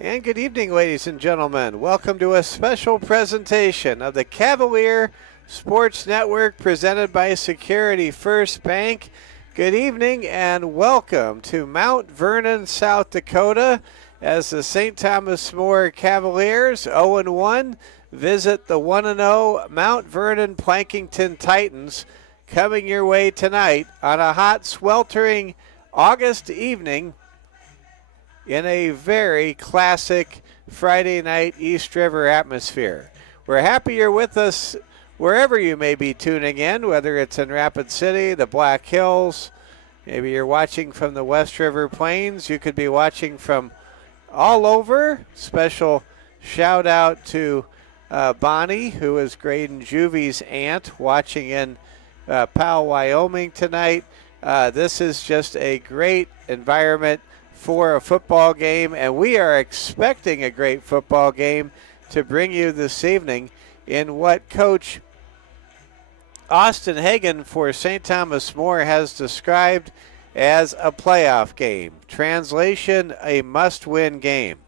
And good evening, ladies and gentlemen. Welcome to a special presentation of the Cavalier Sports Network presented by Security First Bank. Good evening and welcome to Mount Vernon, South Dakota, as the St. Thomas More Cavaliers 0-1 visit the 1-0 Mount Vernon Plankinton Titans, coming your way tonight on a hot, sweltering August evening in a very classic Friday night East River atmosphere. We're happy you're with us wherever you may be tuning in, whether it's in Rapid City, the Black Hills, maybe you're watching from the West River Plains. You could be watching from all over. Special shout out to Bonnie, who is Graydon Juvie's aunt, watching in Powell, Wyoming tonight. This is just a great environment for a football game, and we are expecting a great football game to bring you this evening in what Coach Austin Hagan for St. Thomas More has described as a playoff game. Translation, a must-win game.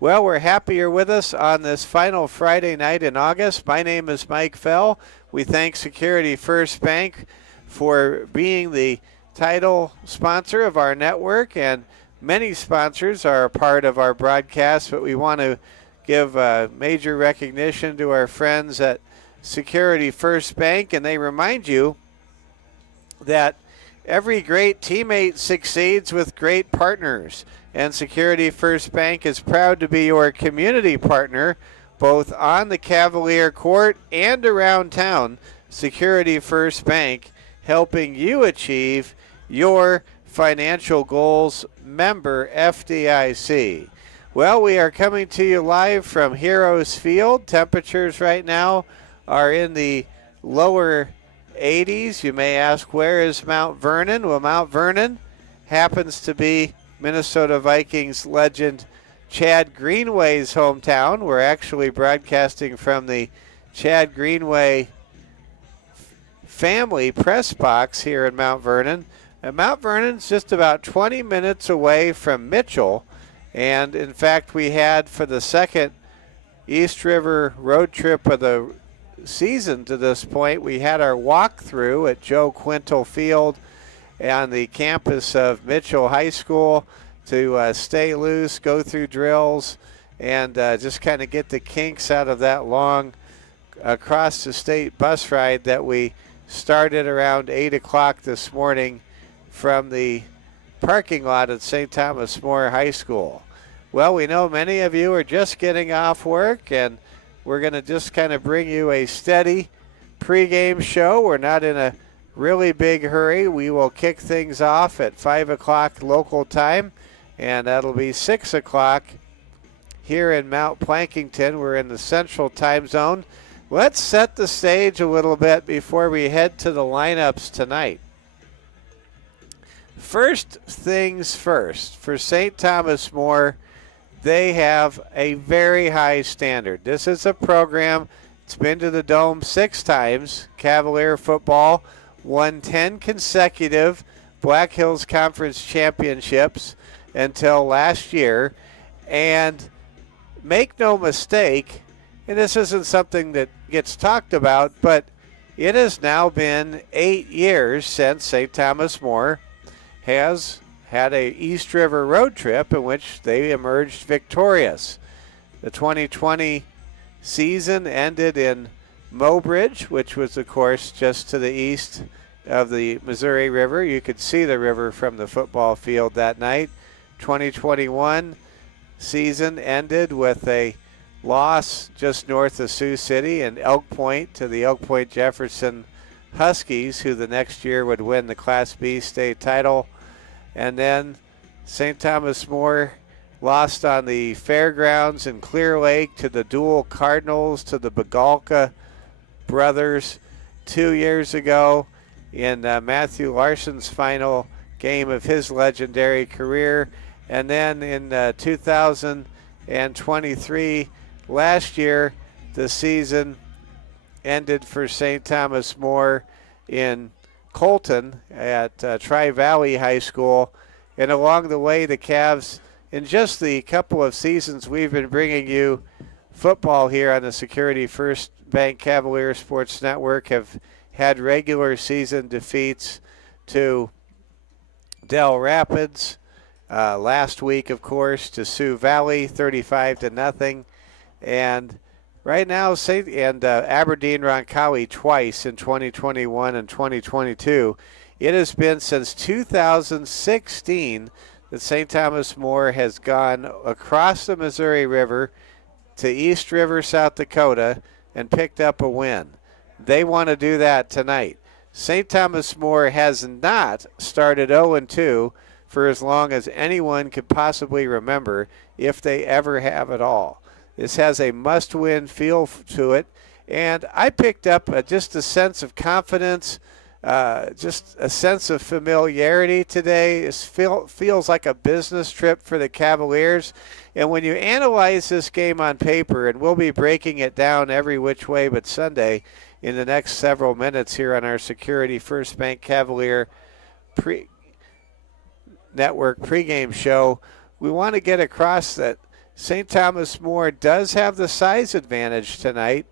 Well, we're happy you're with us on this final Friday night in August. My name is Mike Fell. We thank Security First Bank for being the title sponsor of our network, and many sponsors are a part of our broadcast, but we want to give major recognition to our friends at Security First Bank, and they remind you that every great teammate succeeds with great partners, and Security First Bank is proud to be your community partner both on the Cavalier court and around town. Security First Bank, helping you achieve your financial goals, member FDIC. Well, we are coming to you live from Heroes Field. Temperatures right now are in the lower 80s. You may ask, where is Mount Vernon? Well, Mount Vernon happens to be Minnesota Vikings legend Chad Greenway's hometown. We're actually broadcasting from the Chad Greenway family press box here in Mount Vernon. And Mount Vernon's just about 20 minutes away from Mitchell. And in fact, we had for the second East River road trip of the season to this point, we had our walkthrough at Joe Quintal Field on the campus of Mitchell High School to stay loose, go through drills, and just kind of get the kinks out of that long across the state bus ride that we started around 8 o'clock this morning from the parking lot at St. Thomas More High School. Well, we know many of you are just getting off work, and we're going to just kind of bring you a steady pregame show. We're not in a really big hurry. We will kick things off at 5 o'clock local time, and that'll be 6 o'clock here in Mount Plankinton. We're in the central time zone. Let's set the stage a little bit before we head to the lineups tonight. First things first, for St. Thomas More, they have a very high standard. This is a program that's been to the Dome 6 times. Cavalier football won 10 consecutive Black Hills Conference championships until last year. And make no mistake, and this isn't something that gets talked about, but it has now been 8 years since St. Thomas More has had a East River road trip in which they emerged victorious. The 2020 season ended in Mobridge, which was, of course, just to the east of the Missouri River. You could see the river from the football field that night. 2021 season ended with a loss just north of Sioux City in Elk Point to the Elk Point Jefferson Huskies, who the next year would win the Class B state title. And then St. Thomas More lost on the fairgrounds in Clear Lake to the Dual Cardinals, to the Bagalka brothers 2 years ago in Matthew Larson's final game of his legendary career. And then in 2023, last year, the season ended for St. Thomas More in Colton at Tri-Valley High School. And along the way, the Cavs in just the couple of seasons we've been bringing you football here on the Security First Bank Cavalier Sports Network, have had regular season defeats to Del Rapids, last week, of course, to Sioux Valley, 35-0, and right now, Aberdeen Roncalli twice in 2021 and 2022. It has been since 2016 that St. Thomas More has gone across the Missouri River to East River, South Dakota, and picked up a win. They want to do that tonight. St. Thomas More has not started 0-2 for as long as anyone could possibly remember, if they ever have at all. This has a must-win feel to it, and I picked up just a sense of confidence, just a sense of familiarity today. It feels like a business trip for the Cavaliers, and when you analyze this game on paper, and we'll be breaking it down every which way but Sunday in the next several minutes here on our Security First Bank Cavalier Network pregame show, we want to get across that St. Thomas More does have the size advantage tonight.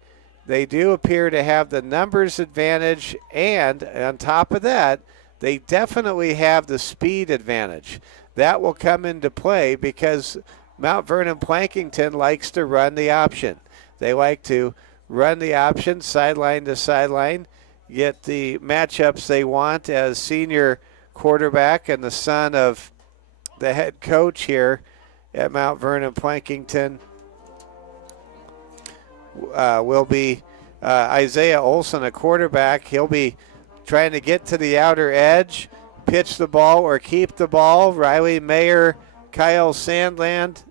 They do appear to have the numbers advantage, and on top of that, they definitely have the speed advantage. That will come into play because Mount Vernon Plankinton likes to run the option. They like to run the option sideline to sideline, get the matchups they want as senior quarterback and the son of the head coach here at Mount Vernon Plankinton will be Isaiah Olson, a quarterback. He'll be trying to get to the outer edge, pitch the ball or keep the ball. Riley Mayer, Kyle Sandland,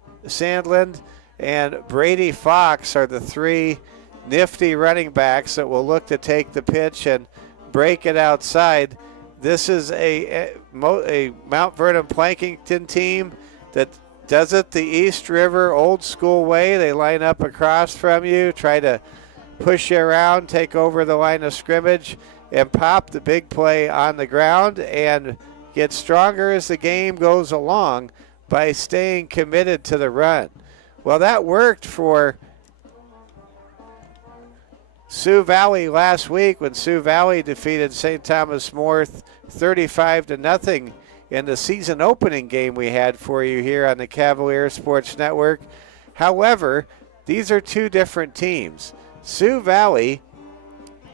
and Brady Fox are the three nifty running backs that will look to take the pitch and break it outside. This is a Mount Vernon Plankinton team that does it the East River old school way. They line up across from you, try to push you around, take over the line of scrimmage, and pop the big play on the ground and get stronger as the game goes along by staying committed to the run. Well, that worked for Sioux Valley last week when Sioux Valley defeated St. Thomas More 35-0 in the season opening game we had for you here on the Cavalier Sports Network. However, these are two different teams. Sioux Valley,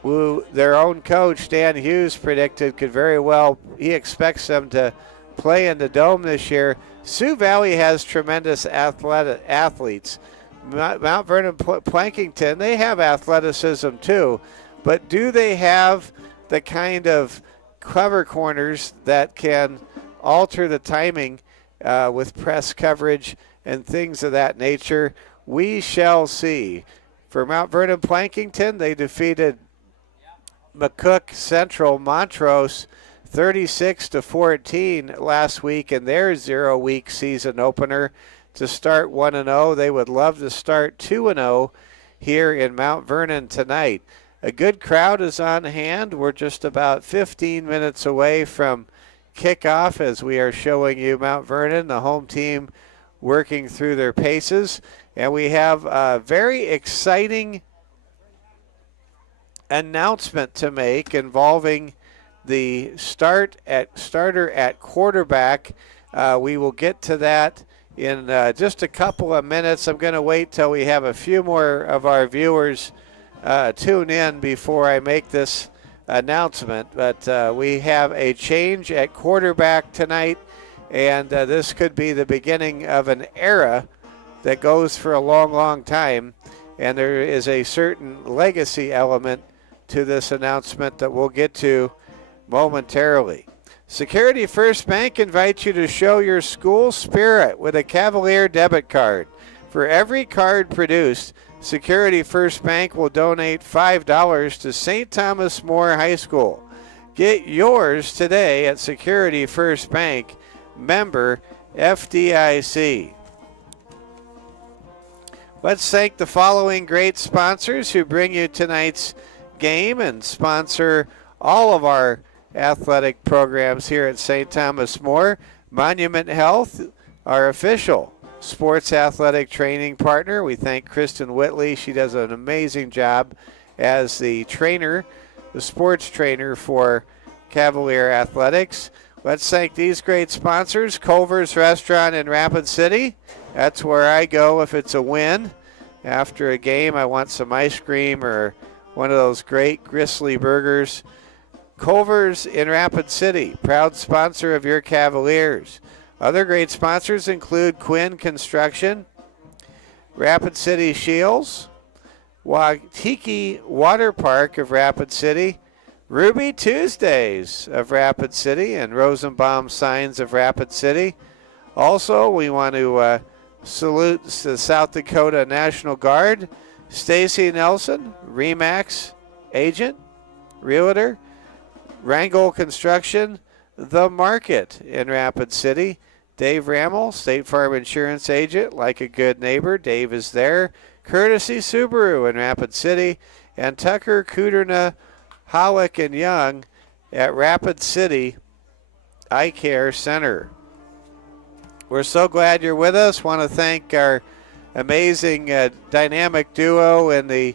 who their own coach Dan Hughes predicted could very well, he expects them to play in the Dome this year. Sioux Valley has tremendous athletes. Mount Vernon Plankinton, they have athleticism too, but do they have the kind of cover corners that can alter the timing with press coverage and things of that nature? We shall see. For Mount Vernon Plankinton, they defeated McCook Central Montrose 36-14 last week in their 0-week season opener to start 1-0. They would love to start 2-0 here in Mount Vernon tonight. A good crowd is on hand. We're just about 15 minutes away from kickoff as we are showing you Mount Vernon, the home team, working through their paces. And we have a very exciting announcement to make involving the starter at quarterback. We will get to that in just a couple of minutes. I'm going to wait till we have a few more of our viewers tune in before I make this announcement. But we have a change at quarterback tonight, and this could be the beginning of an era that goes for a long, long time. And there is a certain legacy element to this announcement that we'll get to momentarily. Security First Bank invites you to show your school spirit with a Cavalier debit card. For every card produced, Security First Bank will donate $5 to St. Thomas More High School. Get yours today at Security First Bank, member FDIC. Let's thank the following great sponsors who bring you tonight's game and sponsor all of our athletic programs here at St. Thomas More. Monument Health, our official sports athletic training partner. We thank Kristen Whitley. She does an amazing job as the trainer, the sports trainer for Cavalier Athletics. Let's thank these great sponsors. Culver's Restaurant in Rapid City. That's where I go if it's a win. After a game, I want some ice cream or one of those great gristly burgers. Culver's in Rapid City, proud sponsor of your Cavaliers. Other great sponsors include Quinn Construction, Rapid City Shields, Waikiki Water Park of Rapid City, Ruby Tuesdays of Rapid City, and Rosenbaum Signs of Rapid City. Also, we want to salute the South Dakota National Guard, Stacy Nelson, RE/MAX agent, realtor, Wrangell Construction, The Market in Rapid City, Dave Rammel, State Farm Insurance agent, like a good neighbor. Dave is there. Courtesy Subaru in Rapid City, and Tucker, Kuderna, Howick, and Young at Rapid City Eye Care Center. We're so glad you're with us. Want to thank our amazing dynamic duo in the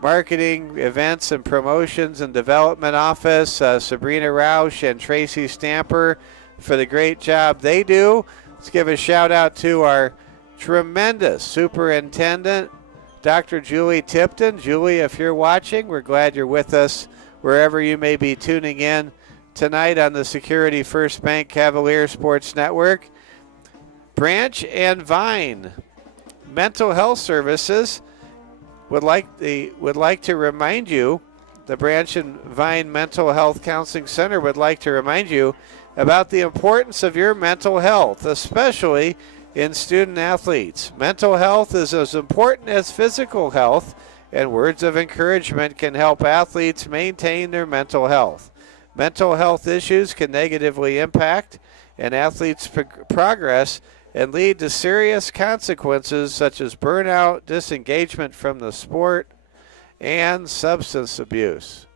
marketing, events, and promotions and development office, Sabrina Roush and Tracy Stamper, for the great job they do. Let's give a shout out to our tremendous superintendent, Dr. Julie Tipton. Julie, if you're watching, we're glad you're with us wherever you may be tuning in tonight on the Security First Bank Cavalier Sports Network. Branch and Vine Mental Health Services would like to remind you, the Branch and Vine Mental Health Counseling Center would like to remind you about the importance of your mental health, especially in student athletes. Mental health is as important as physical health, and words of encouragement can help athletes maintain their mental health. Mental health issues can negatively impact an athlete's progress and lead to serious consequences such as burnout, disengagement from the sport, and substance abuse.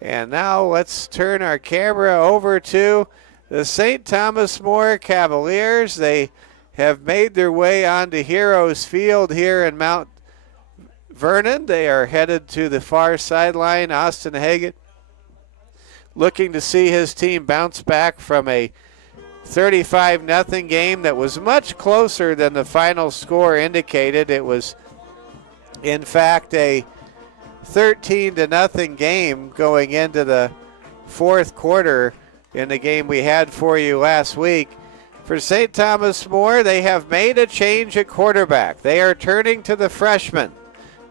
And now let's turn our camera over to the St. Thomas More Cavaliers. They have made their way onto Heroes Field here in Mount Vernon. They are headed to the far sideline. Austin Hagan looking to see his team bounce back from a 35-0 game that was much closer than the final score indicated. It was, in fact, a 13-0 game going into the fourth quarter in the game we had for you last week. For St. Thomas More, they have made a change at quarterback. They are turning to the freshman,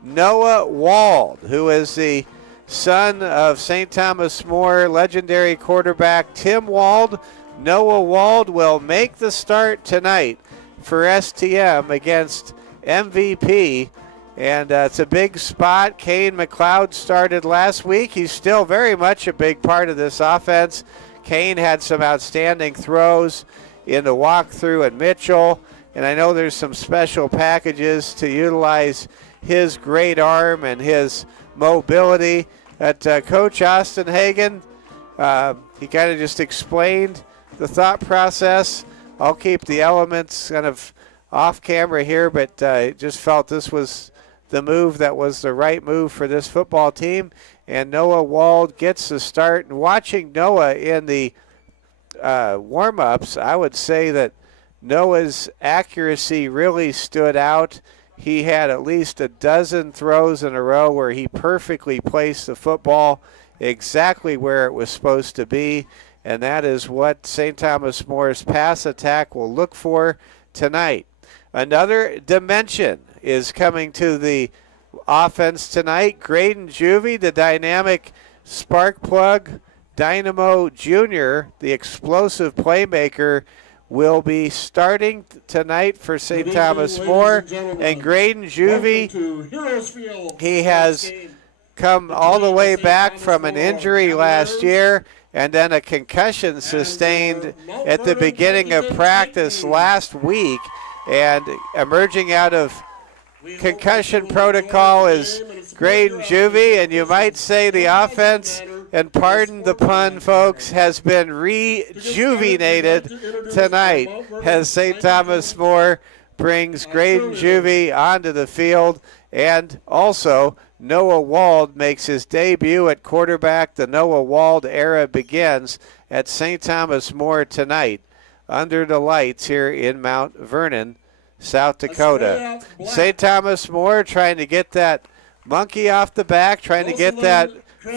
Noah Wald, who is the son of St. Thomas More legendary quarterback Tim Wald. Noah Wald will make the start tonight for STM against MVP, and it's a big spot. Kane McLeod started last week. He's still very much a big part of this offense. Kane had some outstanding throws in the walkthrough at Mitchell, and I know there's some special packages to utilize his great arm and his mobility. Coach Austin Hagan, he kind of just explained the thought process. I'll keep the elements kind of off camera here, but just felt this was the move that was the right move for this football team. And Noah Wald gets the start. And watching Noah in the warm-ups, I would say that Noah's accuracy really stood out. He had at least a dozen throws in a row where he perfectly placed the football exactly where it was supposed to be. And that is what St. Thomas More's pass attack will look for tonight. Another dimension is coming to the offense tonight. Graydon Juvie, the dynamic spark plug dynamo junior, the explosive playmaker, will be starting tonight for St. Thomas More. And Graydon Juvie, he has come all the way back from an injury last year and then a concussion sustained at the beginning of practice last week. And emerging out of concussion protocol is Graydon Juvie, and you might say the offense and pardon the pun, folks, has been rejuvenated tonight as St. Thomas More brings Graydon Juvie onto the field, and also Noah Wald makes his debut at quarterback. The Noah Wald era begins at St. Thomas More tonight under the lights here in Mount Vernon, South Dakota. St. Thomas More trying to get that monkey off the back, trying to get that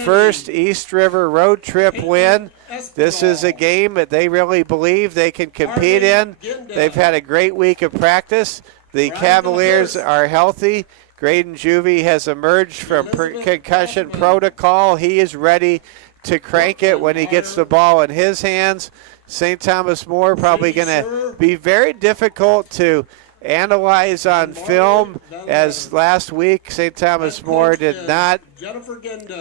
first East River road trip win. This is a game that they really believe they can compete in. They've had a great week of practice. The Cavaliers are healthy. Graydon Juvie has emerged from concussion protocol. He is ready to crank it when he gets the ball in his hands. St. Thomas More probably going to be very difficult to analyze on film, as last week St. Thomas More did not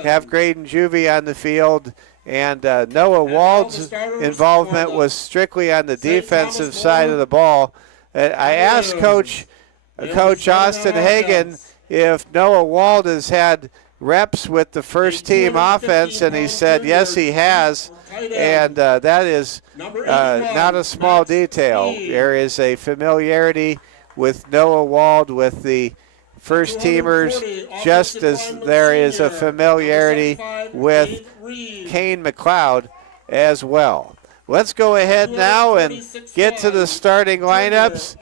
have Graydon Juvie on the field, and Noah Wald's involvement was strictly on the defensive side of the ball. I asked Coach Austin Hagan if Noah Wald has had reps with the first team offense, and he said yes, he has, and that is not a small detail. There is a familiarity with Noah Wald with the first teamers, just as there is a familiarity with Kane McLeod as well. Let's go ahead now and get to the starting lineups.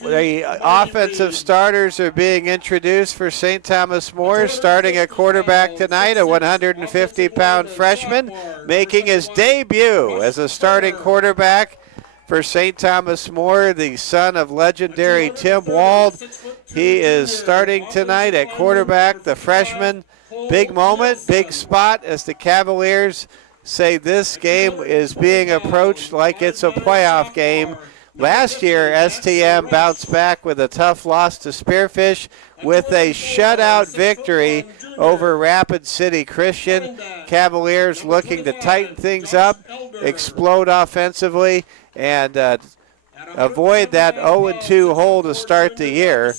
The offensive starters are being introduced for St. Thomas More. Starting at quarterback tonight, a 150-pound freshman making his debut as a starting quarterback for St. Thomas More, the son of legendary Tim Wald. He is starting tonight at quarterback, the freshman. Big moment, big spot as the Cavaliers say this game is being approached like it's a playoff game. Last year, STM bounced back with a tough loss to Spearfish with a shutout victory over Rapid City Christian. Cavaliers looking to tighten things up, explode offensively, and avoid that 0-2 hole to start the year.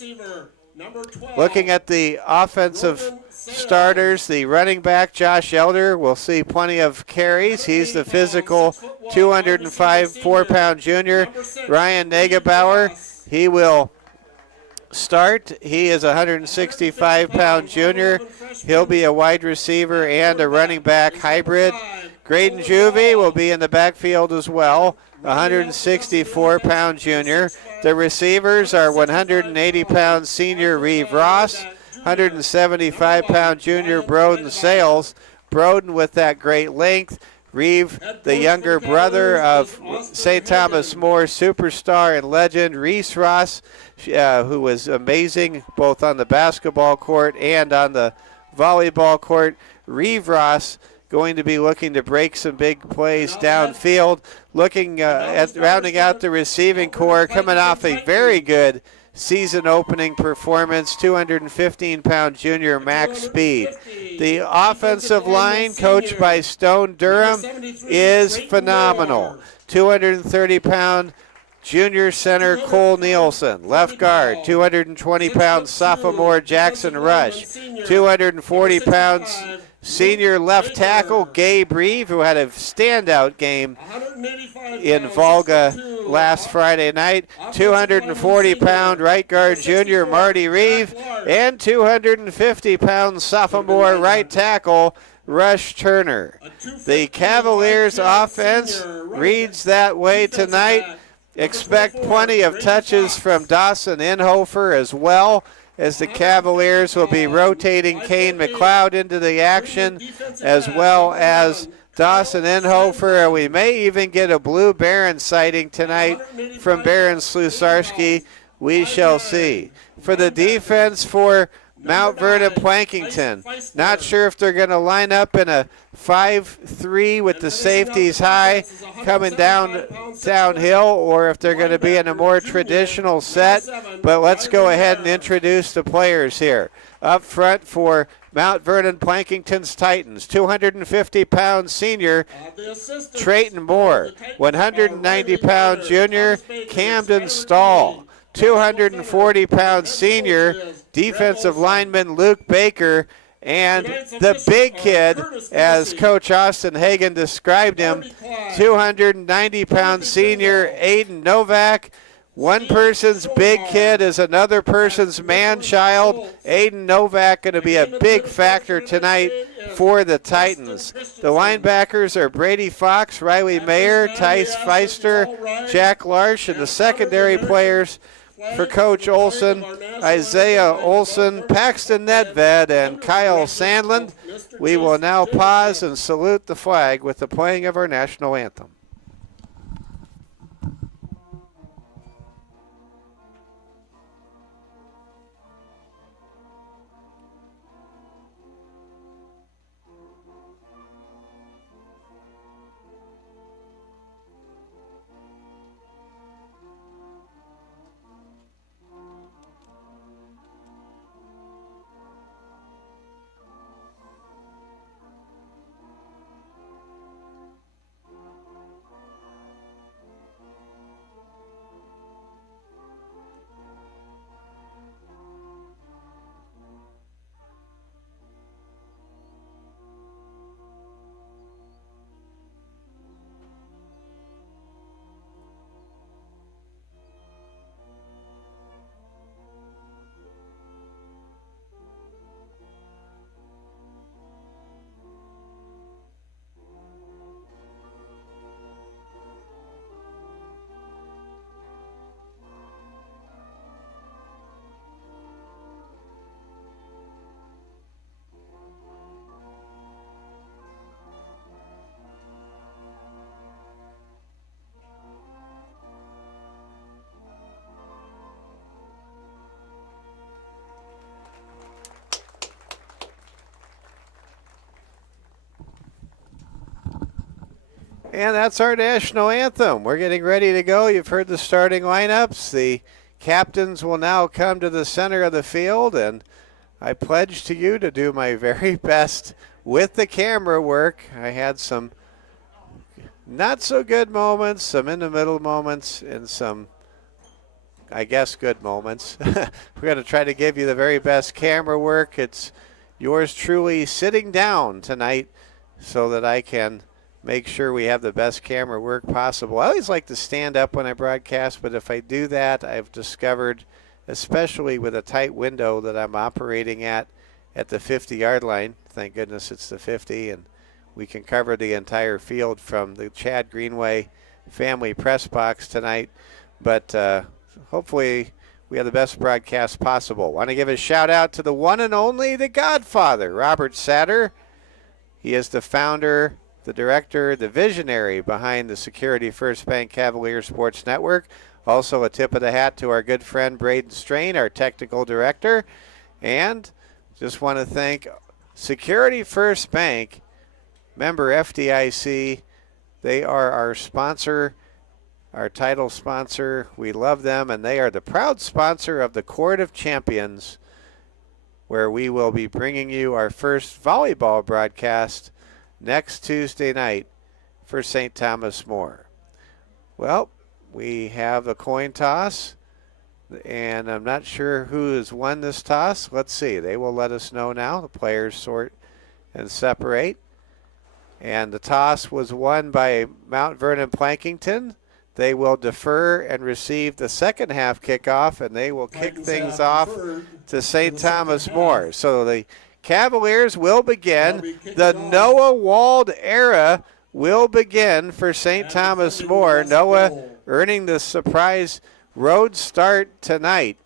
Looking at the offensive starters, the running back, Josh Elder, will see plenty of carries. He's the physical 204-pound junior. Ryan Negebauer, he will start. He is a 165-pound junior. He'll be a wide receiver and a running back hybrid. Graydon Juvie will be in the backfield as well, 164-pound junior. The receivers are 180-pound senior Reeve Ross, 175-pound junior Broden Sales. Broden with that great length. Reeve, the younger brother of St. Thomas More superstar and legend Reese Ross, who was amazing both on the basketball court and on the volleyball court. Reeve Ross going to be looking to break some big plays downfield, looking at rounding out the receiving core, coming off a very good season opening performance, 215-pound junior Max Speed. The offensive line, coached by Stone Durham, is phenomenal. 230-pound junior center Cole Nielsen. Left guard, 220-pound sophomore Jackson Rush. 240 pounds senior left tackle Gabe Reeve, who had a standout game in Volga last Friday night. 240-pound right guard junior Marty Reeve, and 250-pound sophomore right tackle Rush Turner. The Cavaliers offense reads that way tonight. Expect plenty of touches from Dawson Inhofer as well, as the Cavaliers will be rotating Kane McLeod into the action, as well as Dawson Inhofer. And we may even get a Blue Baron sighting tonight from Baron Slusarski. We shall see. For the defense for Mount Vernon Plankinton, not sure if they're going to line up in a 5-3 with the safeties high coming downhill, or if they're going to be in a more traditional set. But let's go ahead and introduce the players here. Up front for Mount Vernon Plankinton's Titans, 250-pound senior Trayton Moore, 190-pound junior Camden Stahl, 240-pound senior defensive lineman Luke Baker, And the big kid, as Coach Austin Hagan described him, 290-pound senior Aiden Novak. One person's big kid is another person's man-child. Aiden Novak going to be a big factor tonight for the Titans. The linebackers are Brady Fox, Riley Mayer, Tice Feister, Jack Larsh, and the secondary players for Coach Olson, Isaiah Olson, Paxton Nedved, and Kyle Sandland. We will now pause and salute the flag with the playing of our national anthem. And that's our national anthem. We're getting ready to go. You've heard the starting lineups. The captains will now come to the center of the field, and I pledge to you to do my very best with the camera work. I had some not so good moments, some in the middle moments, and some, I guess, good moments. We're going to try to give you the very best camera work. It's yours truly sitting down tonight so that I can make sure we have the best camera work possible. I always like to stand up when I broadcast, but if I do that, I've discovered, especially with a tight window that I'm operating at the 50-yard line, thank goodness it's the 50, and we can cover the entire field from the Chad Greenway family press box tonight. But hopefully we have the best broadcast possible. Want to give a shout out to the one and only, the Godfather, Robert Satter. He is the founder, the director, the visionary behind the Security First Bank Cavaliers Sports Network. Also a tip of the hat to our good friend Braden Strain, our technical director. And just want to thank Security First Bank, member FDIC. They are our sponsor, our title sponsor. We love them, and they are the proud sponsor of the Court of Champions, where we will be bringing you our first volleyball broadcast next Tuesday night for St. Thomas More. Well, we have a coin toss, and I'm not sure who has won this toss. Let's see. They will let us know now. The players sort and separate. And the toss was won by Mount Vernon Plankinton. They will defer and receive the second half kickoff, and they will kick things off to St. Thomas More. So the Cavaliers will begin. The Noah Wald era will begin for St. Thomas More. Noah earning the surprise road start tonight.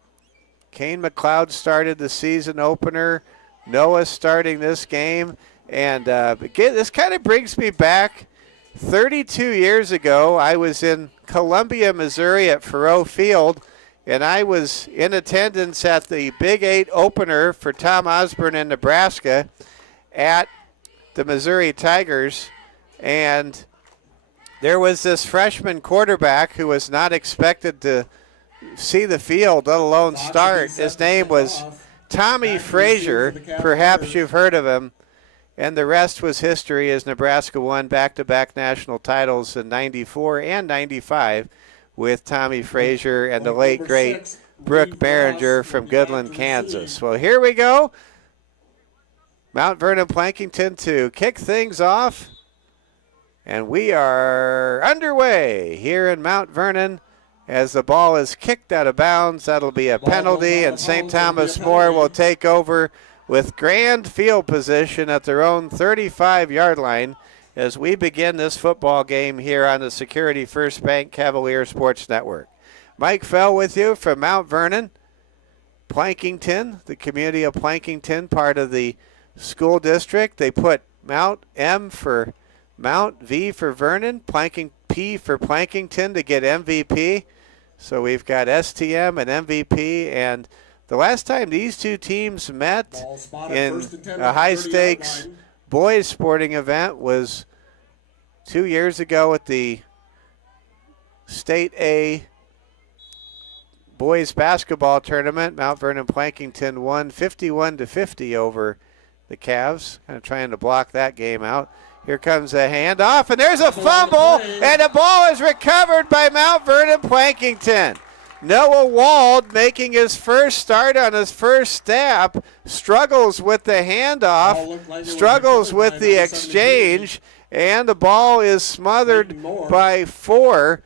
Kane McLeod started the season opener. Noah starting this game. And again, this kind of brings me back 32 years ago. I was in Columbia, Missouri at Faurot Field, and I was in attendance at the Big 8 opener for Tom Osborne in Nebraska at the Missouri Tigers. And there was this freshman quarterback who was not expected to see the field, let alone start. His name was Tommy Frazier. Perhaps you've heard of him. And the rest was history as Nebraska won back-to-back national titles in 94 and 95 with Tommy Frazier and the late, great Brooke Behringer from Goodland, Kansas. Well, here we go. Mount Vernon Plankinton to kick things off. And we are underway here in Mount Vernon as the ball is kicked out of bounds. That'll be a penalty, and St. Thomas More will take over with grand field position at their own 35-yard line as we begin this football game here on the Security First Bank Cavalier Sports Network. Mike Fell with you from Mount Vernon. Plankinton, the community of Plankinton, part of the school district. They put Mount M for Mount, V for Vernon, P for Plankinton to get MVP. So we've got STM and MVP, and the last time these two teams met in a high-stakes boys sporting event was 2 years ago at the State A boys basketball tournament. Mount Vernon Plankinton won 51-50 over the Cavs, kind of trying to block that game out. Here comes a handoff, and there's a fumble, and the ball is recovered by Mount Vernon Plankinton. Noah Wald, making his first start on his first step, struggles with the handoff, struggles with the exchange, and the ball is smothered by 4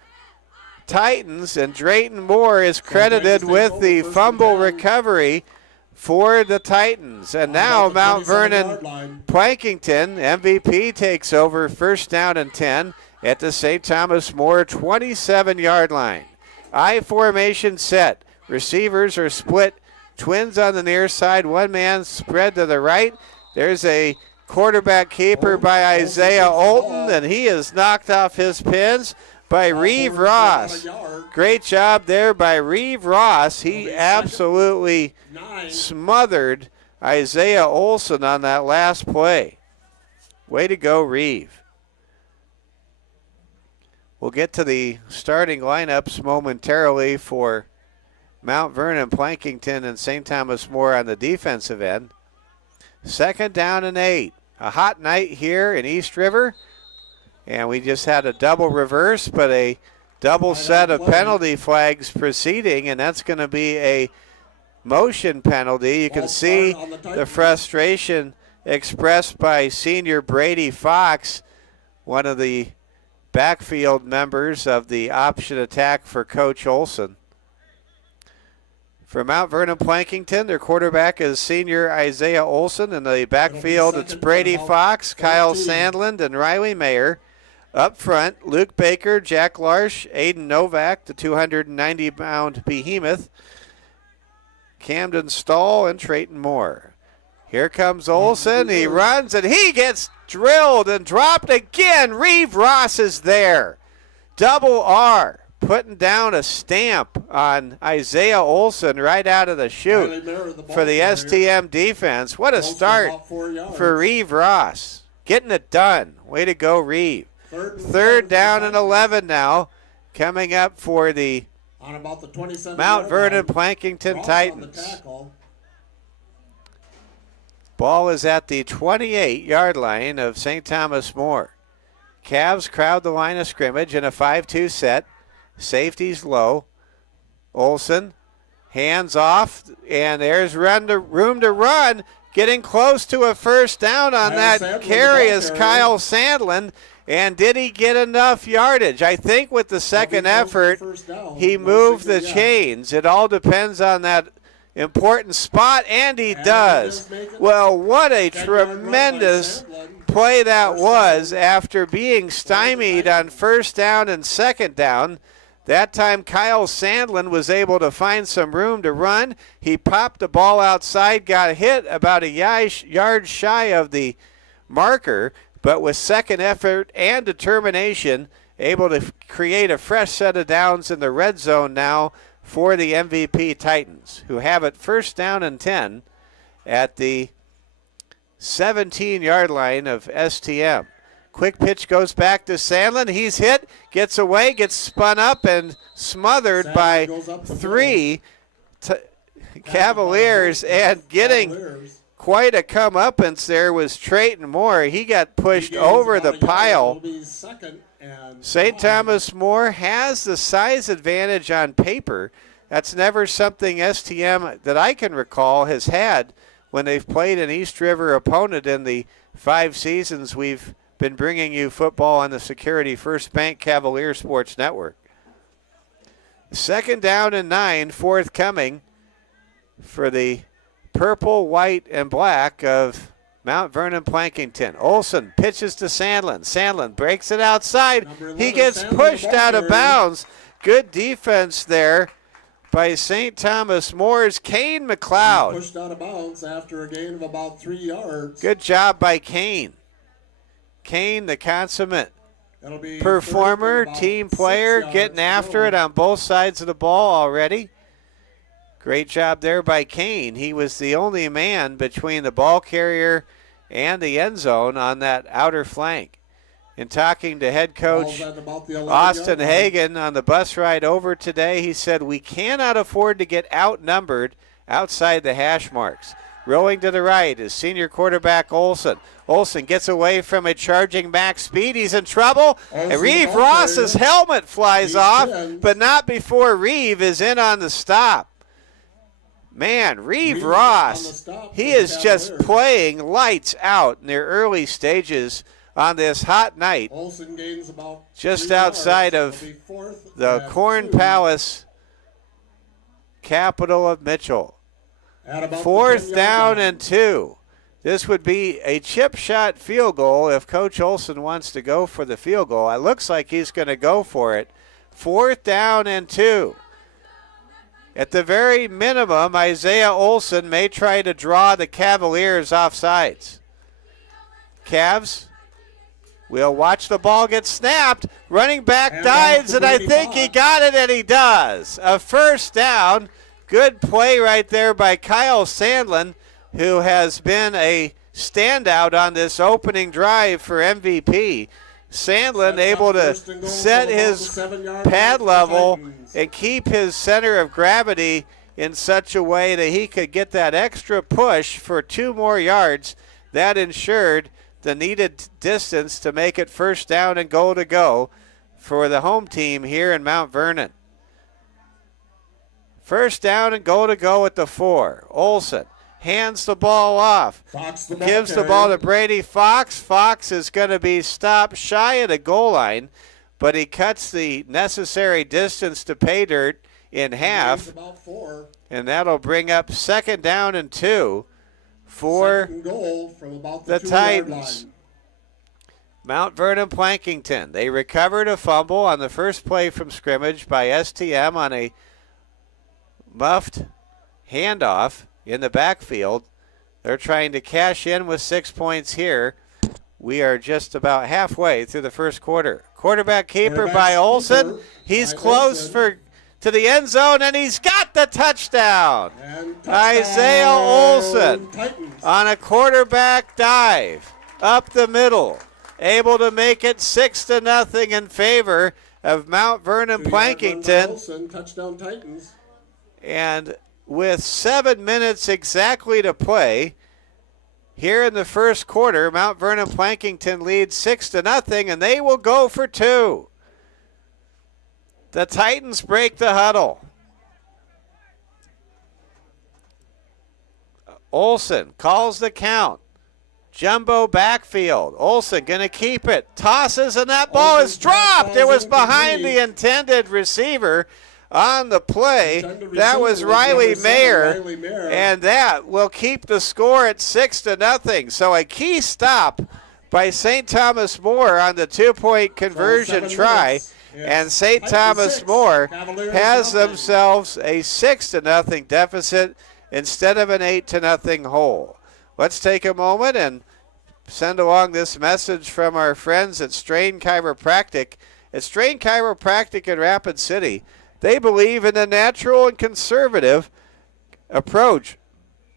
Titans, and Drayton Moore is credited with the fumble recovery for the Titans. And now Mount Vernon Plankinton, MVP, takes over, first down and 10 at the St. Thomas More 27-yard line. I formation set. Receivers are split twins on the near side, one man spread to the right. There's a quarterback keeper by Isaiah Olton, and he is knocked off his pins by Reeve Ross. Great job there by Reeve Ross. He absolutely smothered Isaiah Olson on that last play. Way to go, Reeve. We'll get to the starting lineups momentarily for Mount Vernon, Plankinton, and St. Thomas More on the defensive end. Second down and 8. A hot night here in East River. And we just had a double reverse, but a double set of penalty flags proceeding, and that's going to be a motion penalty. You can see the frustration expressed by senior Brady Fox, one of the backfield members of the option attack for Coach Olson. For Mount Vernon Plankinton, their quarterback is senior Isaiah Olson. In the backfield, it's Brady Fox, Kyle Sandland, and Riley Mayer. Up front, Luke Baker, Jack Larsh, Aiden Novak, the 290-pound behemoth, Camden Stahl, and Trayton Moore. Here comes Olson. He runs, and he gets drilled and dropped again. Reeve Ross is there. Double R, putting down a stamp on Isaiah Olson right out of the chute for the STM defense. What a start for Reeve Ross. Getting it done. Way to go, Reeve. Third down and 11 now, coming up for the Mount Vernon Plankinton Titans. Ball is at the 28-yard line of St. Thomas More. Cavs crowd the line of scrimmage in a 5-2 set. Safety's low. Olson, hands off, and there's room to run. Getting close to a first down on that carry is Kyle Sandland. And did he get enough yardage? I think with the second effort, he moved the chains. It all depends on that important spot, and he does. Well, what a tremendous play that was after being stymied on first down and second down. That time Kyle Sandland was able to find some room to run. He popped the ball outside, got hit about a yard shy of the marker, but with second effort and determination, able to create a fresh set of downs in the red zone now for the MVP Titans, who have it first down and 10 at the 17-yard line of STM. Quick pitch goes back to Sandlin. He's hit, gets away, gets spun up and smothered by 3 Cavaliers, and getting quite a comeuppance there was Trayton Moore. He got pushed over the pile. St. Thomas More has the size advantage on paper. That's never something STM that I can recall has had when they've played an East River opponent in the 5 seasons we've been bringing you football on the Security First Bank Cavalier Sports Network. 2nd down and 9, forthcoming for the purple, white, and black of Mount Vernon Plankinton. Olson pitches to Sandlin. Sandlin breaks it outside. He gets pushed out of bounds. Good defense there by St. Thomas More's Kane McLeod. Pushed out of bounds after a gain of about 3 yards. Good job by Kane. Kane, the consummate performer, team player, getting after it on both sides of the ball already. Great job there by Kane. He was the only man between the ball carrier and the end zone on that outer flank. In talking to head coach Austin Hagan on the bus ride over today, he said, we cannot afford to get outnumbered outside the hash marks. Rolling to the right is senior quarterback Olson. Olson gets away from a charging max speed. He's in trouble. And Reeve Ross's helmet flies off, but not before Reeve is in on the stop. Man, Reeve Ross, he is just playing lights out in their early stages on this hot night just outside of the Corn Palace, capital of Mitchell. 4th down and 2. This would be a chip shot field goal if Coach Olson wants to go for the field goal. It looks like he's going to go for it. 4th down and 2. At the very minimum, Isaiah Olson may try to draw the Cavaliers off sides. Cavs will watch the ball get snapped. Running back dives, and I think he got it, and he does. A 1st down. Good play right there by Kyle Sandlin, who has been a standout on this opening drive for MVP. Sandlin able to set his pad level and keep his center of gravity in such a way that he could get that extra push for 2 more yards. That ensured the needed distance to make it 1st down and goal to go for the home team here in Mount Vernon. 1st down and goal to go at the 4. Olson hands the ball off. Gives the ball to Brady Fox. Fox is going to be stopped shy of the goal line, but he cuts the necessary distance to pay dirt in half. And that'll bring up 2nd down and 2 for the Titans. Mount Vernon Plankinton. They recovered a fumble on the first play from scrimmage by STM on a muffed handoff in the backfield. They're trying to cash in with 6 points here. We are just about halfway through the first quarter. Quarterback keeper by Olson. He's close to the end zone, and he's got the touchdown. Isaiah Olson on a quarterback dive up the middle, able to make it 6-0 in favor of Mount Vernon Plankinton. Touchdown Titans. And with 7 minutes exactly to play here in the first quarter, Mount Vernon Plankinton leads 6-0, and they will go for 2. The Titans break the huddle. Olson calls the count. Jumbo backfield. Olson going to keep it. Tosses, and that ball is dropped. It was behind the intended receiver on the play. That was Riley Mayer, and that will keep the score at 6-0. So a key stop by St. Thomas More on the 2-point conversion try, and St. Thomas More has themselves a 6-0 deficit instead of an 8-0 hole. Let's take a moment and send along this message from our friends at Strain Chiropractic. At Strain Chiropractic in Rapid City, they believe in a natural and conservative approach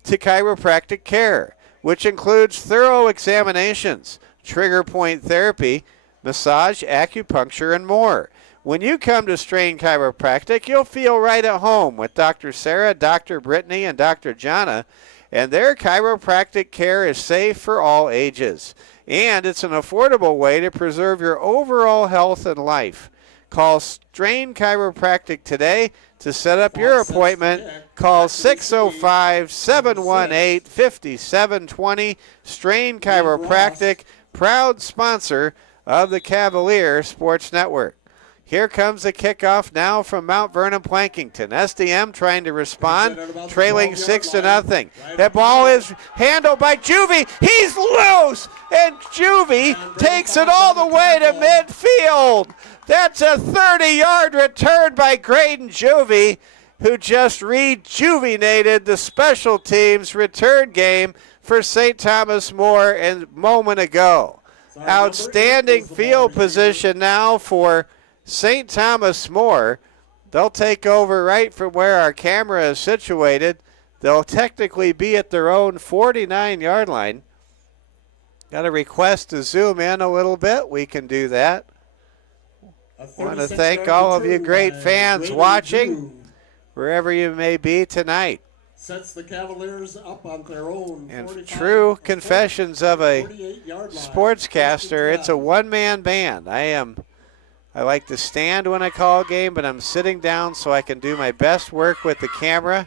to chiropractic care, which includes thorough examinations, trigger point therapy, massage, acupuncture, and more. When you come to Strain Chiropractic, you'll feel right at home with Dr. Sarah, Dr. Brittany, and Dr. Jana, and their chiropractic care is safe for all ages. And it's an affordable way to preserve your overall health and life. Call Strain Chiropractic today to set up your appointment. Call 605-718-5720. Strain Chiropractic, proud sponsor of the Cavalier Sports Network. Here comes the kickoff now from Mount Vernon Plankinton. SDM trying to respond, trailing 6-0. That ball is handled by Juvie. He's loose, and Juvie takes it all the way to midfield. That's a 30-yard return by Graydon Juvie, who just rejuvenated the special teams return game for St. Thomas More a moment ago. Outstanding field position now for St. Thomas More. They'll take over right from where our camera is situated. They'll technically be at their own 49-yard line. Got a request to zoom in a little bit. We can do that. I want to thank all of you great fans watching wherever you may be tonight. Sets the Cavaliers up on their own. And true confessions of a sportscaster, it's a one-man band. I like to stand when I call a game, but I'm sitting down so I can do my best work with the camera.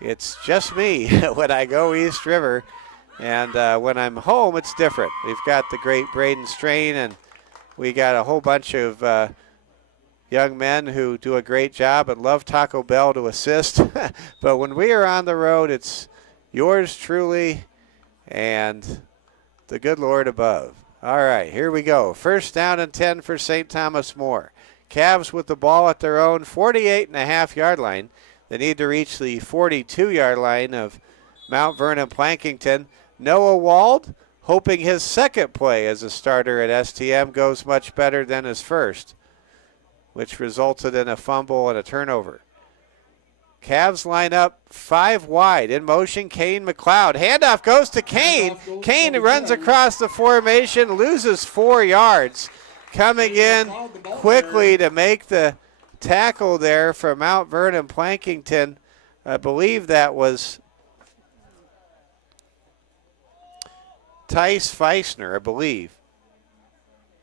It's just me when I go East River. And when I'm home, it's different. We've got the great Braden Strain, and we got a whole bunch of young men who do a great job and love Taco Bell to assist. But when we are on the road, it's yours truly and the good Lord above. All right, here we go. First down and 10 for St. Thomas More. Cavs with the ball at their own 48.5-yard line. They need to reach the 42-yard line of Mount Vernon Plankinton. Noah Wald, hoping his second play as a starter at STM goes much better than his first, which resulted in a fumble and a turnover. Cavs line up 5 wide. In motion, Kane McLeod. Handoff goes to Kane. Kane runs across the formation, loses 4 yards. Coming in quickly to make the tackle there for Mount Vernon Plankinton. I believe that was Tice Feisner, I believe.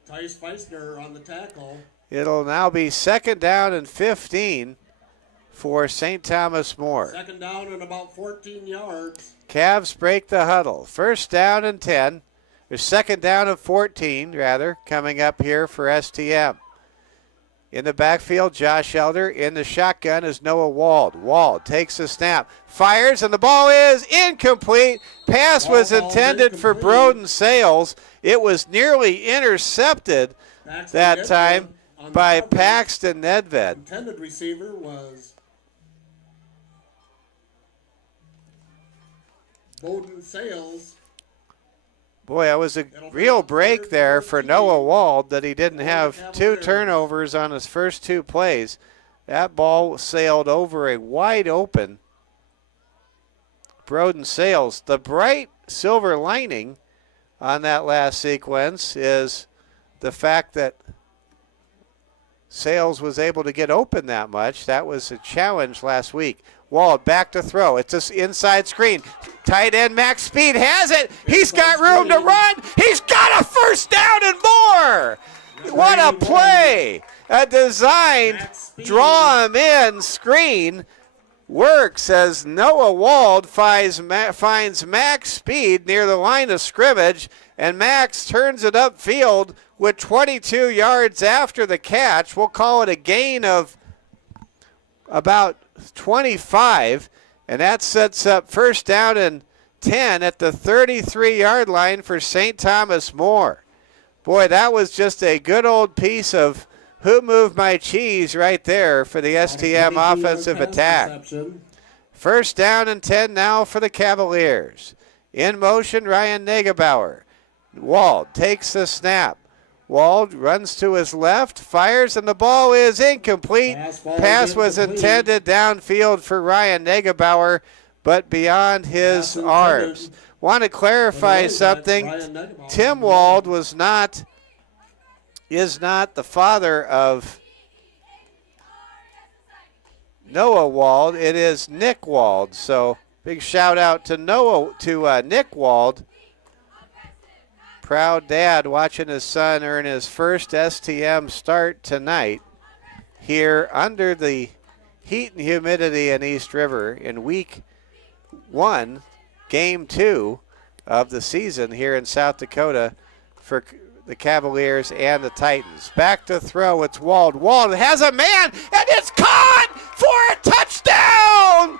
Tice Feisner on the tackle. It'll now be second down and 15 for St. Thomas More. Second down and about 14 yards. Cavs break the huddle. First down and 10. Or second down and 14, rather, coming up here for STM. In the backfield, Josh Elder. In the shotgun is Noah Wald. Wald takes the snap, fires, and the ball is incomplete. Pass was intended for Broden Sales. It was nearly intercepted that time by Paxton Nedved. Intended receiver was Bowden Sales. Boy, that was a real break there for Noah Wald that he didn't have 2 turnovers on his first 2 plays. That ball sailed over a wide open Broden Sales. The bright silver lining on that last sequence is the fact that Sales was able to get open that much. That was a challenge last week. Wald back to throw. It's an inside screen. Tight end Max Speed has it. He's got room to run. He's got a first down and more. What a play. A designed draw him in screen works as Noah Wald finds Max Speed near the line of scrimmage, and Max turns it upfield with 22 yards after the catch. We'll call it a gain of about 25, and that sets up first down and 10 at the 33-yard line for St. Thomas More. Boy, that was just a good old piece of who moved my cheese right there for the STM offensive attack. First down and 10 now for the Cavaliers. In motion, Ryan Negebauer. Wald takes the snap. Wald runs to his left, fires, and the ball is incomplete. Pass was intended downfield for Ryan Negebauer, but beyond his arms. Want to clarify something. Tim Wald is not the father of Noah Wald. It is Nick Wald. So big shout out to Nick Wald, proud dad watching his son earn his first STM start tonight here under the heat and humidity in East River in week 1, game 2 of the season here in South Dakota for the Cavaliers and the Titans. Back to throw, it's Wald. Wald has a man, and it's caught for a touchdown!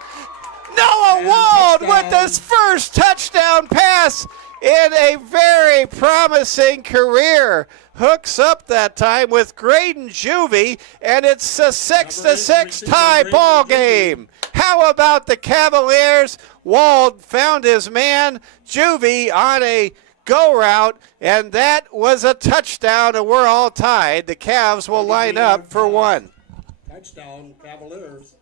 Noah Wald with his first touchdown pass in a very promising career. Hooks up that time with Graydon Juvie, and it's a 6-6 tie ball game. How about the Cavaliers? Wald found his man, Juvie, on a go route, and that was a touchdown, and we're all tied. The Cavs will line up for 1. Touchdown, Cavaliers.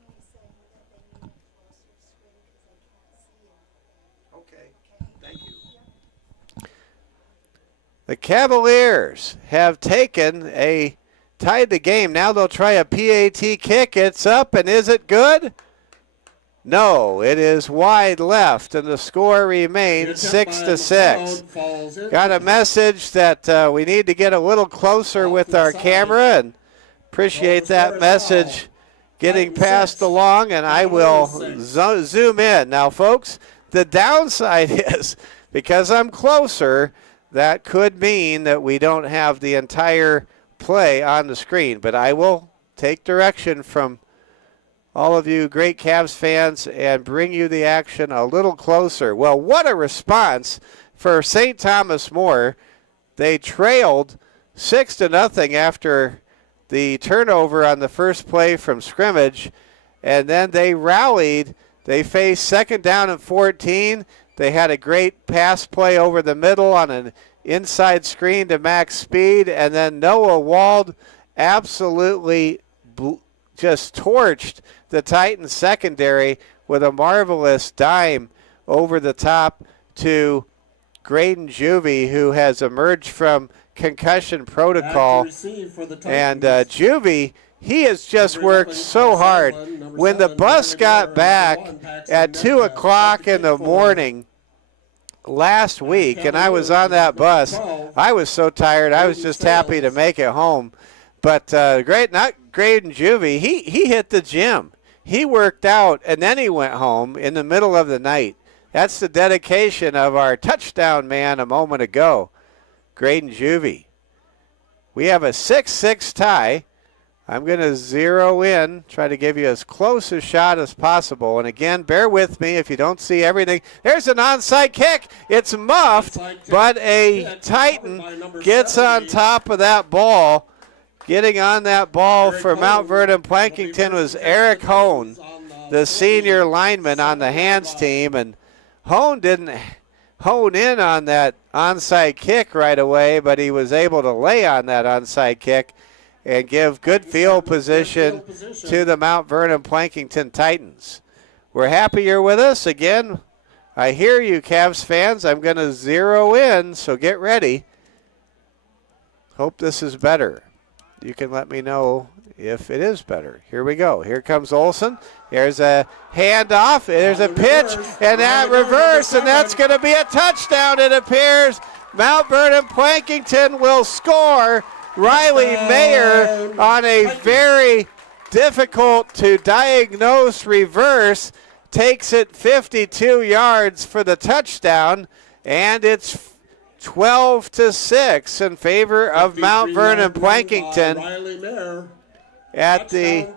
Okay, thank you. The Cavaliers have tied the game. Now they'll try a PAT kick. It's up, and is it good? No, it is wide left, and the score remains 6-6. Got a message that we need to get a little closer with our camera, and appreciate that message getting passed along, and I will zoom in. Now, folks, the downside is because I'm closer, that could mean that we don't have the entire play on the screen, but I will take direction from all of you great Cavs fans and bring you the action a little closer. Well, what a response for St. Thomas More. They trailed 6-0 after the turnover on the first play from scrimmage, and then they rallied. They faced 2nd down and 14. They had a great pass play over the middle on an inside screen to Max Speed, and then Noah Wald absolutely just torched the Titans secondary with a marvelous dime over the top to Graydon Juvie, who has emerged from concussion protocol. And Juvie, he has just worked so hard. When the bus got back at 2 o'clock in the morning last week, and I was on that bus, I was so tired, I was just happy to make it home. But Graydon Juvie, he hit the gym. He worked out, and then he went home in the middle of the night. That's the dedication of our touchdown man a moment ago, Graydon Juvie. We have a 6-6 tie. I'm going to zero in, try to give you as close a shot as possible. And again, bear with me if you don't see everything. There's an onside kick. It's muffed, but a Titan gets on top of that ball. Getting on that ball for Mount Vernon Plankinton was Eric Hone, the senior lineman on the hands team. And Hone didn't hone in on that onside kick right away, but he was able to lay on that onside kick and give good field position to the Mount Vernon Plankinton Titans. We're happy you're with us. Again, I hear you, Cavs fans. I'm going to zero in, so get ready. Hope this is better. You can let me know if it is better. Here we go. Here comes Olsen. There's a handoff. There's a pitch, and that reverse, and that's going to be a touchdown, it appears. Mount Vernon Plankinton will score. Riley Mayer on a very difficult to diagnose reverse takes it 52 yards for the touchdown, and it's 12-6 in favor of Mount Vernon Plankinton at the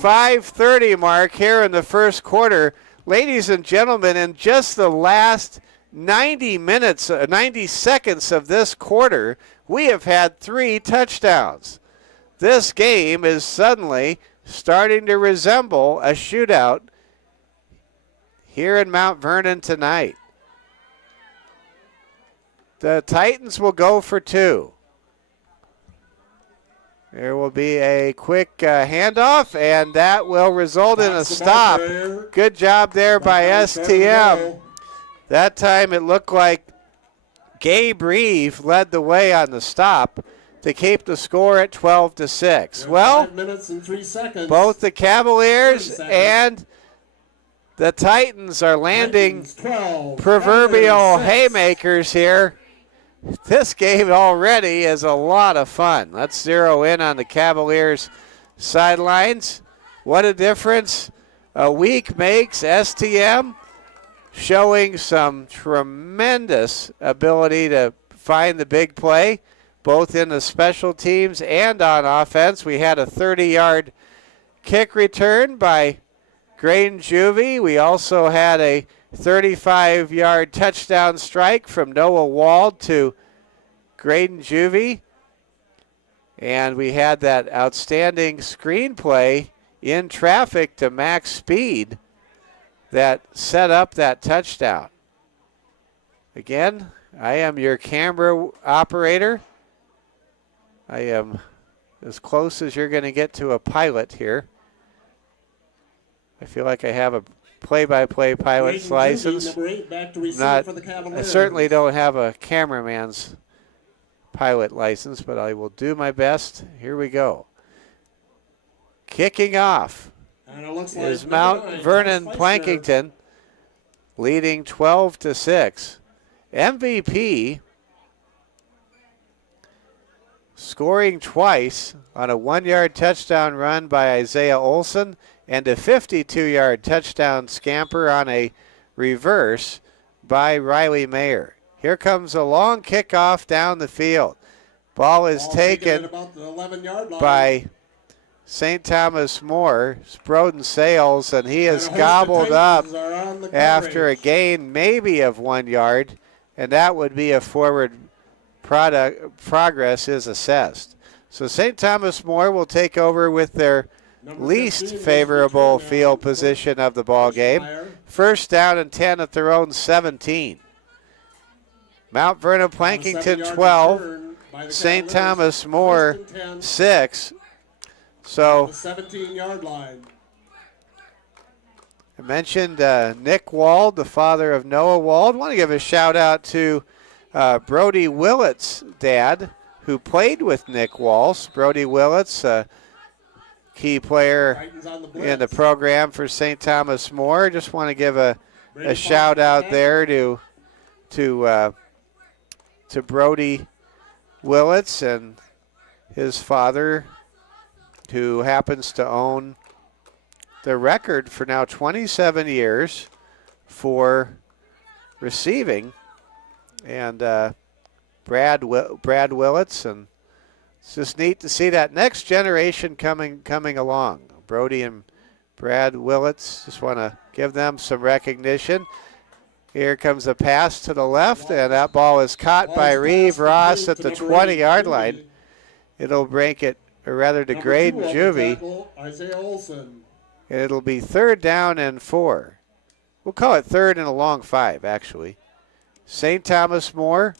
5:30 mark here in the first quarter. Ladies and gentlemen, in just the last 90 seconds of this quarter, we have had 3 touchdowns. This game is suddenly starting to resemble a shootout here in Mount Vernon tonight. The Titans will go for 2. There will be a quick handoff, and that will result in a stop. Good job there by STM. That time it looked like Gabe Reeve led the way on the stop to keep the score at 12-6. Well, both the Cavaliers and the Titans are landing proverbial haymakers here. This game already is a lot of fun. Let's zero in on the Cavaliers sidelines. What a difference a week makes. STM showing some tremendous ability to find the big play, both in the special teams and on offense. We had a 30-yard kick return by Graydon Juvie. We also had a 35-yard touchdown strike from Noah Wald to Graydon Juvie. And we had that outstanding screenplay in traffic to max speed that set up that touchdown. Again, I am your camera operator. I am as close as you're going to get to a pilot here. I feel like I have a play-by-play pilot's license. I certainly don't have a cameraman's pilot license, but I will do my best. Here we go. Kicking off is Mount Vernon Plankinton, leading 12-6. MVP scoring twice on a 1-yard touchdown run by Isaiah Olson and a 52-yard touchdown scamper on a reverse by Riley Mayer. Here comes a long kickoff down the field. Ball is taken by St. Thomas More, Broden Sales, and he is gobbled up after a gain maybe of 1 yard, and that would be a forward progress is assessed. So St. Thomas More will take over with their least favorable field position of the ball game. First down and 10 at their own 17. Mount Vernon Plankinton 12, St. Thomas More 6. So the 17-yard line. I mentioned Nick Wald, the father of Noah Wald. I want to give a shout out to Brody Willett's dad, who played with Nick Walsh. Brody Willett's key player in the program for St. Thomas More. Just want to give a shout out there to Brody Willits and his father, who happens to own the record for now 27 years for receiving, and Brad Willits, and it's just neat to see that next generation coming along. Brody and Brad Willits, just want to give them some recognition. Here comes a pass to the left, and that ball is caught by Reeve Ross at the 20-yard line. It'll break it, or rather to Graydon Juvie. And it'll be 3rd down and 4. We'll call it 3rd and a long 5, actually. St. Thomas More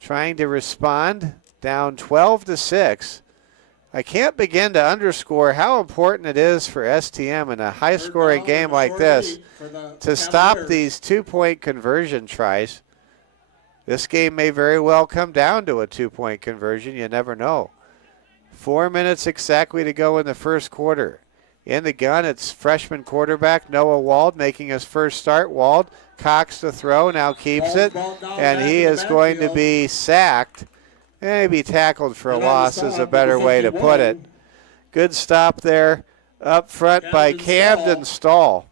trying to respond, down 12-6. I can't begin to underscore how important it is for STM in a high-scoring game like this to stop these 2-point conversion tries. This game may very well come down to a 2-point conversion. You never know. 4 minutes exactly to go in the first quarter. In the gun, it's freshman quarterback Noah Wald making his first start. Wald cocks the throw, now keeps it, and he is going to be sacked. Maybe tackled for a loss is a better way to put it. Good stop there up front by Camden Stahl.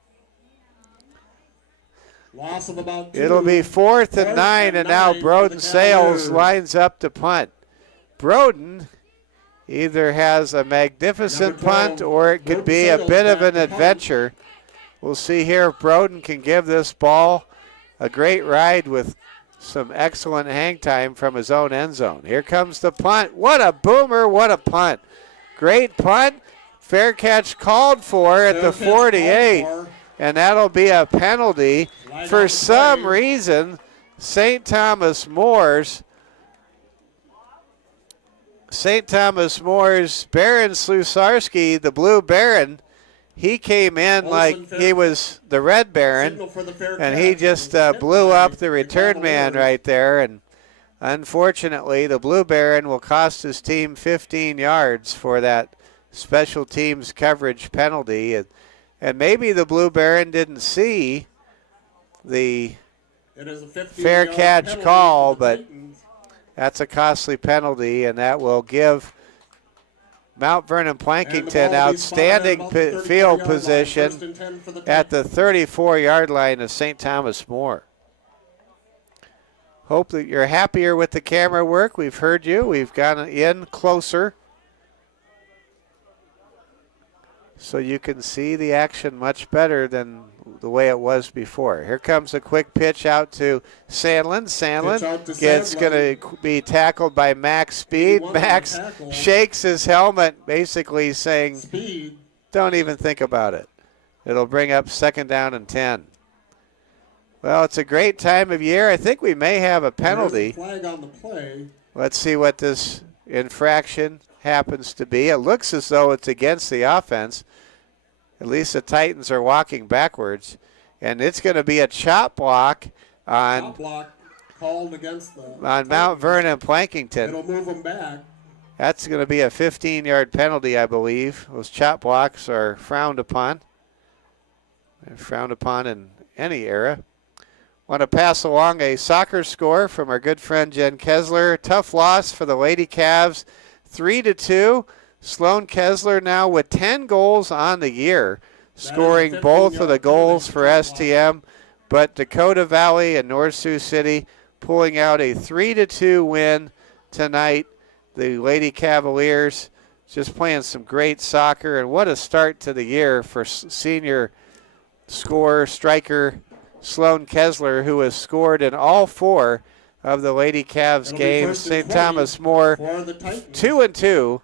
It'll be 4th and 9, and now Broden Sales lines up to punt. Broden either has a magnificent punt or it could be a bit of an adventure. We'll see here if Broden can give this ball a great ride with some excellent hang time from his own end zone. Here comes the punt. What a boomer, what a punt. Great punt. Fair catch called for at the 48, and that'll be a penalty. For some reason, St. Thomas Moore's Baron Slusarski, the Blue Baron, he came in like he was the Red Baron, and he just blew up the return man right there. And unfortunately, the Blue Baron will cost his team 15 yards for that special teams coverage penalty. And maybe the Blue Baron didn't see the It is a 15-yard fair catch penalty call, for the but Titans. that's a costly penalty, and that will give Mount Vernon Plankinton outstanding field position at the 34-yard line of St. Thomas More. Hope that you're happier with the camera work. We've heard you. We've gone in closer so you can see the action much better than the way it was before. Here comes a quick pitch out to Sandlin. Sandlin going to be tackled by Max Speed. Max shakes his helmet, basically saying, Speed. Don't even think about it. It'll bring up 2nd down and 10. Well, it's a great time of year. I think we may have a penalty. Flag on the play. Let's see what this infraction happens to be. It looks as though it's against the offense. At least the Titans are walking backwards. And it's going to be a chop block on, called against on Mount Vernon Plankinton. It'll move them back. That's going to be a 15-yard penalty, I believe. Those chop blocks are frowned upon. They're frowned upon in any era. Want to pass along a soccer score from our good friend Jen Kessler. Tough loss for the Lady Cavs, 3-2. Sloan Kessler now with 10 goals on the year, scoring both of the goals for STM. But Dakota Valley and North Sioux City pulling out a 3-2 win tonight. The Lady Cavaliers just playing some great soccer, and what a start to the year for senior scorer, striker Sloan Kessler, who has scored in all 4 of the Lady Cavs games. St. Thomas More 2-2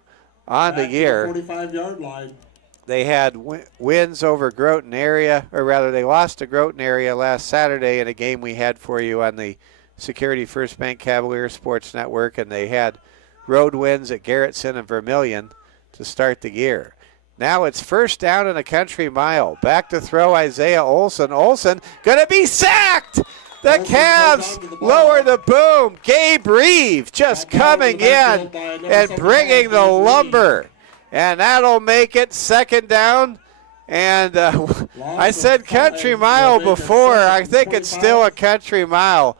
on the year. 45-yard line. They had wins over Groton area, or rather they lost to Groton area last Saturday in a game we had for you on the Security First Bank Cavalier Sports Network, and they had road wins at Garrettson and Vermilion to start the year. Now it's 1st down and a country mile. Back to throw Isaiah Olson. Olson going to be sacked. The Cavs lower the boom. Gabe Reeve just coming in and bringing the lumber. And that'll make it 2nd down. And I said country mile before. I think it's still a country mile.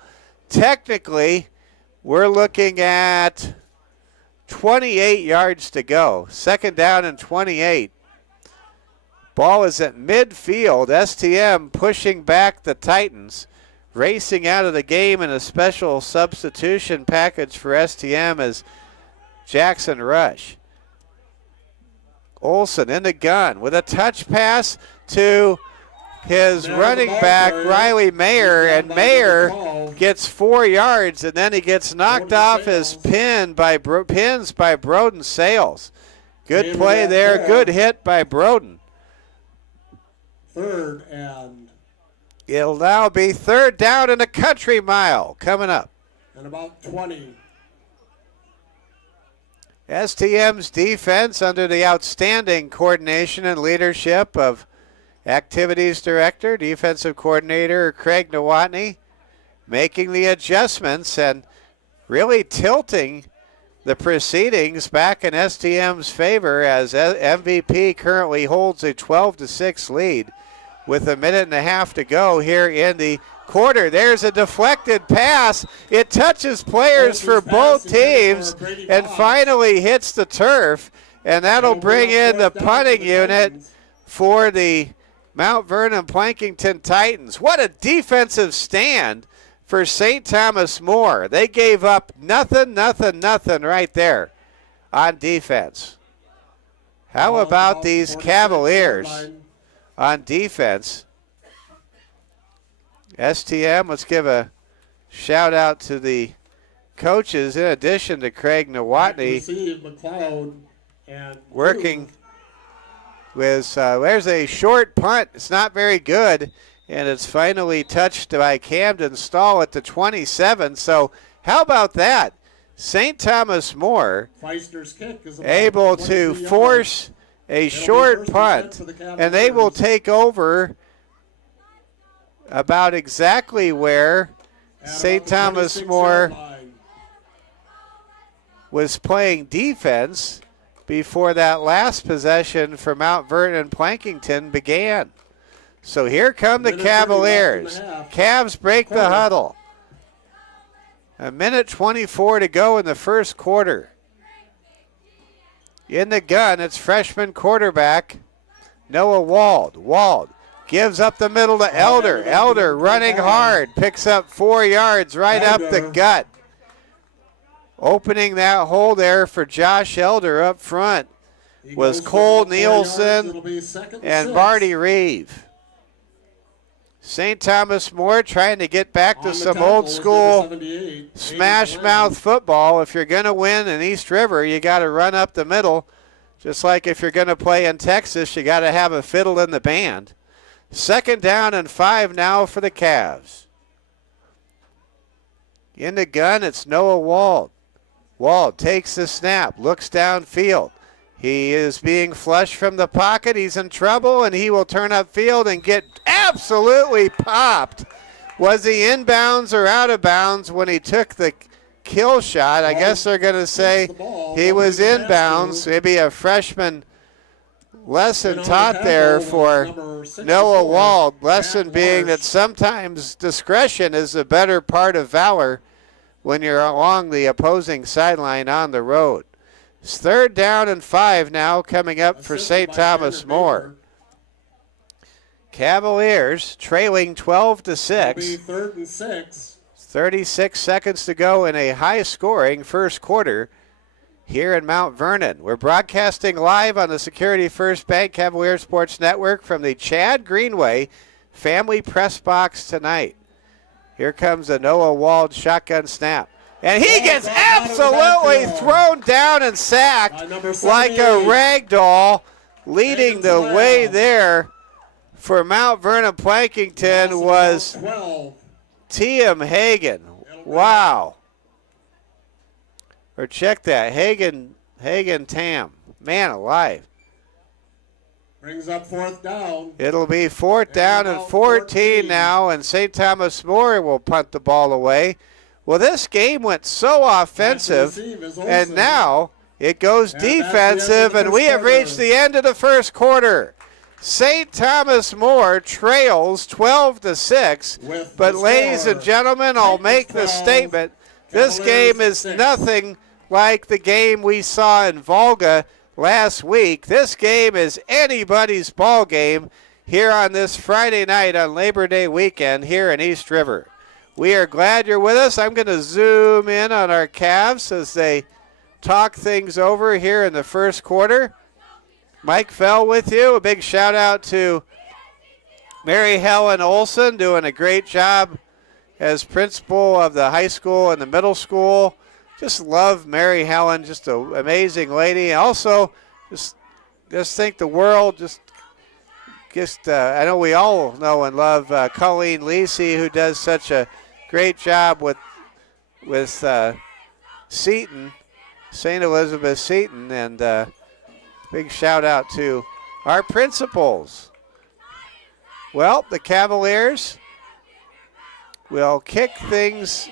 Technically, we're looking at 28 yards to go. 2nd down and 28. Ball is at midfield. STM pushing back the Titans. Racing out of the game in a special substitution package for STM as Jackson Rush. Olson in the gun with a touch pass to his running back, Riley Mayer, and Mayer gets 4 yards, and then he gets knocked off his pins by Broden Sales. Good play there, good hit by Broden. 3rd and it'll now be 3rd down and a country mile coming up. And about 20. STM's defense under the outstanding coordination and leadership of Activities Director, Defensive Coordinator Craig Nowotny, making the adjustments and really tilting the proceedings back in STM's favor as MVP currently holds a 12-6 lead with 1.5 minutes to go here in the quarter. There's a deflected pass. It touches players for both teams and finally hits the turf, and that'll bring in the punting unit for the Mount Vernon Plankinton Titans. What a defensive stand for St. Thomas More. They gave up nothing right there on defense. How about these Cavaliers on defense? STM, let's give a shout out to the coaches in addition to Craig Nowotny working with, there's a short punt. It's not very good, and it's finally touched by Camden Stahl at the 27. So how about that? St. Thomas More able to force a short punt, and they will take over about exactly where St. Thomas More was playing defense before that last possession for Mount Vernon Plankinton began. So here come the Cavaliers. Cavs break the huddle. 1:24 to go in the first quarter. In the gun, it's freshman quarterback Noah Wald. Wald gives up the middle to Elder. Elder running hard, picks up 4 yards right up the gut. Opening that hole there for Josh Elder up front was Cole Nielsen and Marty Reeve. St. Thomas More trying to get back to some old school smash mouth football. If you're going to win in East River, you got to run up the middle. Just like if you're going to play in Texas, you got to have a fiddle in the band. 2nd down and 5 now for the Cavs. In the gun, it's Noah Wald. Wald takes the snap, looks downfield. He is being flushed from the pocket. He's in trouble, and he will turn upfield and get absolutely popped. Was he inbounds or out of bounds when he took the kill shot? I guess they're going to say he was inbounds. Maybe a freshman lesson taught there for Noah Wald. Lesson being that sometimes discretion is the better part of valor when you're along the opposing sideline on the road. It's 3rd down and 5 now coming up for St. Thomas More. Cavaliers trailing 12-6. 3rd and 6. 36 seconds to go in a high-scoring first quarter here in Mount Vernon. We're broadcasting live on the Security First Bank Cavalier Sports Network from the Chad Greenway Family Press Box tonight. Here comes the Noah Wald shotgun snap. And he gets absolutely thrown down and sacked like a rag doll, leading the way there for Mount Vernon Plankinton was T.M. Hagan. Wow. Or check that, Hagan Tam. Man alive. Brings up 4th down. It'll be 4th down and 14 now, and St. Thomas More will punt the ball away. Well, this game went so offensive, and now it goes defensive, and we have reached the end of the first quarter. St. Thomas More trails 12-6, but ladies and gentlemen, I'll make the statement. This game is nothing like the game we saw in Volga last week. This game is anybody's ball game here on this Friday night on Labor Day weekend here in East River. We are glad you're with us. I'm going to zoom in on our Cavs as they talk things over here in the first quarter. Mike Fell with you. A big shout out to Mary Helen Olson doing a great job as principal of the high school and the middle school. Just love Mary Helen, just an amazing lady. Also, just think the world I know we all know and love Colleen Lisi, who does such a great job with Seton, St. Elizabeth Seton, and big shout out to our principals. Well, the Cavaliers will kick things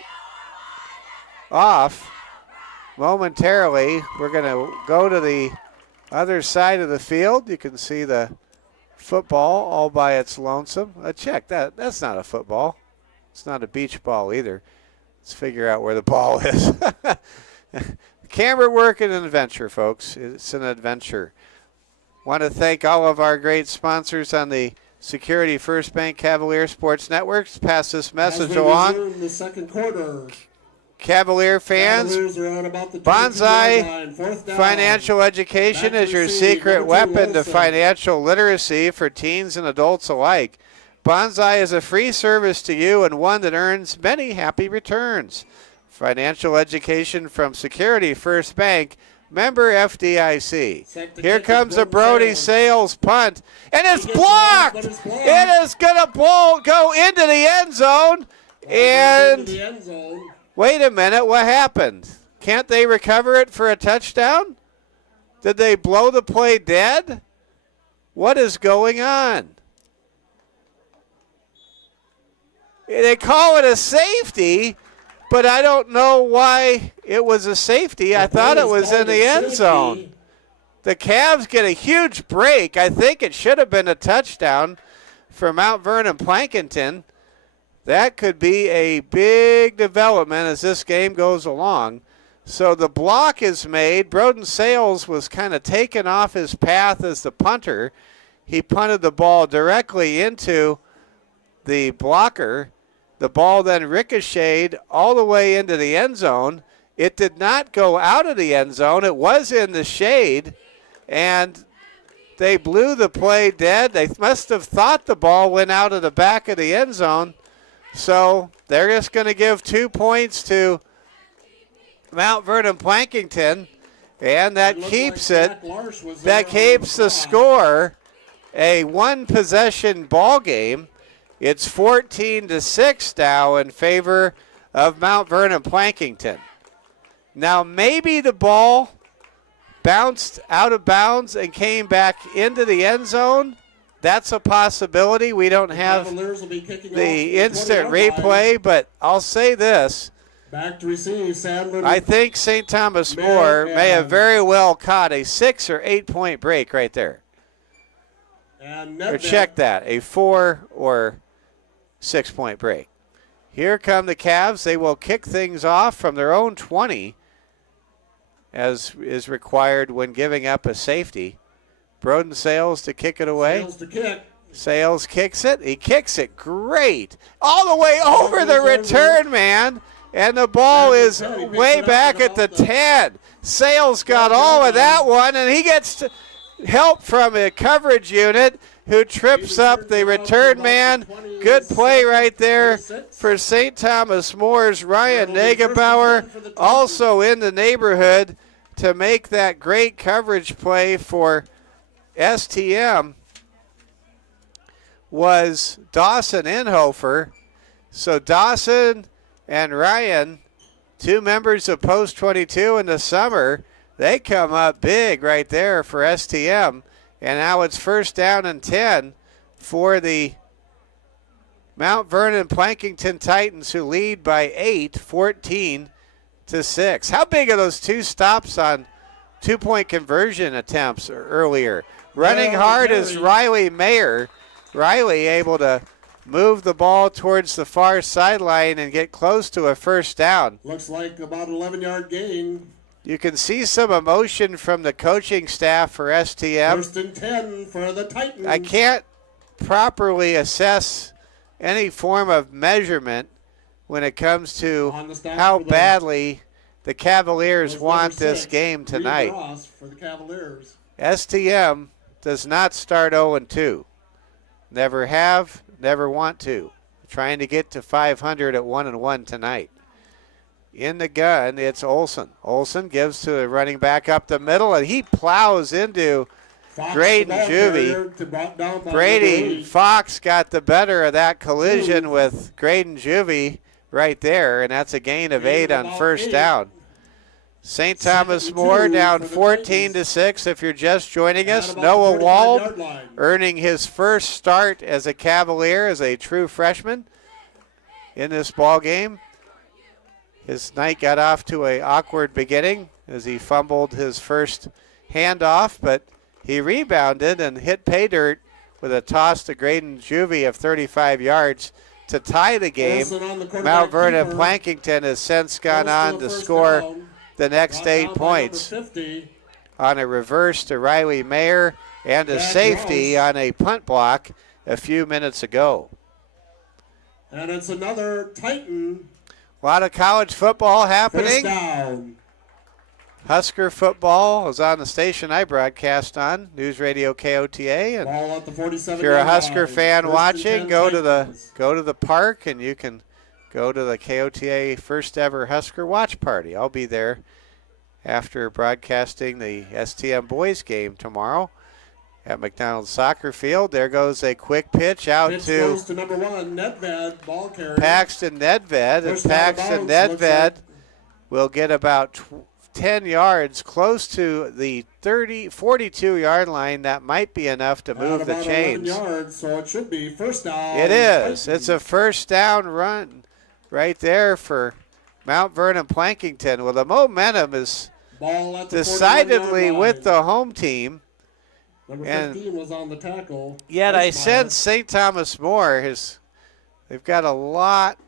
off momentarily. We're going to go to the other side of the field. You can see the football all by its lonesome. Check that. That's not a football. It's not a beach ball either. Let's figure out where the ball is. Camera work and an adventure, folks. It's an adventure. Want to thank all of our great sponsors on the Security First Bank Cavalier Sports Networks. Pass this message along. The second quarter. Cavalier fans, Bonsai Financial Education is your secret weapon to financial literacy for teens and adults alike. Bonsai is a free service to you and one that earns many happy returns. Financial education from Security First Bank, member FDIC. Here comes a Brody Sales punt, and it's blocked! It is going to go into the end zone, and wait a minute, what happened? Can't they recover it for a touchdown? Did they blow the play dead? What is going on? They call it a safety, but I don't know why it was a safety. I thought it was in the end zone. The Cavs get a huge break. I think it should have been a touchdown for Mount Vernon Plankinton. That could be a big development as this game goes along. So the block is made. Broden Sales was kind of taken off his path as the punter. He punted the ball directly into the blocker. The ball then ricocheted all the way into the end zone. It did not go out of the end zone. It was in the shade, and they blew the play dead. They must have thought the ball went out of the back of the end zone. So they're just going to give 2 points to Mount Vernon Plankinton, and that keeps it. That keeps the score a one-possession ball game. It's 14-6 now in favor of Mount Vernon Plankinton. Now maybe the ball bounced out of bounds and came back into the end zone. That's a possibility. We don't have the instant replay, but I'll say this. Back to receive, Sandler. I think St. Thomas More may have very well caught a 6 or 8 point break right there. Or check that, a 4 or 6 point break. Here come the Cavs. They will kick things off from their own 20, as is required when giving up a safety. Broden Sales to kick it away. Sales to kick. Sales kicks it. He kicks it great. All the way over the return man. And the ball is way back at the 10. Sales got all of that one, and he gets help from a coverage unit who trips up the return man. Good play right there for St. Thomas More's Ryan Negebauer, also in the neighborhood to make that great coverage play for STM was Dawson Inhofer. So Dawson and Ryan, two members of Post 22 in the summer, they come up big right there for STM. And now it's first down and 10 for the Mount Vernon Plankinton Titans, who lead by 8, 14-6. How big are those two stops on two-point conversion attempts earlier? Running hard is Riley Mayer. Riley able to move the ball towards the far sideline and get close to a first down. Looks like about 11-yard gain. You can see some emotion from the coaching staff for STM. First and 10 for the Titans. I can't properly assess any form of measurement when it comes to how badly the Cavaliers want this game tonight. For the Cavaliers. STM does not start 0-2. Never have, never want to. Trying to get to 500 at 1-1 tonight. In the gun, it's Olson. Olson gives to the running back up the middle, and he plows into Graydon Juvie. Brady Fox got the better of that collision with Graydon Juvie right there, and that's a gain of 8 on first down. St. Thomas More down 14-6 if you're just joining us. Noah Wald earning his first start as a Cavalier, as a true freshman in this ball game. His night got off to an awkward beginning as he fumbled his first handoff, but he rebounded and hit pay dirt with a toss to Graydon Juvie of 35 yards to tie the game. Mount Vernon Plankinton has since gone on to score the next 8 points on a reverse to Riley Mayer and a safety on a punt block a few minutes ago. And it's another Titan. A lot of college football happening. First down. Husker football is on the station I broadcast on, News Radio KOTA. And Ball at the 47 if you're a yard Husker line. fan First watching, and 10 go to Titans. the park, and you can go to the KOTA first ever Husker watch party. I'll be there after broadcasting the STM boys game tomorrow at McDonald's Soccer Field. There goes a quick pitch out Pitch to goes to number 1, Nedved, ball carrier. Paxton Nedved, and First down Paxton bounds, Nedved will get about 10 yards close to the 42-yard line. That might be enough to move the about chains. 11 yards, so it should be first down. It is. Titans. It's a first down run right there for Mount Vernon Plankinton. Well, the momentum is Ball at the decidedly 41-yard with line. the home team. Number And 15 was on the tackle. Yet I sense St. Thomas More they've got a lot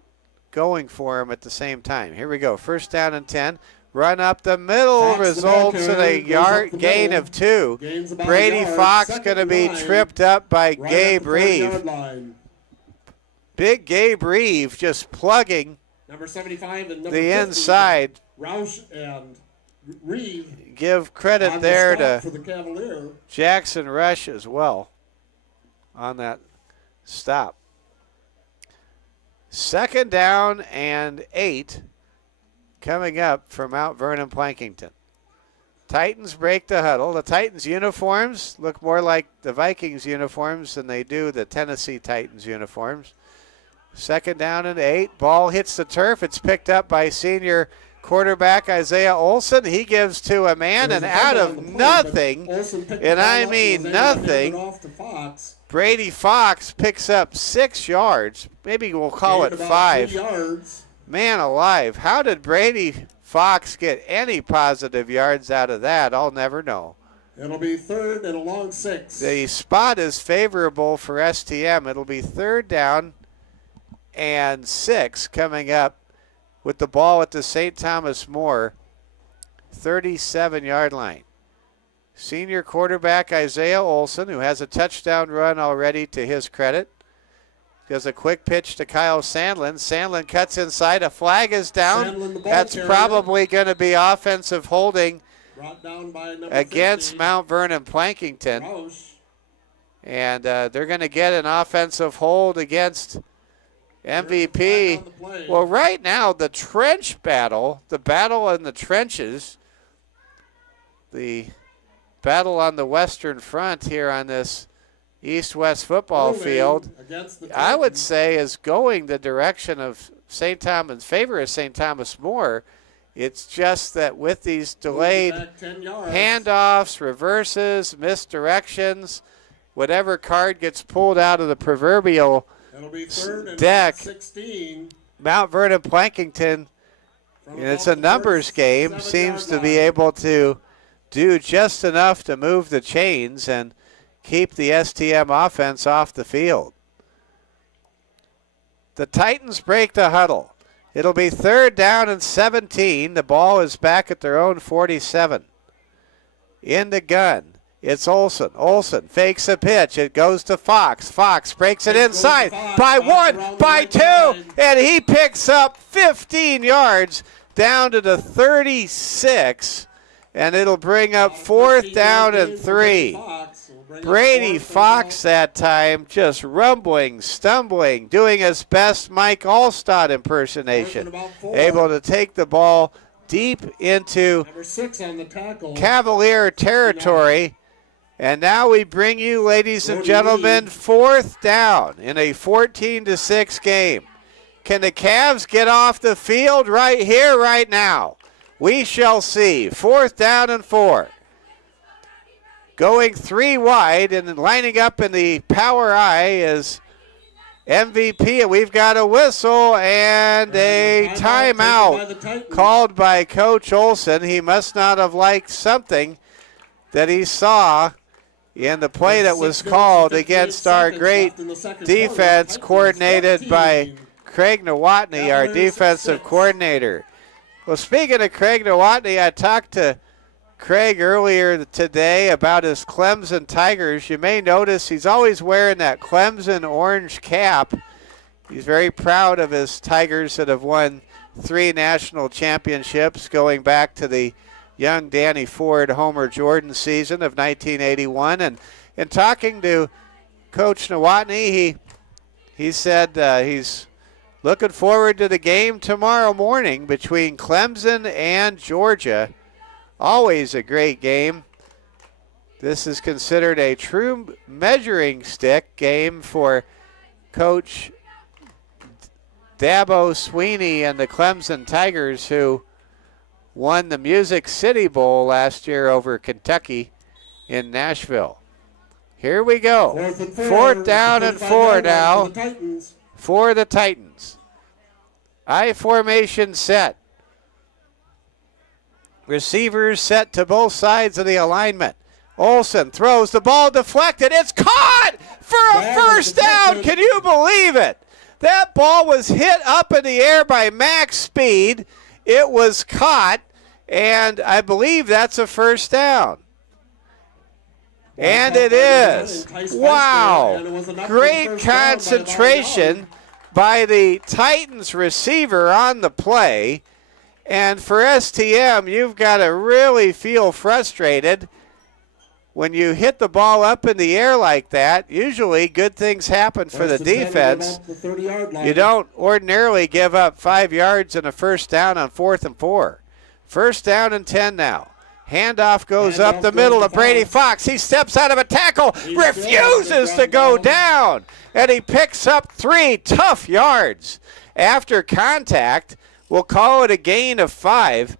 going for them at the same time. Here we go. First down and 10. Run up the middle results in a yard gain of 2. Brady Fox going to be tripped up by Gabe Reeve. Big Gabe Reeve just plugging number 75 and number the 50, inside. Roush and Reeve. Give credit there to for the Cavalier. Jackson Rush as well on that stop. Second down and 8 coming up for Mount Vernon Plankinton. Titans break the huddle. The Titans uniforms look more like the Vikings uniforms than they do the Tennessee Titans uniforms. Second down and 8. Ball hits the turf. It's picked up by senior quarterback Isaiah Olson. He gives to a man, and out of nothing, and I mean nothing, Brady Fox picks up 6 yards. Maybe we'll call it 5. 3 yards. Man alive, how did Brady Fox get any positive yards out of that? I'll never know. It'll be third and a long 6. The spot is favorable for STM. It'll be third down and 6 coming up with the ball at the St. Thomas More 37-yard line. Senior quarterback Isaiah Olson, who has a touchdown run already to his credit, does a quick pitch to Kyle Sandlin. Sandlin cuts inside. A flag is down. That's probably going to be offensive holding brought down by against 50. Mount Vernon Plankinton. Roush. And they're going to get an offensive hold against MVP. Well, right now, the trench battle, the battle in the trenches, the battle on the Western Front here on this East-West football field, I would say is going the direction of St. Thomas, favor of St. Thomas More. It's just that with these delayed handoffs, reverses, misdirections, whatever card gets pulled out of the proverbial deck, 16. Mount Vernon Plankinton, it's a numbers game, seems to be able to do just enough to move the chains and keep the STM offense off the field. The Titans break the huddle. It'll be third down and 17. The ball is back at their own 47. In the gun, it's Olson. Olson fakes a pitch. It goes to Fox. Fox breaks it inside by 1, by 2, and he picks up 15 yards down to the 36, and it'll bring up fourth down and 3. Brady Fox that time just rumbling, stumbling, doing his best Mike Allstott impersonation. Able to take the ball deep into number 6 on the tackle. Cavalier territory. And now we bring you, ladies and gentlemen, fourth down in a 14-6 game. Can the Cavs get off the field right here, right now? We shall see. Fourth down and 4. Going 3 wide and lining up in the power eye is MVP. And we've got a whistle and a timeout called by Coach Olson. He must not have liked something that he saw in the play that was called against our great defense coordinated by Craig Nowotny, our defensive coordinator. Well, speaking of Craig Nowotny, I talked to Craig earlier today about his Clemson Tigers. You may notice he's always wearing that Clemson orange cap. He's very proud of his Tigers that have won 3 national championships going back to the young Danny Ford, Homer Jordan season of 1981. And in talking to Coach Nowotny, he said he's looking forward to the game tomorrow morning between Clemson and Georgia. Always a great game. This is considered a true measuring stick game for Coach Dabo Sweeney and the Clemson Tigers, who won the Music City Bowl last year over Kentucky in Nashville. Here we go. Fourth down and 4 now for the Titans. I formation set. Receivers set to both sides of the alignment. Olsen throws the ball deflected. It's caught for a first down. Can you believe it? That ball was hit up in the air by max speed. It was caught, and I believe that's a first down. And it is. Wow. Great concentration by the Titans receiver on the play. And for STM, you've got to really feel frustrated. When you hit the ball up in the air like that, usually good things happen for the defense. You don't ordinarily give up 5 yards and a first down on 4th and 4. First down and 10 now. Handoff goes up the middle to Brady Fox. He steps out of a tackle, refuses to go down, and he picks up 3 tough yards. After contact, we'll call it a gain of 5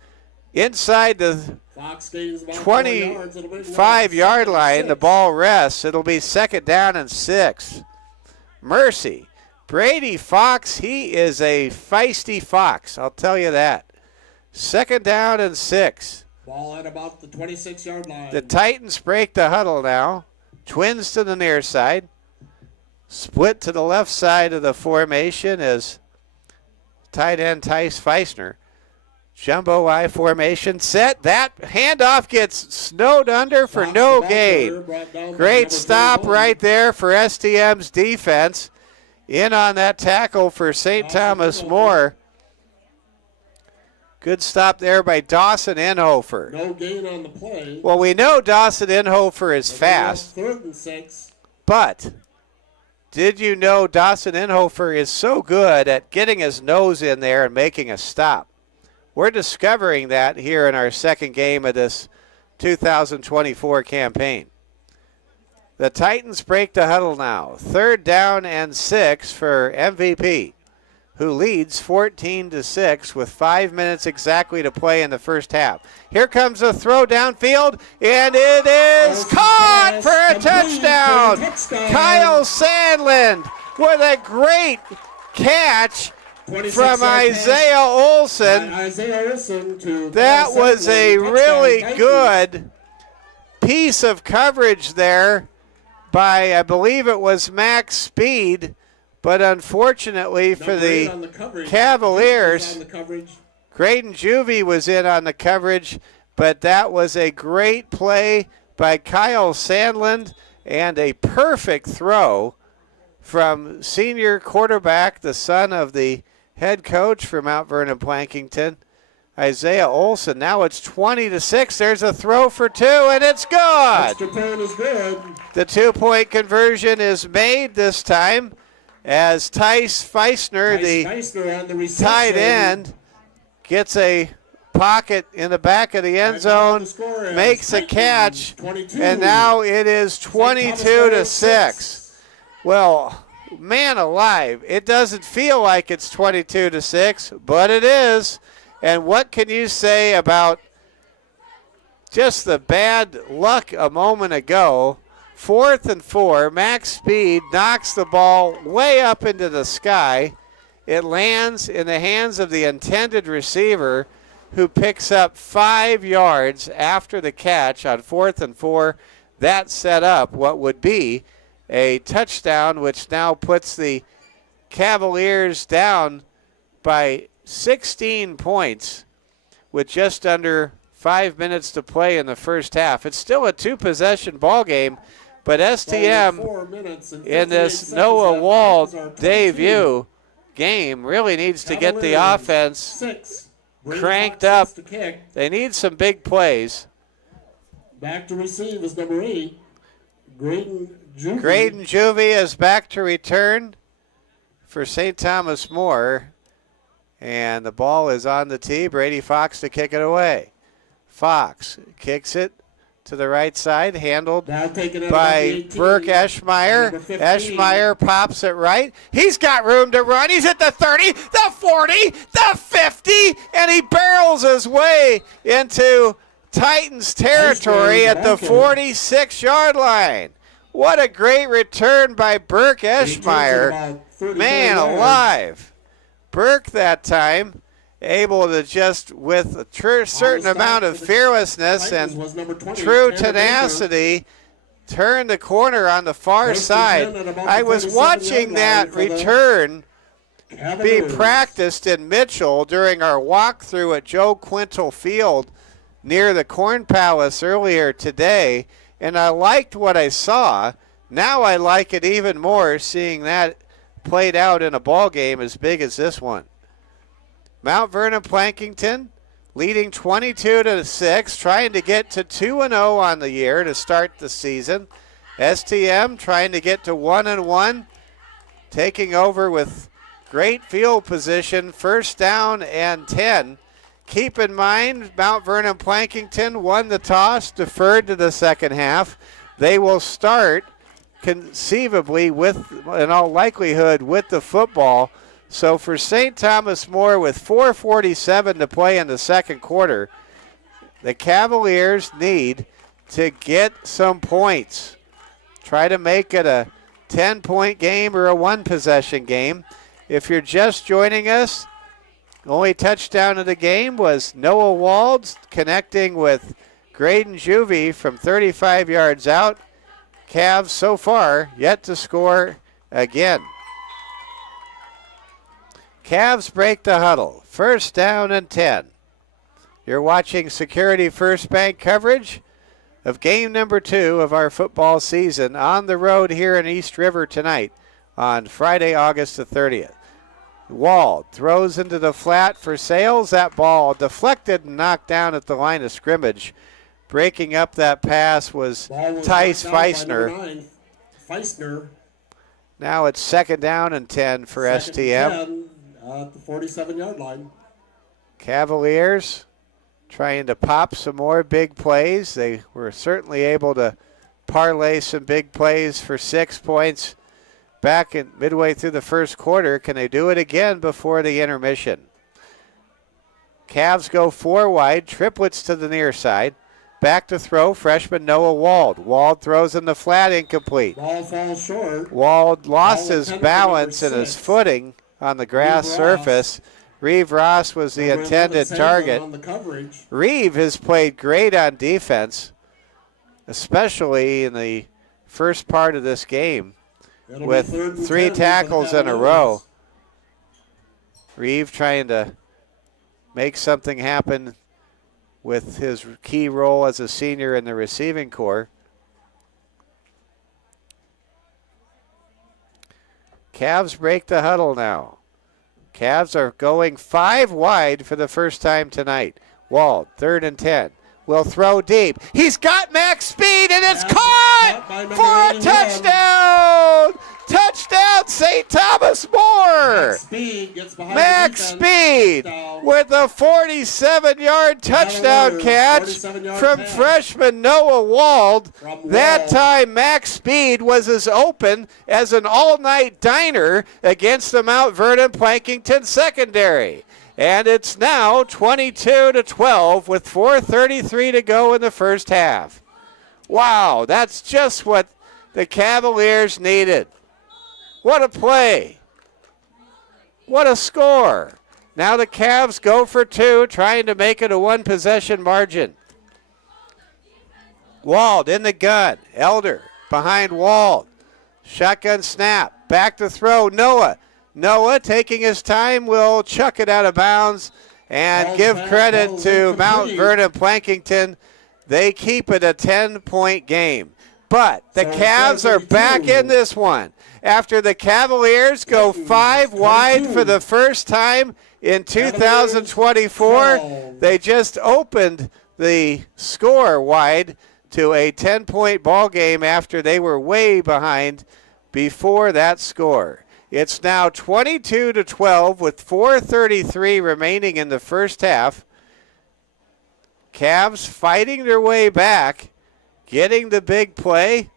inside the 25-yard line. The ball rests. It'll be 2nd down and 6. Mercy. Brady Fox, he is a feisty fox, I'll tell you that. 2nd down and 6. Ball at about the 26-yard line. The Titans break the huddle now. Twins to the near side. Split to the left side of the formation is tight end Tice Feisner. Jumbo I formation set. That handoff gets snowed under for no gain. Great stop right there for STM's defense. In on that tackle for St. Thomas More. Good stop there by Dawson Inhofer. No gain on the play. Well, we know Dawson Inhofer is fast. 3rd and 6. But did you know Dawson Inhofer is so good at getting his nose in there and making a stop? We're discovering that here in our second game of this 2024 campaign. The Titans break the huddle now. 3rd down and 6 for MVP, who leads 14-6 with 5 minutes exactly to play in the first half. Here comes a throw downfield, and it is caught for a touchdown. Kyle Sandland with a great catch from Isaiah Olsen. That was a really good piece of coverage there by, I believe it was max speed, but unfortunately for the Cavaliers, Graydon Juvie was in on the coverage, but that was a great play by Kyle Sandland and a perfect throw from senior quarterback, the son of the head coach for Mount Vernon Plankinton, Isaiah Olsen. Now it's 20-6. There's a throw for 2, and it's good. Extra point is good. The 2-point conversion is made this time as Tice Feisner, the tight end, gets a pocket in the back of the end zone, makes a catch, and now it is 22-6. Well, man alive, it doesn't feel like it's 22-6, but it is. And what can you say about just the bad luck a moment ago? 4th and 4, max speed knocks the ball way up into the sky. It lands in the hands of the intended receiver, who picks up 5 yards after the catch on 4th and 4. That set up what would be a touchdown, which now puts the Cavaliers down by 16 points with just under 5 minutes to play in the first half. It's still a 2-possession ball game, but STM in this Noah Wall debut game really needs to get the offense cranked up. They need some big plays. Back to receive is number 8, Graydon Juvie. Graydon Juvie is back to return for St. Thomas More. And the ball is on the tee. Brady Fox to kick it away. Fox kicks it to the right side, handled by Burke Eschmeyer. Eschmeyer pops it right. He's got room to run. He's at the 30, the 40, the 50, and he barrels his way into Titans territory at the 46-yard line. What a great return by Burke Eschmeyer. Man alive. Burke that time able to just, with a certain amount of fearlessness and true tenacity, turn the corner on the far side. I was watching that return be practiced in Mitchell during our walkthrough at Joe Quintal Field near the Corn Palace earlier today, and I liked what I saw. Now I like it even more seeing that played out in a ball game as big as this one. Mount Vernon Plankinton leading 22-6, trying to get to 2-0 on the year to start the season. STM trying to get to 1-1, taking over with great field position, first down and 10. Keep in mind, Mount Vernon Plankinton won the toss, deferred to the second half. They will start conceivably with, in all likelihood, with the football. So for St. Thomas More, with 4:47 to play in the second quarter, the Cavaliers need to get some points. Try to make it a 10-point game or a one-possession game. If you're just joining us, the only touchdown of the game was Noah Wald connecting with Graydon Juvie from 35 yards out. Cavs so far yet to score again. Cavs break the huddle. First down and 10. You're watching Security First Bank coverage of game number 2 of our football season on the road here in East River tonight on Friday, August the 30th. Wald throws into the flat for Sales. That ball deflected and knocked down at the line of scrimmage. Breaking up that pass was Tice Feisner. Now it's second down and 10 for STM. At the 47-yard line. Cavaliers trying to pop some more big plays. They were certainly able to parlay some big plays for 6 points back in midway through the first quarter. Can they do it again before the intermission? Cavs go 4 wide, triplets to the near side. Back to throw, freshman Noah Wald. Wald throws in the flat, incomplete. Ball falls short. Wald lost his balance and his footing on the grass surface. Reeve Ross was the intended target. Reeve has played great on defense, especially in the first part of this game, with 3 tackles in a row. Reeve trying to make something happen with his key role as a senior in the receiving corps. Cavs break the huddle now. Cavs are going 5 wide for the first time tonight. Wald, 3rd and 10. Will throw deep. He's got max speed, and it's caught for a touchdown! Touchdown, St. Thomas More! Max Speed with a 47-yard touchdown catch from freshman Noah Wald. That time, Max Speed was as open as an all-night diner against the Mount Vernon Plankinton secondary. And it's now 22-12 with 4:33 to go in the first half. Wow, that's just what the Cavaliers needed. What a play. What a score. Now the Cavs go for 2, trying to make it a one-possession margin. Wald in the gun. Elder behind Wald. Shotgun snap. Back to throw. Noah. Noah, taking his time, will chuck it out of bounds and give credit to Mount Vernon Plankinton. They keep it a 10-point game. But the Cavs are back in this one. After the Cavaliers go 5 wide for the first time in 2024, they just opened the score wide to a 10-point ball game after they were way behind before that score. It's now 22-12 with 4:33 remaining in the first half. Cavs fighting their way back, getting the big play.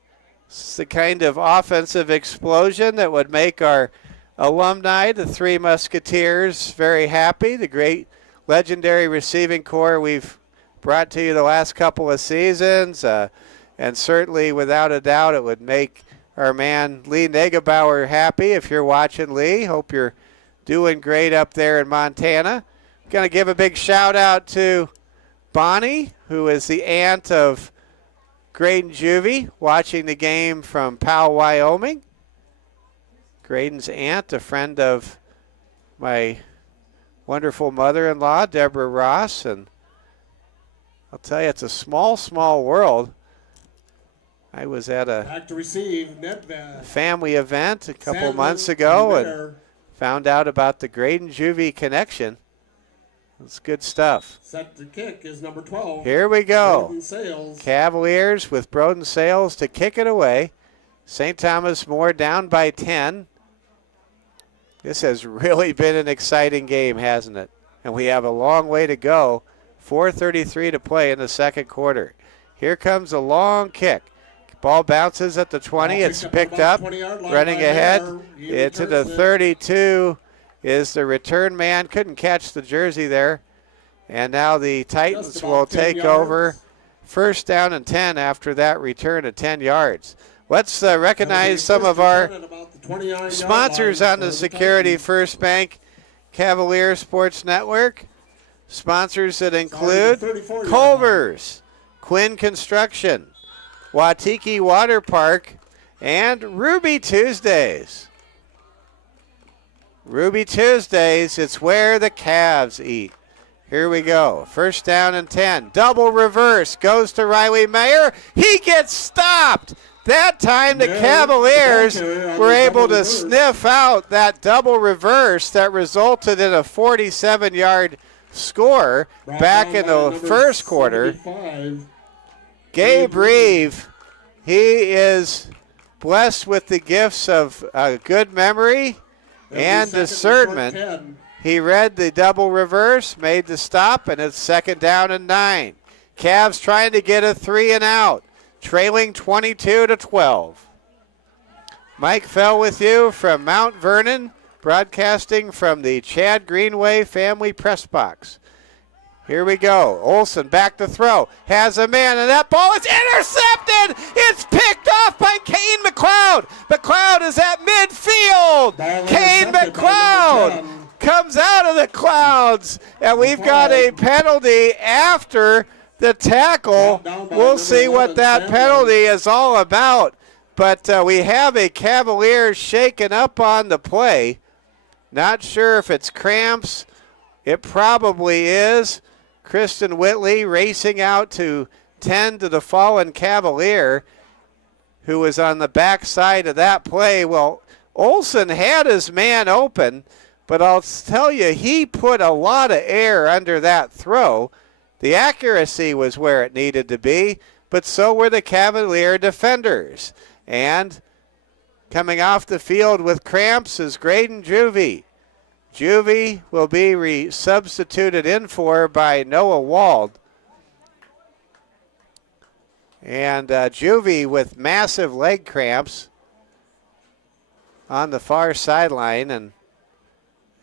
It's the kind of offensive explosion that would make our alumni, the Three Musketeers, very happy. The great legendary receiving corps we've brought to you the last couple of seasons. And certainly, without a doubt, it would make our man Lee Negebauer happy. If you're watching, Lee, hope you're doing great up there in Montana. Going to give a big shout out to Bonnie, who is the aunt of Graydon Juvie, watching the game from Powell, Wyoming. Graydon's aunt, a friend of my wonderful mother-in-law, Deborah Ross. And I'll tell you, it's a small, small world. I was at a family event a couple months ago and found out about the Graydon Juvie connection. It's good stuff. Set to kick is number 12. Here we go. Broden Sales. Cavaliers with Broden Sales to kick it away. St. Thomas More down by 10. This has really been an exciting game, hasn't it? And we have a long way to go. 4:33 to play in the second quarter. Here comes a long kick. Ball bounces at the 20. It's picked up. Running ahead into the 32 is the return man. Couldn't catch the jersey there. And now the Titans will take over. First down and 10 after that return of 10 yards. Let's recognize some of our sponsors on the Security First Bank Cavalier Sports Network. Sponsors that include Culver's, Quinn Construction, Watiki Water Park, and Ruby Tuesdays. Ruby Tuesdays, it's where the Cavs eat. Here we go. First down and 10. Double reverse. Goes to Riley Mayer. He gets stopped. That time the Cavaliers were able to sniff out that double reverse that resulted in a 47-yard score back in the first quarter. Gabe Reeve, he is blessed with the gifts of good memory and discernment. He read the double reverse, made the stop, and it's second down and 9. Cavs trying to get a 3 and out, trailing 22-12. Mike Fell with you from Mount Vernon, broadcasting from the Chad Greenway Family Press Box. Here we go. Olsen back to throw. Has a man, and that ball is intercepted. It's picked off by Kane McLeod. McLeod is at midfield. Kane McLeod comes out of the clouds, and we've got a penalty after the tackle. We'll see what that penalty is all about. But we have a Cavalier shaken up on the play. Not sure if it's cramps. It probably is. Kristen Whitley racing out to tend to the fallen Cavalier, who was on the backside of that play. Well, Olsen had his man open, but I'll tell you, he put a lot of air under that throw. The accuracy was where it needed to be, but so were the Cavalier defenders. And coming off the field with cramps is Graydon Juvie. Juvie will be substituted in for by Noah Wald. And Juvie with massive leg cramps on the far sideline, and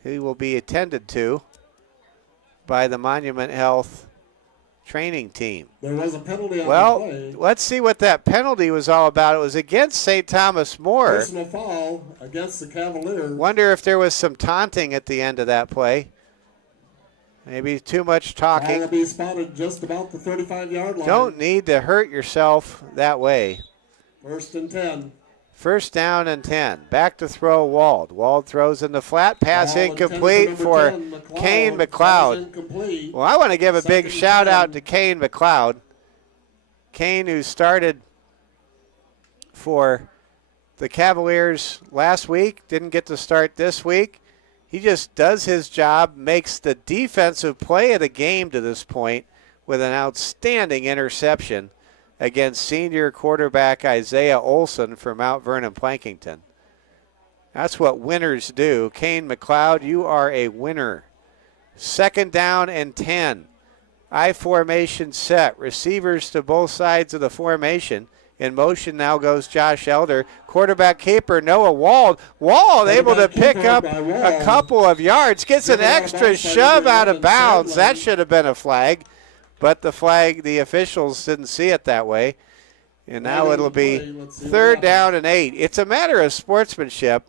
he will be attended to by the Monument Health training team. There was a penalty on the play. Let's see what that penalty was all about. It was against St. Thomas More. Personal foul against the Cavaliers. Wonder if there was some taunting at the end of that play. Maybe too much talking. Will be spotted just about the 35-yard line. Don't need to hurt yourself that way. First and 10. First down and 10. Back to throw Wald. Wald throws in the flat. Pass incomplete for Kane McLeod. Well, I want to give a big shout out to Kane McLeod. Kane, who started for the Cavaliers last week, didn't get to start this week. He just does his job, makes the defensive play of the game to this point with an outstanding interception against senior quarterback Isaiah Olsen from Mount Vernon Plankinton. That's what winners do. Kane McLeod, you are a winner. Second down and 10. I formation set. Receivers to both sides of the formation. In motion now goes Josh Elder. Quarterback keeper Noah Wald. Wald able to pick up a couple of yards. Gets an extra shove out of bounds. That should have been a flag. But the officials didn't see it that way. And now it'll be third down and 8. It's a matter of sportsmanship.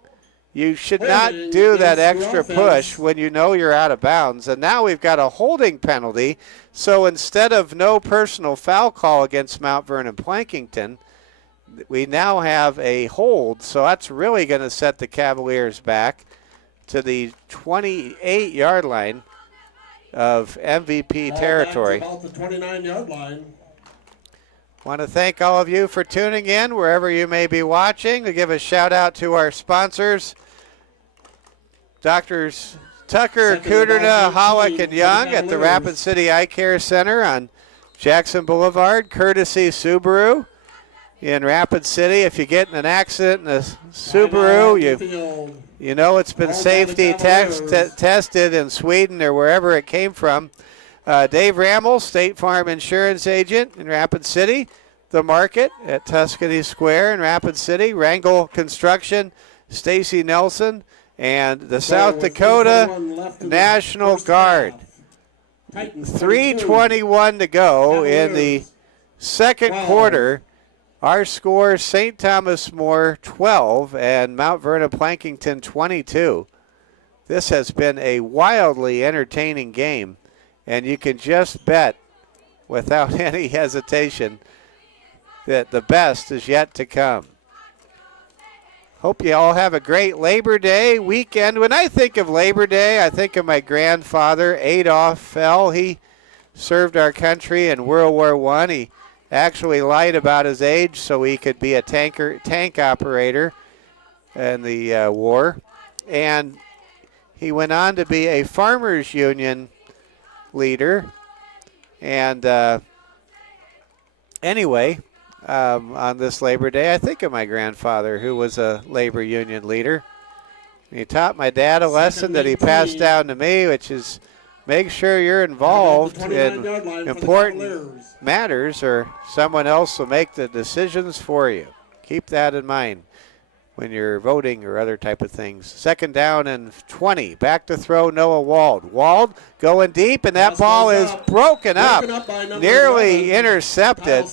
You should not do that extra push when you know you're out of bounds. And now we've got a holding penalty. So instead of no personal foul call against Mount Vernon Plankinton, we now have a hold. So that's really going to set the Cavaliers back to the 28-yard line of MVP territory. About the 29-yard line. Want to thank all of you for tuning in wherever you may be watching. To give a shout out to our sponsors, Doctors Tucker, Kudrna, Hollick, and Young at the Rapid City Eye Care Center on Jackson Boulevard, courtesy Subaru in Rapid City. If you get in an accident in a Subaru, you know it's been safety tested in Sweden or wherever it came from. Dave Rammel, State Farm Insurance Agent in Rapid City. The Market at Tuscany Square in Rapid City. Wrangle Construction, Stacy Nelson, and the South Dakota National Guard. 3:21 to go in the second quarter. Our score, St. Thomas More 12 and Mount Vernon Plankinton 22. This has been a wildly entertaining game. And you can just bet without any hesitation that the best is yet to come. Hope you all have a great Labor Day weekend. When I think of Labor Day, I think of my grandfather, Adolph Fell. He served our country in World War I. He actually lied about his age so he could be a tank operator in the war. And he went on to be a farmers union leader. And anyway, on this Labor Day, I think of my grandfather, who was a labor union leader. He taught my dad a lesson that he passed down to me, which is make sure you're involved in important matters or someone else will make the decisions for you. Keep that in mind when you're voting or other type of things. Second down and 20. Back to throw, Noah Wald. Wald going deep, and that ball is broken up nearly intercepted.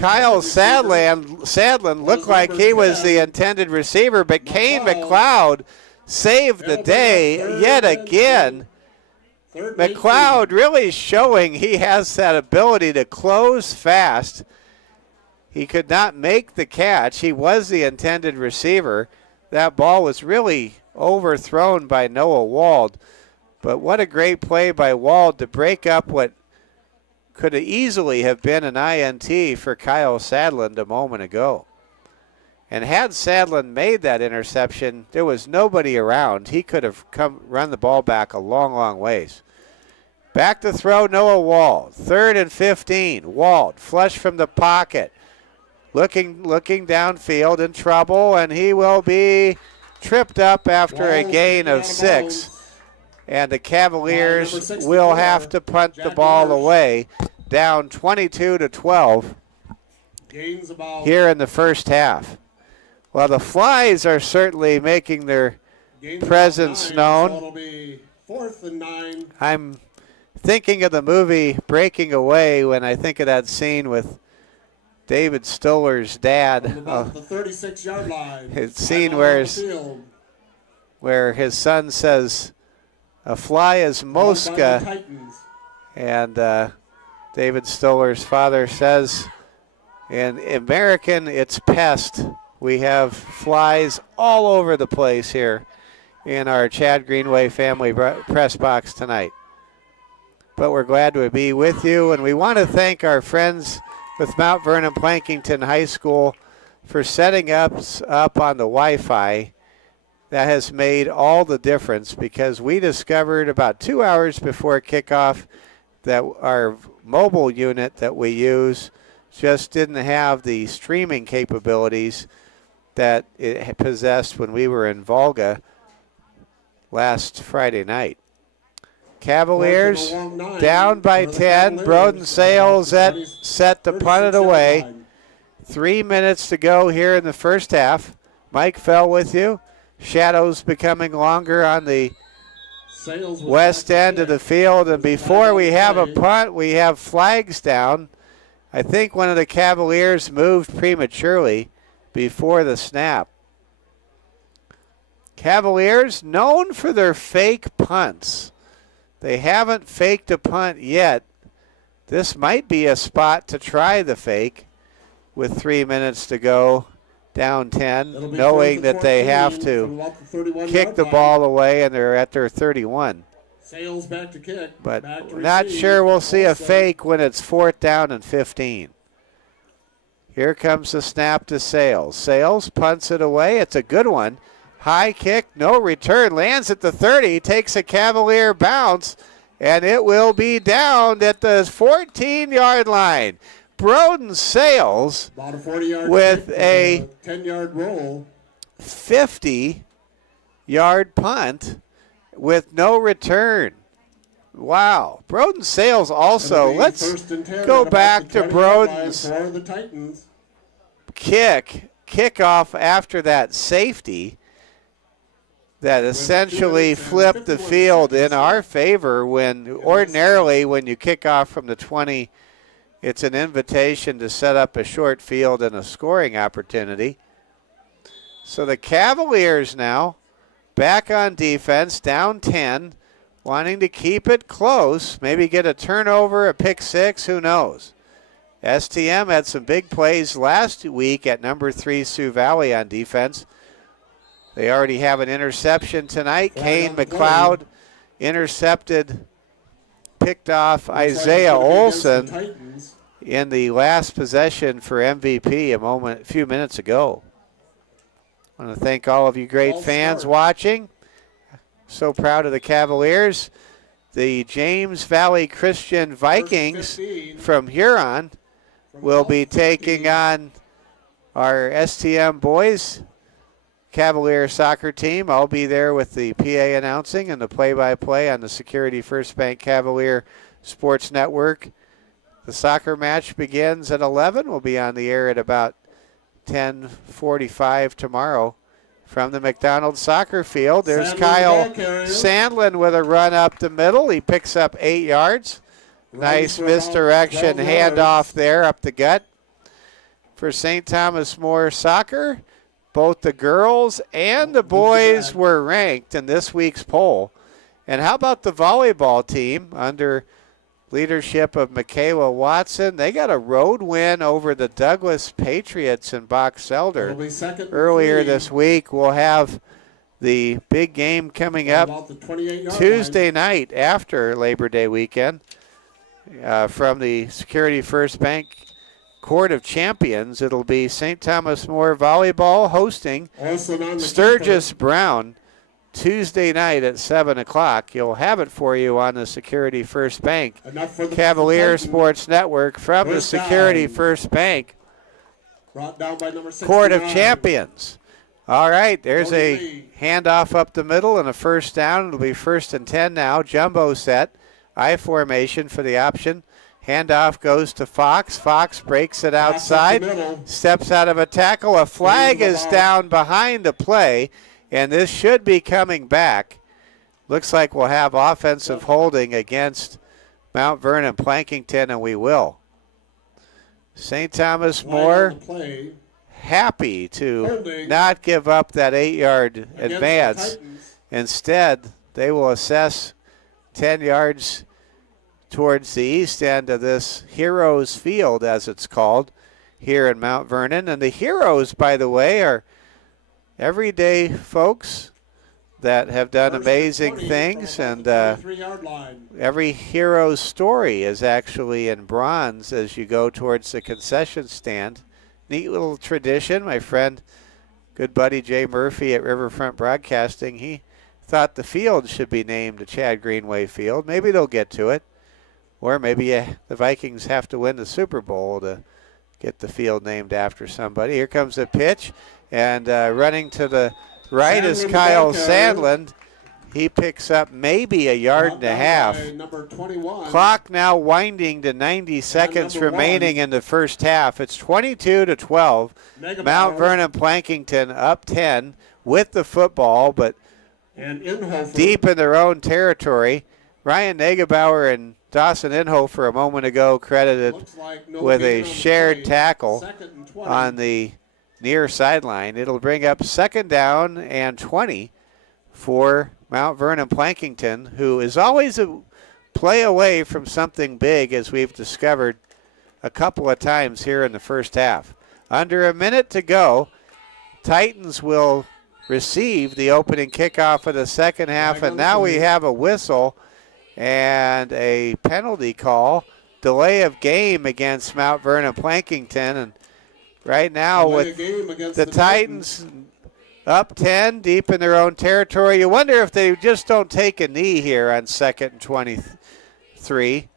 Kyle Sadlin looked like he was the intended receiver, but Kane McLeod saved the day yet again. McLeod really showing he has that ability to close fast. He could not make the catch. He was the intended receiver. That ball was really overthrown by Noah Wald. But what a great play by Wald to break up what could easily have been an INT for Kyle Sadlin a moment ago. And had Sadlin made that interception, there was nobody around. He could have run the ball back a long, long ways. Back to throw, Noah Wald. 3rd and 15. Wald, flush from the pocket. Looking downfield, in trouble, and he will be tripped up after a gain of 6. And the Cavaliers will have to punt the ball away, down 22-12 here in the first half. Well, the Flies are certainly making their presence known. 4th and 9. I'm thinking of the movie Breaking Away when I think of that scene with David Stoller's dad. About the 36-yard line. His scene where his son says, "A fly is Mosca," and David Stoller's father says, "In American, it's pest." We have flies all over the place here in our Chad Greenway family press box tonight. But we're glad to be with you, and we want to thank our friends with Mount Vernon Plankinton High School for setting us up on the Wi-Fi. That has made all the difference because we discovered about 2 hours before kickoff that our mobile unit that we use just didn't have the streaming capabilities that it possessed when we were in Volga last Friday night. Cavaliers down by 10. Broden Sales set to punt it away. 3 minutes to go here in the first half. Mike Fell with you. Shadows becoming longer on the west end of the field. And before we have a punt, we have flags down. I think one of the Cavaliers moved prematurely before the snap. Cavaliers known for their fake punts. They haven't faked a punt yet. This might be a spot to try the fake with 3 minutes to go, down 10, knowing that they have to kick the ball away and they're at their 31. Sales back to kick. But back to not receive. sure we'll see a Also, fake when it's 4th down and 15. Here comes the snap to Sales. Sales punts it away. It's a good one. High kick, no return. Lands at the 30, takes a Cavalier bounce, and it will be down at the 14-yard line. Broden Sales about a 40-yard with kick a 10-yard roll. 50-yard punt with no return. Wow. Broden Sales also. Let's go back to Broden's for the Titans. kickoff after that safety that essentially flipped the field in our favor, when ordinarily when you kick off from the 20, it's an invitation to set up a short field and a scoring opportunity. So the Cavaliers now back on defense, down 10, wanting to keep it close, maybe get a turnover, a pick six, who knows. STM had some big plays last week at number 3 Sioux Valley on defense. They already have an interception tonight. Kane McLeod intercepted, picked off Isaiah Olson in the last possession for MVP a few minutes ago. I want to thank all of you great fans watching. So proud of the Cavaliers. The James Valley Christian Vikings from Huron will be taking on our STM boys Cavalier soccer team. I'll be there with the PA announcing and the play-by-play on the Security First Bank Cavalier Sports Network. The soccer match begins at 11. We'll be on the air at about 10:45 tomorrow from the McDonald soccer field. There's Kyle Sandlin with a run up the middle. He picks up 8 yards. Nice misdirection handoff there up the gut. For St. Thomas More Soccer, both the girls and the boys were ranked in this week's poll. And how about the volleyball team under leadership of Michaela Watson? They got a road win over the Douglas Patriots in Box Elder earlier this week. We'll have the big game coming up Tuesday night after Labor Day weekend from the Security First Bank Court of Champions. It'll be St. Thomas More Volleyball hosting Sturgis Brown Tuesday night at 7 o'clock. You'll have it for you on the Security First Bank Cavalier Sports Network from the Security First Bank Court of Champions. All right, there's a handoff up the middle and a first down. It'll be 1st and 10 now. Jumbo set, I formation for the option. Handoff goes to Fox. Fox breaks it outside, steps out of a tackle. A flag is down behind the play, and this should be coming back. Looks like we'll have offensive holding against Mount Vernon Plankinton, and we will. St. Thomas More happy to not give up that 8-yard advance. Instead, they will assess 10 yards towards the east end of this Heroes Field, as it's called, here in Mount Vernon. And the Heroes, by the way, are everyday folks that have done amazing things, and every hero's story is actually in bronze as you go towards the concession stand. Neat little tradition. My friend, good buddy Jay Murphy at Riverfront Broadcasting, he thought the field should be named the Chad Greenway Field. Maybe they'll get to it. Or maybe the Vikings have to win the Super Bowl to get the field named after somebody. Here comes the pitch, and running to the right is Kyle Sandlin. He picks up maybe a yard and a half. Clock now winding to 90 seconds remaining in the first half. It's 22-12. Mount Vernon Plankinton up 10 with the football, but deep in their own territory. Ryan Negebauer and Dawson Inhofer a moment ago credited with a shared tackle on the near sideline. It'll bring up 2nd down and 20 for Mount Vernon Plankinton, who is always a play away from something big, as we've discovered a couple of times here in the first half. Under a minute to go, Titans will receive the opening kickoff of the second half, and now we have a whistle and a penalty call, delay of game against Mount Vernon Plankinton, and right now with the Titans up 10, deep in their own territory, you wonder if they just don't take a knee here on 2nd and 23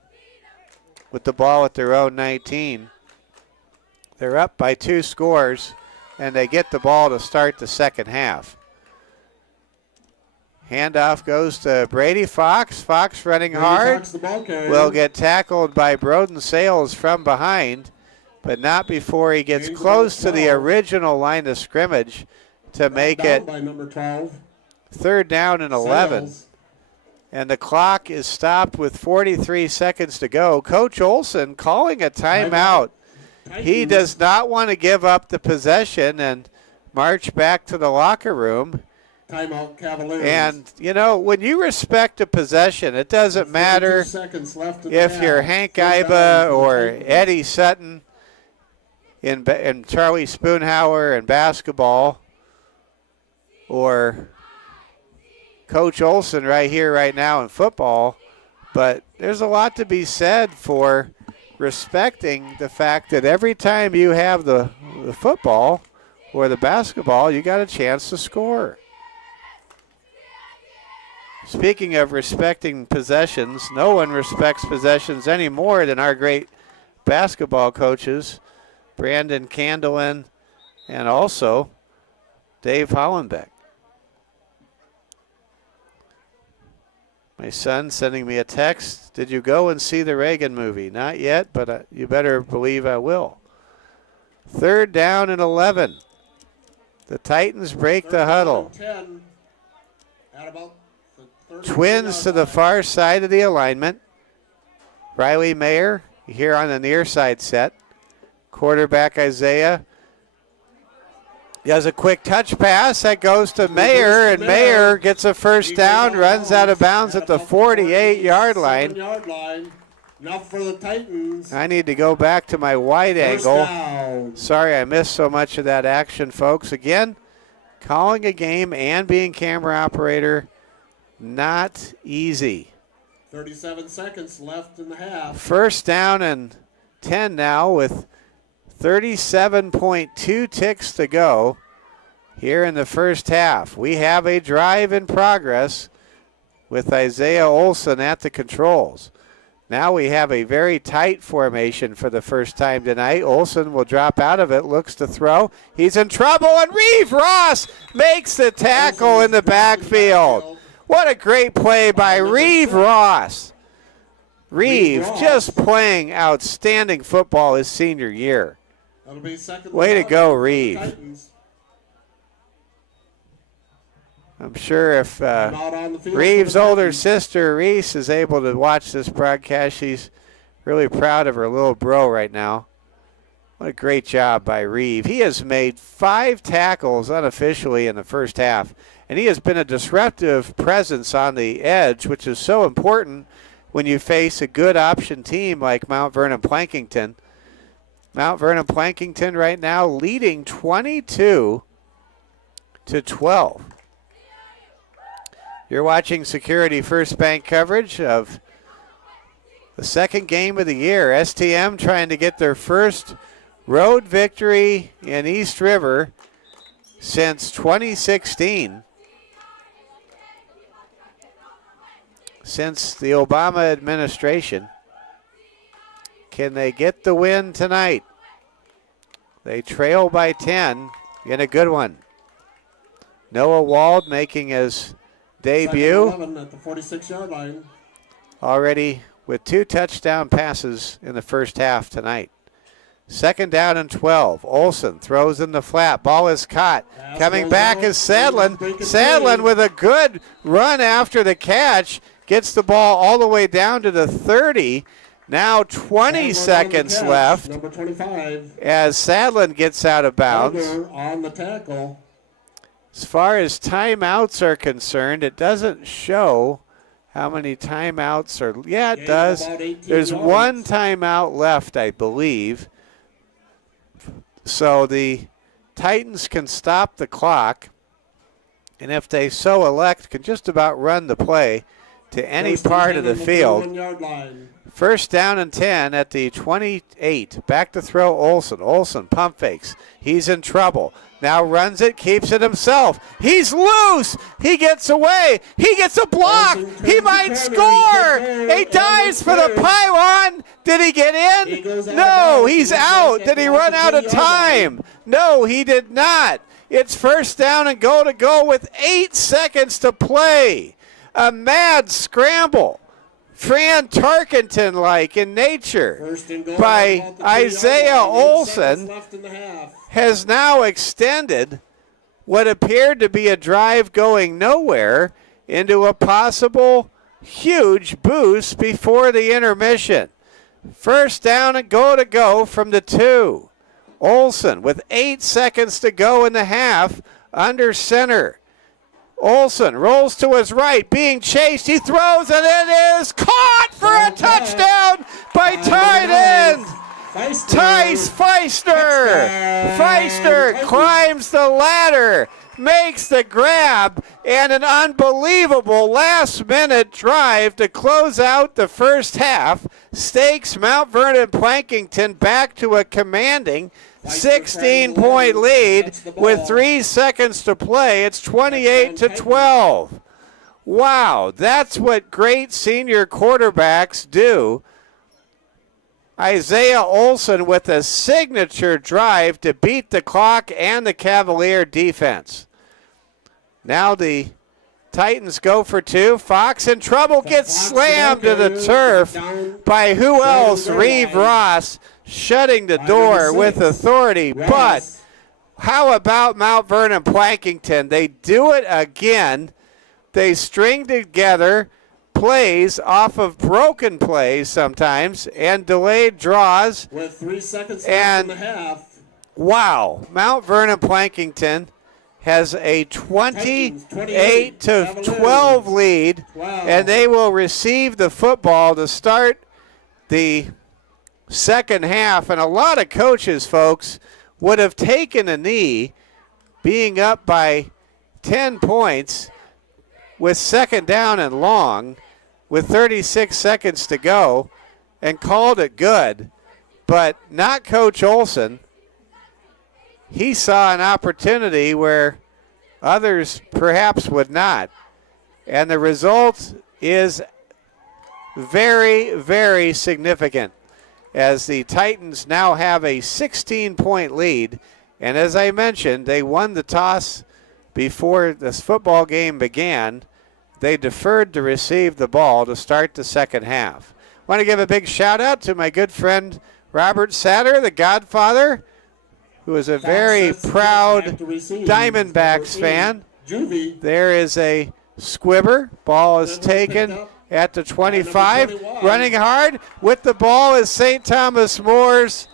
with the ball at their own 19. They're up by 2 scores, and they get the ball to start the second half. Handoff goes to Brady Fox. Fox running hard. Will get tackled by Broden Sales from behind, but not before he gets close to the original line of scrimmage to make it third down and 11. And the clock is stopped with 43 seconds to go. Coach Olson calling a timeout. He does not want to give up the possession and march back to the locker room. Timeout, Cavaliers. And, you know, when you respect a possession, it doesn't matter if you're Hank Iba or Eddie Sutton in Charlie Spoonhauer in basketball, or Coach Olson right here, right now in football. But there's a lot to be said for respecting the fact that every time you have the football or the basketball, you got a chance to score. Speaking of respecting possessions, no one respects possessions any more than our great basketball coaches, Brandon Candelin and also Dave Hollenbeck. My son sending me a text, did you go and see the Reagan movie? Not yet, but you better believe I will. Third down and 11. The Titans break the huddle. 10 at about Twins to the far side of the alignment. Riley Mayer here on the near side set. Quarterback Isaiah. He has a quick touch pass that goes to Mayer, and Mayer gets a first down, runs out of bounds at the 48-yard line. Enough for the Titans. I need to go back to my wide First angle. down. Sorry I missed so much of that action, folks. Again, calling a game and being camera operator, not easy. 37 seconds left in the half. First down and 10 now with 37.2 ticks to go here in the first half. We have a drive in progress with Isaiah Olson at the controls. Now we have a very tight formation for the first time tonight. Olson will drop out of it, looks to throw. He's in trouble, and Reeve Ross makes the tackle in the backfield. What a great play by Reeve Ross. Reeve just playing outstanding football his senior year. That'll be second. Way to go, Reeve. I'm sure if Reeve's older sister, Reese, is able to watch this broadcast, she's really proud of her little bro right now. What a great job by Reeve. He has made 5 tackles unofficially in the first half, and he has been a disruptive presence on the edge, which is so important when you face a good option team like Mount Vernon Plankinton. Mount Vernon Plankinton right now leading 22-12. You're watching Security First Bank coverage of the second game of the year. STM trying to get their first road victory in East River since 2016. Since the Obama administration. Can they get the win tonight? They trail by 10 in a good one. Noah Wald making his debut. At the 46-yard line. Already with 2 touchdown passes in the first half tonight. Second down and 12. Olson throws in the flat. Ball is caught. Coming back is Sadlin. Sadlin with a good run after the catch. Gets the ball all the way down to the 30. Now 20 seconds left. Number 25. As Sadlin gets out of bounds. On the tackle. As far as timeouts are concerned, it doesn't show how many timeouts are. Yeah, it does. There's one timeout left, I believe. So the Titans can stop the clock, and if they so elect, can just about run the play to any part of the field. First down and 10 at the 28. Back to throw Olsen. Olsen pump fakes. He's in trouble. Now runs it, keeps it himself. He's loose. He gets away. He gets a block. He might score. He dives for the pylon. Did he get in? No, he's out. Did he run out of time? No, he did not. It's first down and goal to go with 8 seconds to play. A mad scramble. Fran Tarkenton-like in nature by Isaiah Olsen has now extended what appeared to be a drive going nowhere into a possible huge boost before the intermission. First down and goal to go from the 2. Olsen with 8 seconds to go in the half under center. Olsen rolls to his right, being chased. He throws, and it is caught for a touchdown by tight end Tice Feistner. Feistner climbs the ladder, makes the grab, and an unbelievable last-minute drive to close out the first half stakes Mount Vernon Plankinton back to a commanding 16-point lead with 3 seconds to play. It's 28-12. Wow, that's what great senior quarterbacks do. Isaiah Olsen with a signature drive to beat the clock and the Cavalier defense. Now the Titans go for 2. Fox in trouble, gets slammed to the turf by who else? Reeve Ross shutting the door with authority. But how about Mount Vernon Plankinton? They do it again. They string together plays off of broken plays sometimes and delayed draws. With 3 seconds left in the half. Wow, Mount Vernon Plankinton has a 28-12 lead, and they will receive the football to start the second half. And a lot of coaches, folks, would have taken a knee being up by 10 points with second down and long with 36 seconds to go and called it good, but not Coach Olsen. He saw an opportunity where others perhaps would not. And the result is very, very significant as the Titans now have a 16-point lead. And as I mentioned, they won the toss before this football game began. They deferred to receive the ball to start the second half. I want to give a big shout out to my good friend Robert Satter, the Godfather, who is a very proud Diamondbacks fan. There is a squibber. Ball is taken at the 25. Running hard with the ball is St. Thomas More's.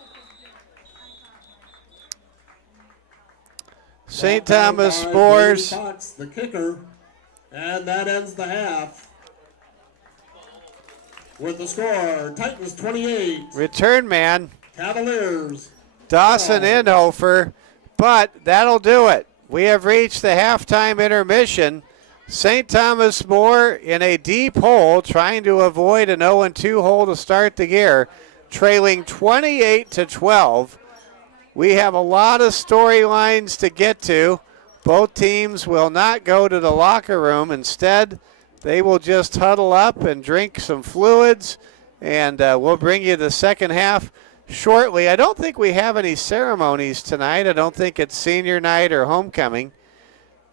St. Thomas More's. The kicker, and that ends the half with the score: Titans 28. Return man. Cavaliers. Dawson Inhofer, but that'll do it. We have reached the halftime intermission. St. Thomas More in a deep hole, trying to avoid an 0-2 hole to start the year, trailing 28-12. We have a lot of storylines to get to. Both teams will not go to the locker room. Instead, they will just huddle up and drink some fluids, and we'll bring you the second half shortly. I don't think we have any ceremonies tonight. I don't think it's senior night or homecoming.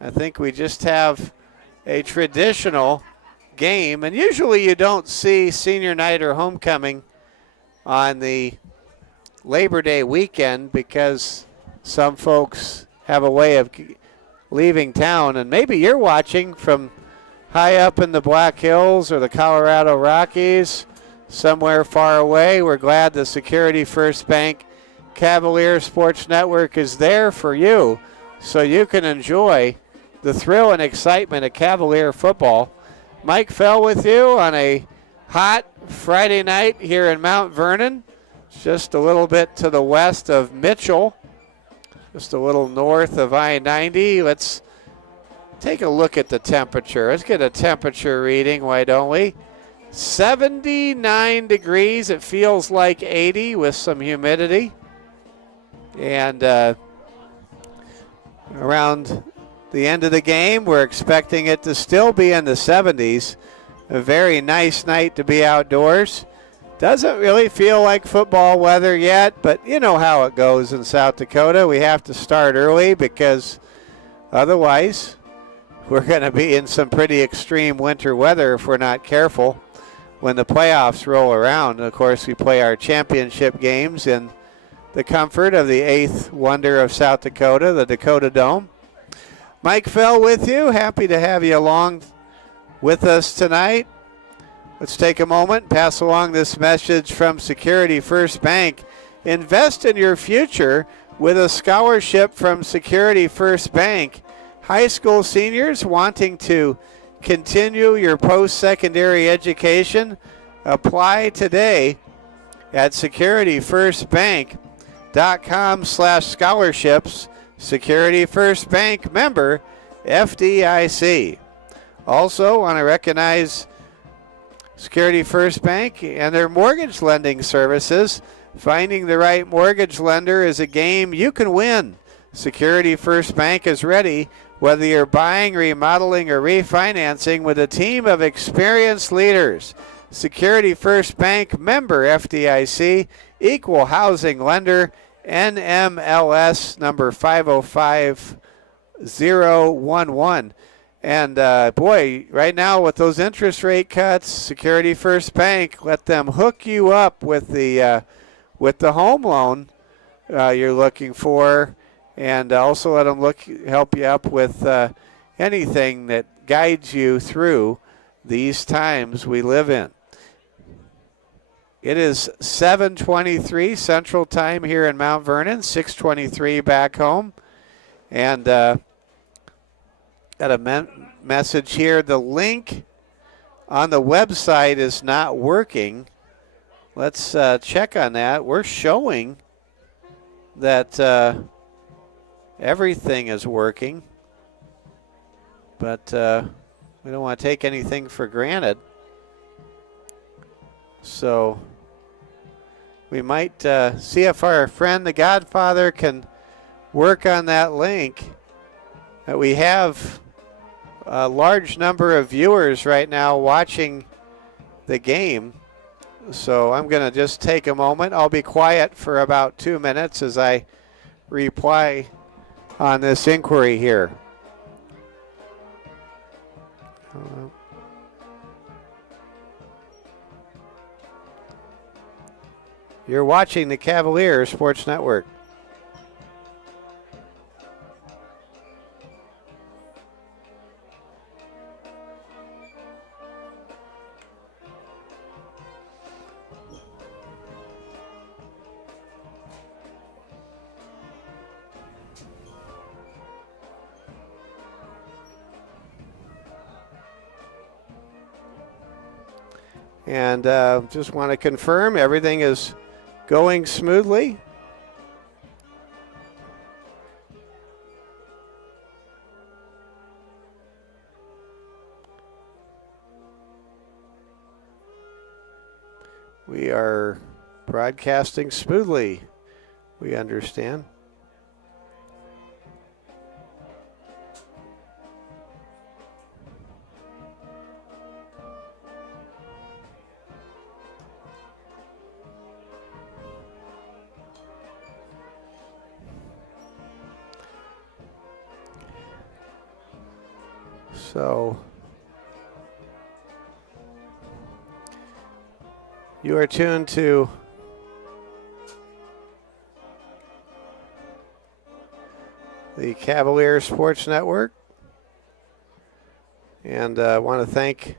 I think we just have a traditional game. And usually you don't see senior night or homecoming on the Labor Day weekend because some folks have a way of leaving town. And maybe you're watching from high up in the Black Hills or the Colorado Rockies, somewhere far away. We're glad the Security First Bank Cavalier Sports Network is there for you so you can enjoy the thrill and excitement of Cavalier football. Mike Fell with you on a hot Friday night here in Mount Vernon, just a little bit to the west of Mitchell, just a little north of I-90. Let's take a look at the temperature. Let's get a temperature reading, why don't we? 79 degrees. It feels like 80 with some humidity. And around the end of the game, we're expecting it to still be in the 70s. A very nice night to be outdoors. Doesn't really feel like football weather yet, but you know how it goes in South Dakota. We have to start early because otherwise we're going to be in some pretty extreme winter weather if we're not careful when the playoffs roll around. Of course, we play our championship games in the comfort of the 8th wonder of South Dakota, the Dakota Dome. Mike Fell with you. Happy to have you along with us tonight. Let's take a moment and pass along this message from Security First Bank. Invest in your future with a scholarship from Security First Bank. High school seniors wanting to continue your post-secondary education, apply today at securityfirstbank.com/scholarships. Security First Bank, member FDIC. Also want to recognize Security First Bank and their mortgage lending services. Finding the right mortgage lender is a game you can win. Security First Bank is ready, whether you're buying, remodeling, or refinancing, with a team of experienced leaders. Security First Bank, member FDIC, equal housing lender, NMLS number 505011. And boy, right now with those interest rate cuts, Security First Bank, let them hook you up with the home loan you're looking for, and also let them help you up with anything that guides you through these times we live in. It is 7:23 Central Time here in Mount Vernon, 6:23 back home. And got a message here. The link on the website is not working. Let's check on that. We're showing that everything is working, but we don't want to take anything for granted. So we might see if our friend the Godfather can work on that link. We have a large number of viewers right now watching the game, so I'm going to just take a moment. I'll be quiet for about 2 minutes as I reply on this inquiry here. You're watching the Cavaliers Sports Network. And just want to confirm everything is going smoothly. We are broadcasting smoothly, we understand. So you are tuned to the Cavaliers Sports Network, and I want to thank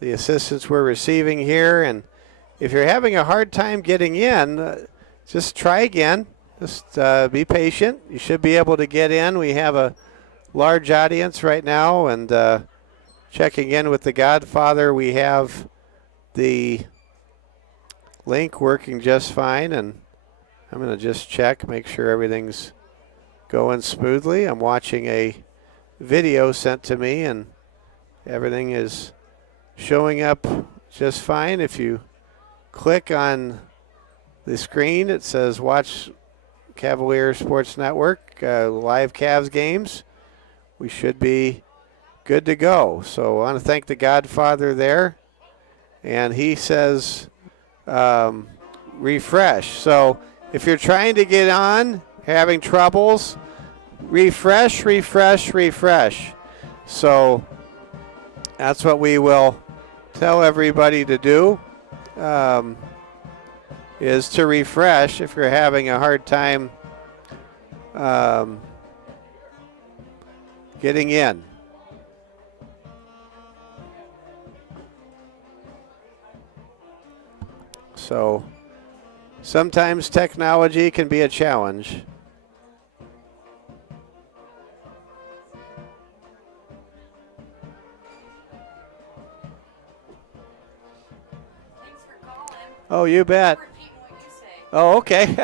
the assistance we're receiving here. And if you're having a hard time getting in, just try again. Just be patient. You should be able to get in. We have a large audience right now, and checking in with the Godfather. We have the link working just fine, and I'm going to just check, make sure everything's going smoothly. I'm watching a video sent to me, and everything is showing up just fine. If you click on the screen, it says watch Cavaliers Sports Network, live Cavs games. We should be good to go. So I want to thank the Godfather there. And he says refresh. So if you're trying to get on, having troubles, refresh. So that's what we will tell everybody to do, is to refresh if you're having a hard time getting in. So sometimes technology can be a challenge. Thanks for calling. Oh, you bet. Repeating what you say. Oh, okay.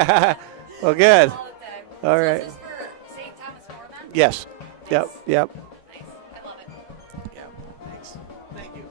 Well, good. All the time. All So right. is this for St. Thomas More then? Yes. Yep. Nice. I love it. Yeah. Thanks. Thank you.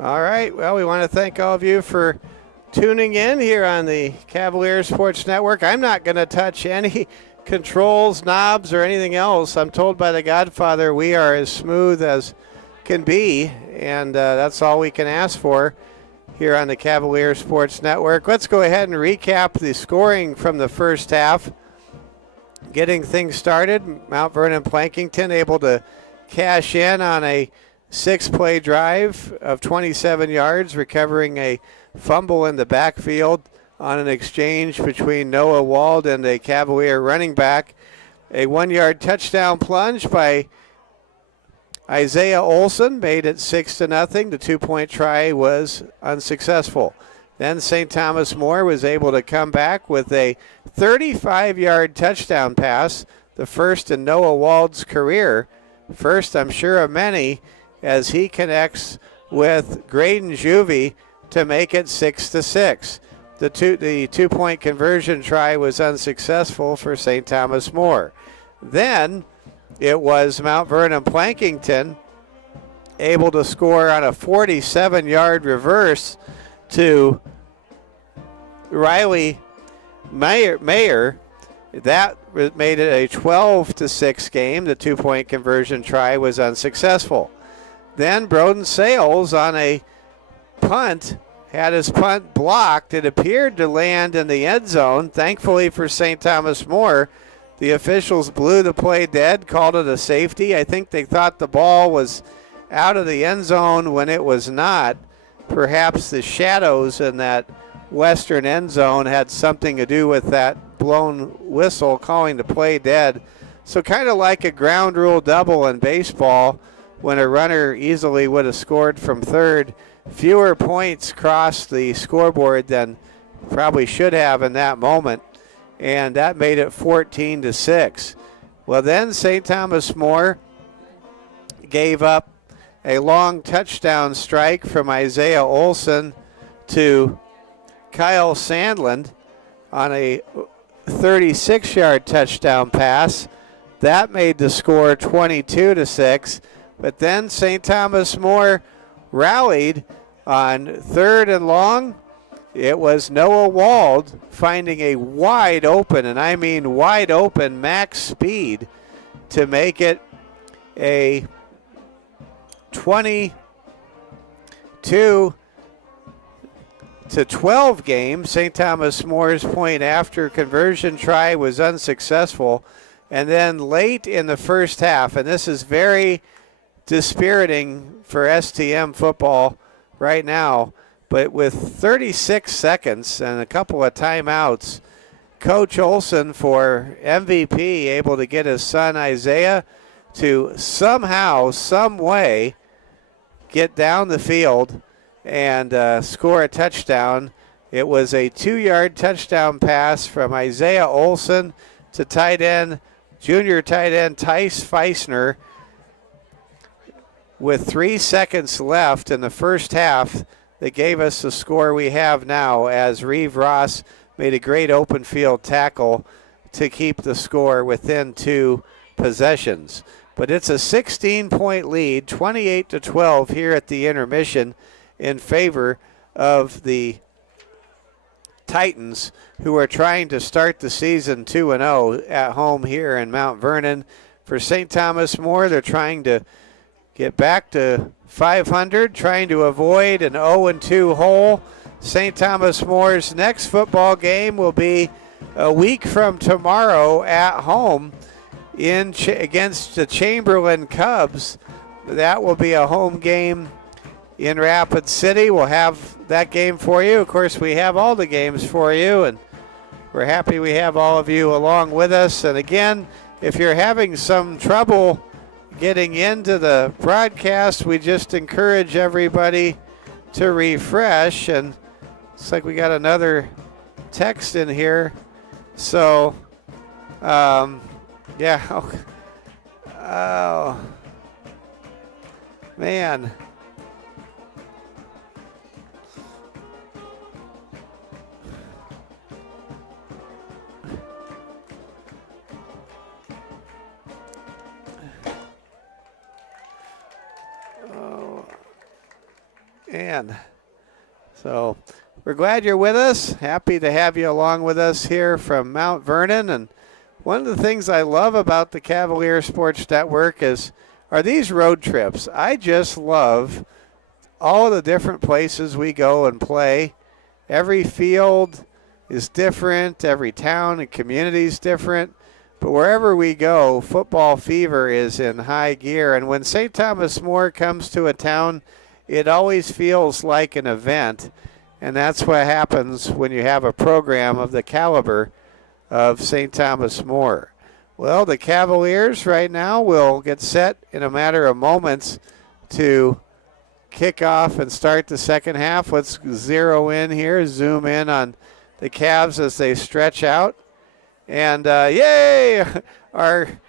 All right. Well, we want to thank all of you for tuning in here on the Cavaliers Sports Network. I'm not going to touch any controls, knobs, or anything else. I'm told by the Godfather we are as smooth as can be, and that's all we can ask for here on the Cavaliers Sports Network. Let's go ahead and recap the scoring from the first half. Getting things started, Mount Vernon Plankinton able to cash in on a 6-play drive of 27 yards, recovering a fumble in the backfield on an exchange between Noah Wald and a Cavalier running back. A 1-yard touchdown plunge by Isaiah Olson made it 6-0. The 2-point try was unsuccessful. Then St. Thomas More was able to come back with a 35-yard touchdown pass, the first in Noah Wald's career. First, I'm sure, of many, as he connects with Graydon Juvie to make it 6-6. The two-point conversion try was unsuccessful for St. Thomas More. Then it was Mount Vernon Plankinton able to score on a 47-yard reverse to Riley Mayer. That made it a 12-6 game. The two-point conversion try was unsuccessful. Then Broden Sales on a punt had his punt blocked. It appeared to land in the end zone. Thankfully for St. Thomas More, the officials blew the play dead, called it a safety. I think they thought the ball was out of the end zone when it was not. Perhaps the shadows in that western end zone had something to do with that blown whistle calling the play dead. So kind of like a ground rule double in baseball, when a runner easily would have scored from third, fewer points crossed the scoreboard than probably should have in that moment, and that made it 14-6. Well, then St. Thomas More gave up a long touchdown strike from Isaiah Olson to Kyle Sandland on a 36-yard touchdown pass. That made the score 22-6. but then St. Thomas More rallied on 3rd and long. It was Noah Wald finding a wide open, and I mean wide open, max speed to make it a 22-12 game. St. Thomas More's point after conversion try was unsuccessful. And then late in the first half, and this is very dispiriting for STM football right now, but with 36 seconds and a couple of timeouts, Coach Olson for MVP able to get his son Isaiah to somehow, some way get down the field and score a touchdown. It was a 2-yard touchdown pass from Isaiah Olson to tight end, junior tight end Tice Feisner. With 3 seconds left in the first half, that gave us the score we have now as Reeve Ross made a great open field tackle to keep the score within 2 possessions. But it's a 16-point lead, 28-12 here at the intermission in favor of the Titans, who are trying to start the season 2-0 at home here in Mount Vernon. For St. Thomas More, they're trying to get back to 500, trying to avoid an 0-2 hole. St. Thomas More's next football game will be a week from tomorrow at home against the Chamberlain Cubs. That will be a home game in Rapid City. We'll have that game for you. Of course, we have all the games for you, and we're happy we have all of you along with us. And again, if you're having some trouble getting into the broadcast, we just encourage everybody to refresh. And looks like we got another text in here. So, yeah. Oh, man. And so we're glad you're with us. Happy to have you along with us here from Mount Vernon. And one of the things I love about the Cavalier Sports Network are these road trips. I just love all of the different places we go and play. Every field is different. Every town and community is different. But wherever we go, football fever is in high gear. And when St. Thomas More comes to a town, it always feels like an event, and that's what happens when you have a program of the caliber of St. Thomas More. Well, the Cavaliers right now will get set in a matter of moments to kick off and start the second half. Let's zero in here, zoom in on the Cavs as they stretch out. And yay, our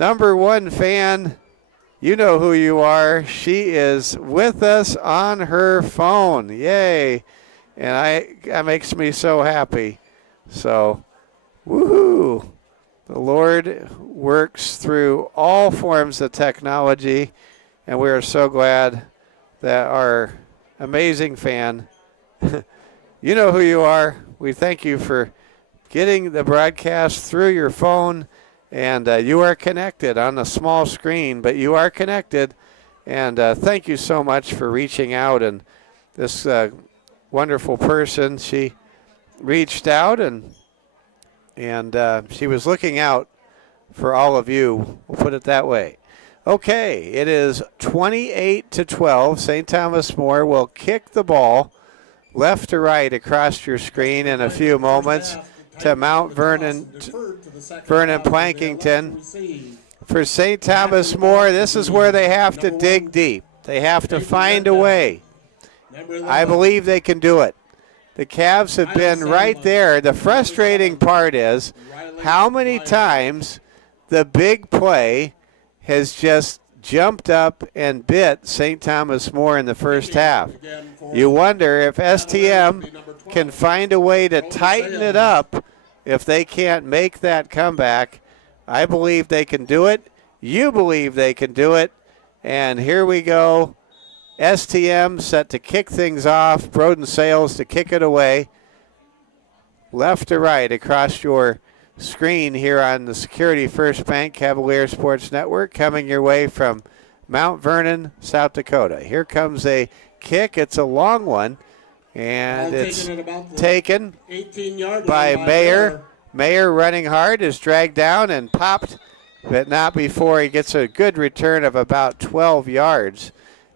number one fan, you know who you are. She is with us on her phone. Yay. And that makes me so happy. So, woohoo. The Lord works through all forms of technology, and we are so glad that our amazing fan, you know who you are. We thank you for getting the broadcast through your phone. And you are connected on a small screen, but you are connected. And thank you so much for reaching out. And this wonderful person, she reached out and she was looking out for all of you. We'll put it that way. Okay, it is 28-12. St. Thomas More will kick the ball left to right across your screen in a few moments to Mount Vernon Plankinton. For St. Thomas More, this is where they have to dig deep. They have to find a way. I believe they can do it. The Cavs have been right there. The frustrating part is how many times the big play has just jumped up and bit St. Thomas More in the first half. You wonder if STM can find a way to tighten it up if they can't make that comeback. I believe they can do it. You believe they can do it. And here we go. STM set to kick things off. Broden Sales to kick it away. Left to right across your screen here on the Security First Bank Cavalier Sports Network, coming your way from Mount Vernon, South Dakota. Here comes a kick. It's a long one, and it's taken 18-yard by line Mayer. Mayer running hard is dragged down and popped, but not before he gets a good return of about 12 yards.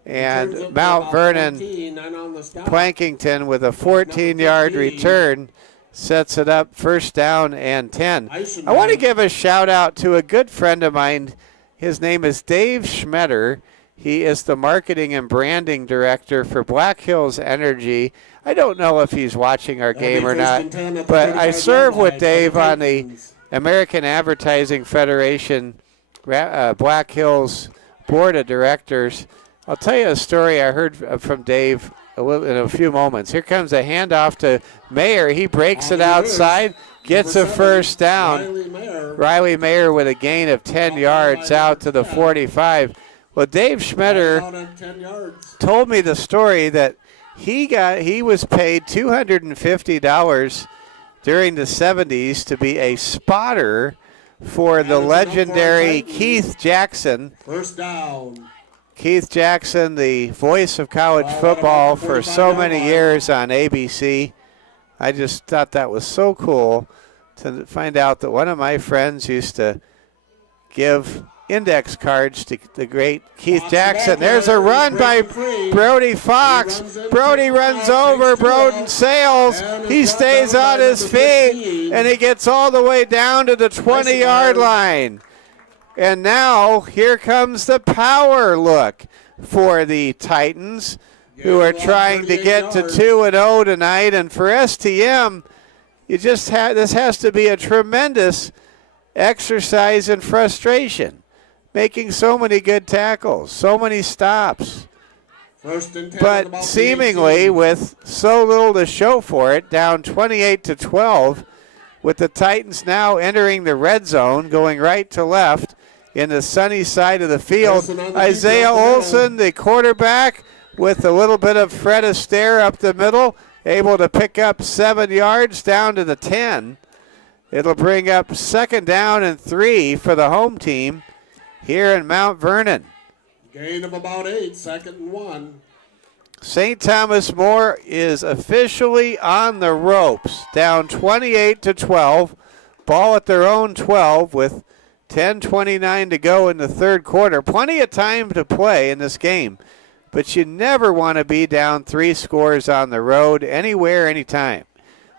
And Mount Vernon, Plankinton with a 14-yard return sets it up first down and 10. I want to give a shout out to a good friend of mine. His name is Dave Schmetter. He is the marketing and branding director for Black Hills Energy. I don't know if he's watching our game or not, but I serve with Dave on the American Advertising Federation Black Hills Board of Directors. I'll tell you a story I heard from Dave in a few moments. Here comes a handoff to Mayer. He breaks it outside, gets a first down. Riley Mayer with a gain of 10 yards out to the 45. Well, Dave Schmetter told me the story that he was paid $250 during the 70s to be a spotter for the legendary Keith Jackson. First down. Keith Jackson, the voice of college football for so many years on ABC. I just thought that was so cool to find out that one of my friends used to give index cards to the great Keith Jackson. There's a run by Brody Fox. Brody runs over Broden Sales. He stays on his feet, and he gets all the way down to the 20-yard line. And now here comes the power look for the Titans, who are trying to get to 2-0 tonight. And for STM, this has to be a tremendous exercise in frustration, making so many good tackles, so many stops. But seemingly with so little to show for it, down 28-12, with the Titans now entering the red zone, going right to left in the sunny side of the field. Isaiah Olson, the quarterback, with a little bit of Fred Astaire up the middle, able to pick up 7 yards down to the 10. It'll bring up 2nd down and 3 for the home team here in Mount Vernon. Gain of about 8, 2nd and 1. St. Thomas More is officially on the ropes, down 28-12. Ball at their own 12 with 10:29 to go in the third quarter. Plenty of time to play in this game, but you never want to be down 3 scores on the road, anywhere, anytime.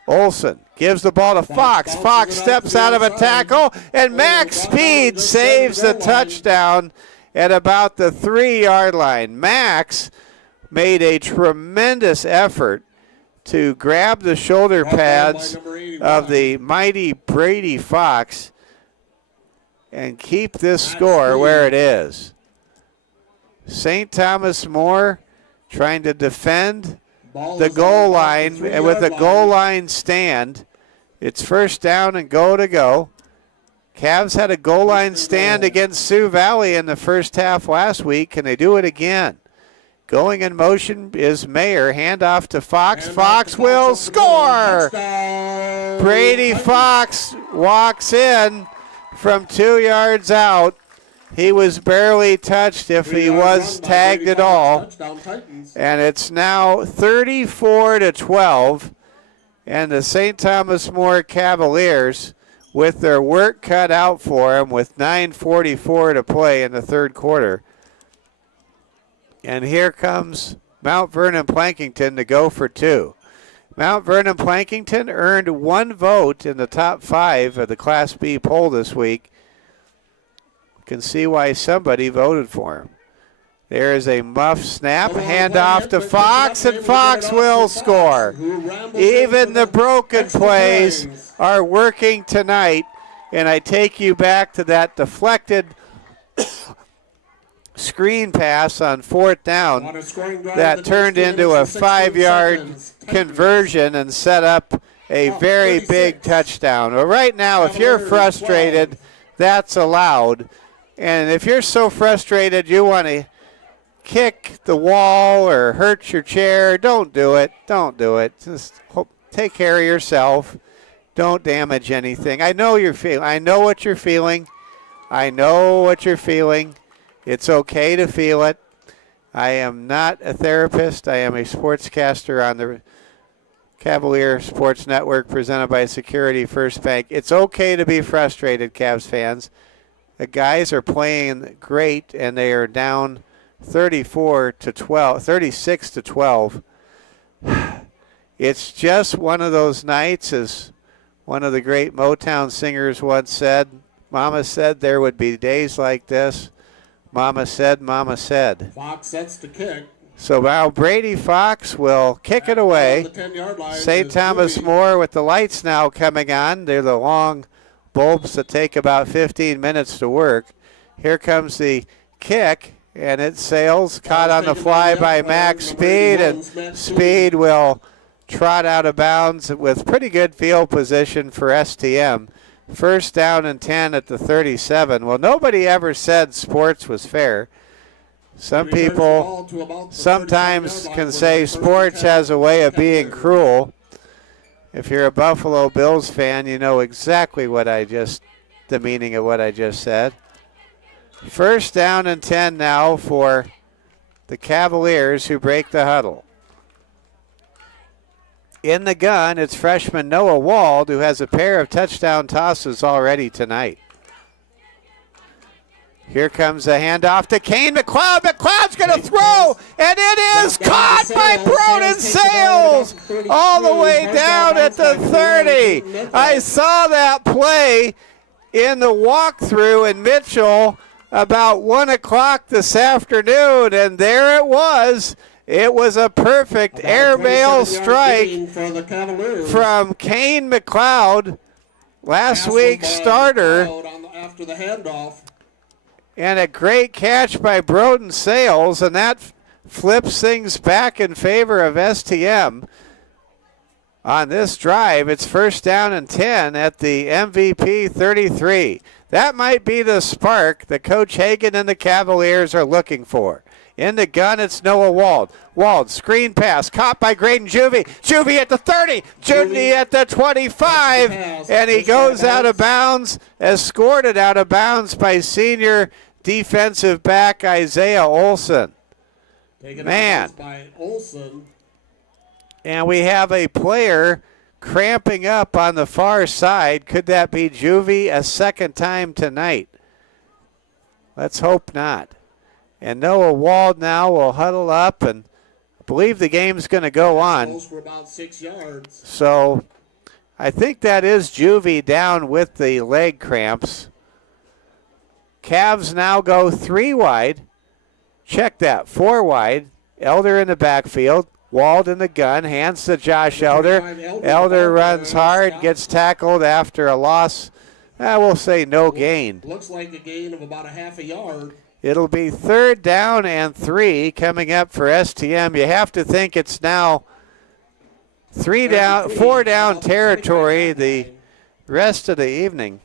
Olson gives the ball to Fox. Fox steps out of a tackle, and Max Speed saves the touchdown at about the 3-yard line. Max made a tremendous effort to grab the shoulder pads of the mighty Brady Fox and keep this score where it is. St. Thomas More trying to defend the goal line, and with a goal line stand, it's first down and go to go. Cavs had a goal line stand against Sioux Valley in the first half last week. Can they do it again? Going in motion is Mayer. Handoff to Fox. Fox will score! Brady Fox walks in from 2 yards out. He was barely touched, if he was tagged at all. And it's now 34-12. And the St. Thomas More Cavaliers, with their work cut out for them, with 9:44 to play in the third quarter. And here comes Mount Vernon Plankinton to go for 2. Mount Vernon Plankinton earned 1 vote in the top 5 of the Class B poll this week. You can see why somebody voted for him. There is a muff snap, handoff to Fox, and Fox will score. Even the broken plays are working tonight, and I take you back to that deflected screen pass on 4th down that turned into a 5-yard conversion and set up a very big touchdown. Well, right now, if you're frustrated, that's allowed. And if you're so frustrated you want to kick the wall or hurt your chair, don't do it. Don't do it. Just take care of yourself. Don't damage anything. I know you're feeling. I know what you're feeling. I know what you're feeling. It's okay to feel it. I am not a therapist. I am a sportscaster on the Cavalier Sports Network presented by Security First Bank. It's okay to be frustrated, Cavs fans. The guys are playing great, and they are down 36 to 12. It's just one of those nights, as one of the great Motown singers once said. Mama said there would be days like this. Mama said, Mama said. Fox sets the kick. So now Brady Fox will kick it away. St. Thomas More with the lights now coming on. They're the long bulbs that take about 15 minutes to work. Here comes the kick, and it sails. Caught on the fly by Max Speed, and Speed will trot out of bounds with pretty good field position for STM. First down and 10 at the 37. Well, nobody ever said sports was fair. Some people sometimes can say sports has a way of being cruel. If you're a Buffalo Bills fan, you know exactly the meaning of what I just said. First down and 10 now for the Cavaliers, who break the huddle. In the gun, it's freshman Noah Wald, who has a pair of touchdown tosses already tonight. Here comes a handoff to Kane McLeod. McLeod's going to throw, and it is caught by Broden Sales all the way down at the 30. I saw that play in the walkthrough in Mitchell about 1 o'clock this afternoon, and there it was. It was a perfect airmail strike from Kane McLeod, last week's starter, after the handoff. and a great catch by Broden Sales, and that flips things back in favor of STM. On this drive, it's first down and 10 at the MVP 33. That might be the spark that Coach Hagan and the Cavaliers are looking for. In the gun, it's Noah Wald. Wald, screen pass, caught by Graydon Juvie. Juvie at the 30, Juvie at the 25, and he goes out of bounds, escorted out of bounds by senior defensive back Isaiah Olson. Man. And we have a player cramping up on the far side. Could that be Juvie a second time tonight? Let's hope not. And Noah Wald now will huddle up, and I believe the game's going to go on. For about 6 yards. So I think that is Juvie down with the leg cramps. Cavs now go 3 wide. Check that, 4 wide. Elder in the backfield. Wald in the gun, hands to Josh Elder. Elder runs hard, gets tackled after a loss. We'll say no gain. Looks like a gain of about a half a yard. It'll be third down and 3 coming up for STM. You have to think it's now 4 down territory the rest of the evening.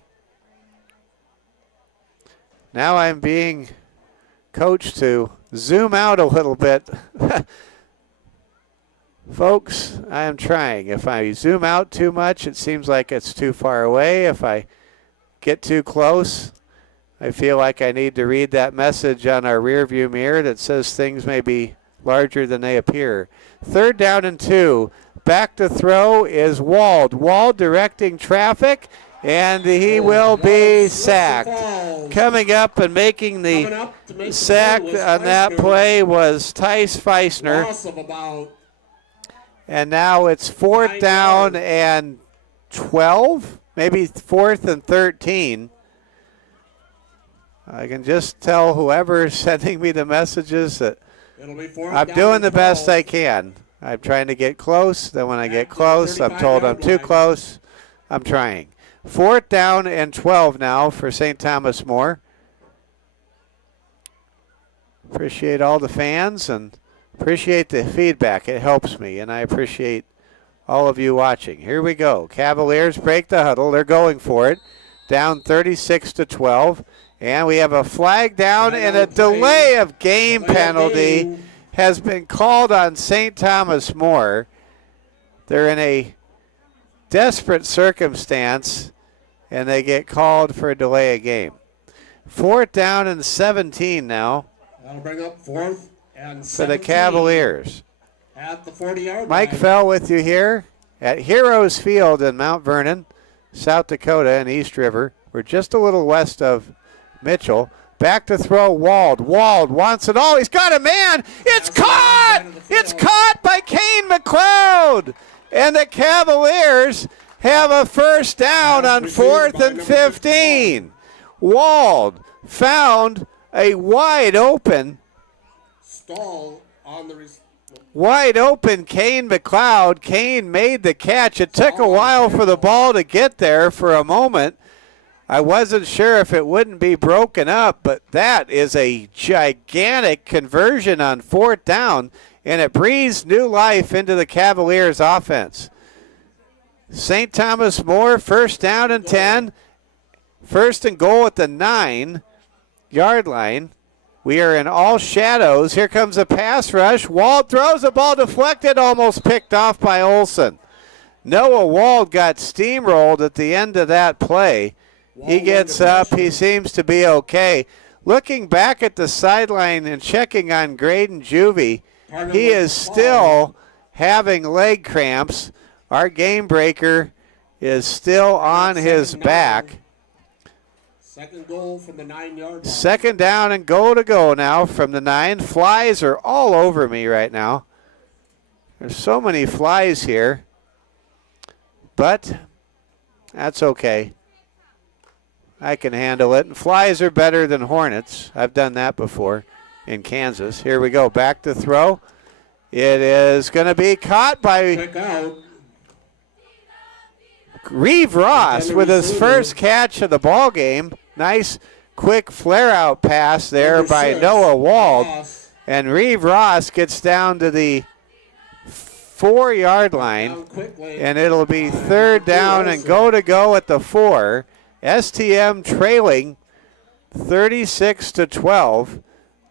Now I'm being coached to zoom out a little bit. Folks, I am trying. If I zoom out too much, it seems like it's too far away. If I get too close, I feel like I need to read that message on our rear view mirror that says things may be larger than they appear. Third down and 2. Back to throw is Wald. Wald directing traffic, and he will be sacked. Coming up and making the sack on that play was Tice Feisner. Loss of about And now it's 4th down and 12, maybe 4th and 13. I can just tell whoever's sending me the messages that I'm doing the best I can. I'm trying to get close. Then when I get close, I'm told I'm too close. I'm trying. 4th down and 12 now for St. Thomas More. Appreciate all the fans and appreciate the feedback. It helps me, and I appreciate all of you watching. Here we go. Cavaliers break the huddle. They're going for it. Down 36 to 12. And we have a flag down and a delay of game penalty has been called on St. Thomas More. They're in a desperate circumstance, and they get called for a delay of game. 4th down and 17 now. That'll bring up 4th and 17 for the Cavaliers. At the 40-yard Mike line. Fell with you here at Heroes Field in Mount Vernon, South Dakota and East River. We're just a little west of Mitchell. Back to throw, Wald. Wald wants it all. He's got a man. It's caught! It's caught by Kane McLeod. And the Cavaliers have a first down on 4th and 15. Wald found a wide open Kane McLeod. Kane made the catch. It took a while for the ball to get there for a moment. I wasn't sure if it wouldn't be broken up, but that is a gigantic conversion on 4th down, and it breathes new life into the Cavaliers offense. St. Thomas More, 1st down and 10. 1st and goal at the 9-yard line. We are in all shadows. Here comes a pass rush. Wald throws a ball deflected, almost picked off by Olson. Noah Wald got steamrolled at the end of that play. He gets up. He seems to be okay. Looking back at the sideline and checking on Graydon Juvie, he is still having leg cramps. Our game breaker is still on his back. 2nd goal from the 9-yard line. 2nd down and goal to go now from the 9. Flies are all over me right now. There's so many flies here. But that's okay. I can handle it. And flies are better than hornets. I've done that before in Kansas. Here we go. Back to throw. It is going to be caught by Reeve Ross with his first catch of the ball game. Nice quick flare-out pass there by Noah Wald. And Reeve Ross gets down to the 4-yard line. And it'll be 3rd down and goal to go at the 4. STM trailing 36-12,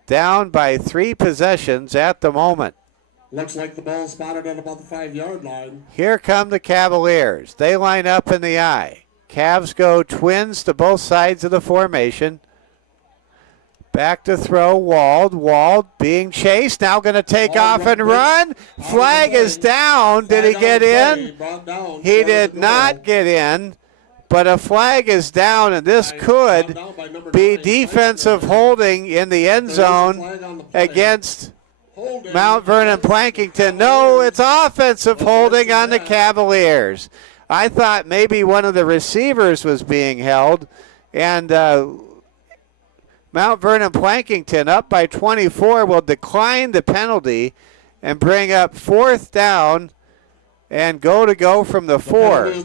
down by 3 possessions at the moment. Looks like the ball spotted at about the 5-yard line. Here come the Cavaliers. They line up in the I. Cavs go twins to both sides of the formation. Back to throw, Wald. Wald being chased, now going to take off and run. Flag is down. Did he get in? He did not get in. But a flag is down, and this could be defensive holding in the end zone against Mount Vernon Plankinton. No, it's offensive holding on the Cavaliers. I thought maybe one of the receivers was being held, and Mount Vernon Plankinton, up by 24, will decline the penalty and bring up 4th down and goal to go from the 4. It'll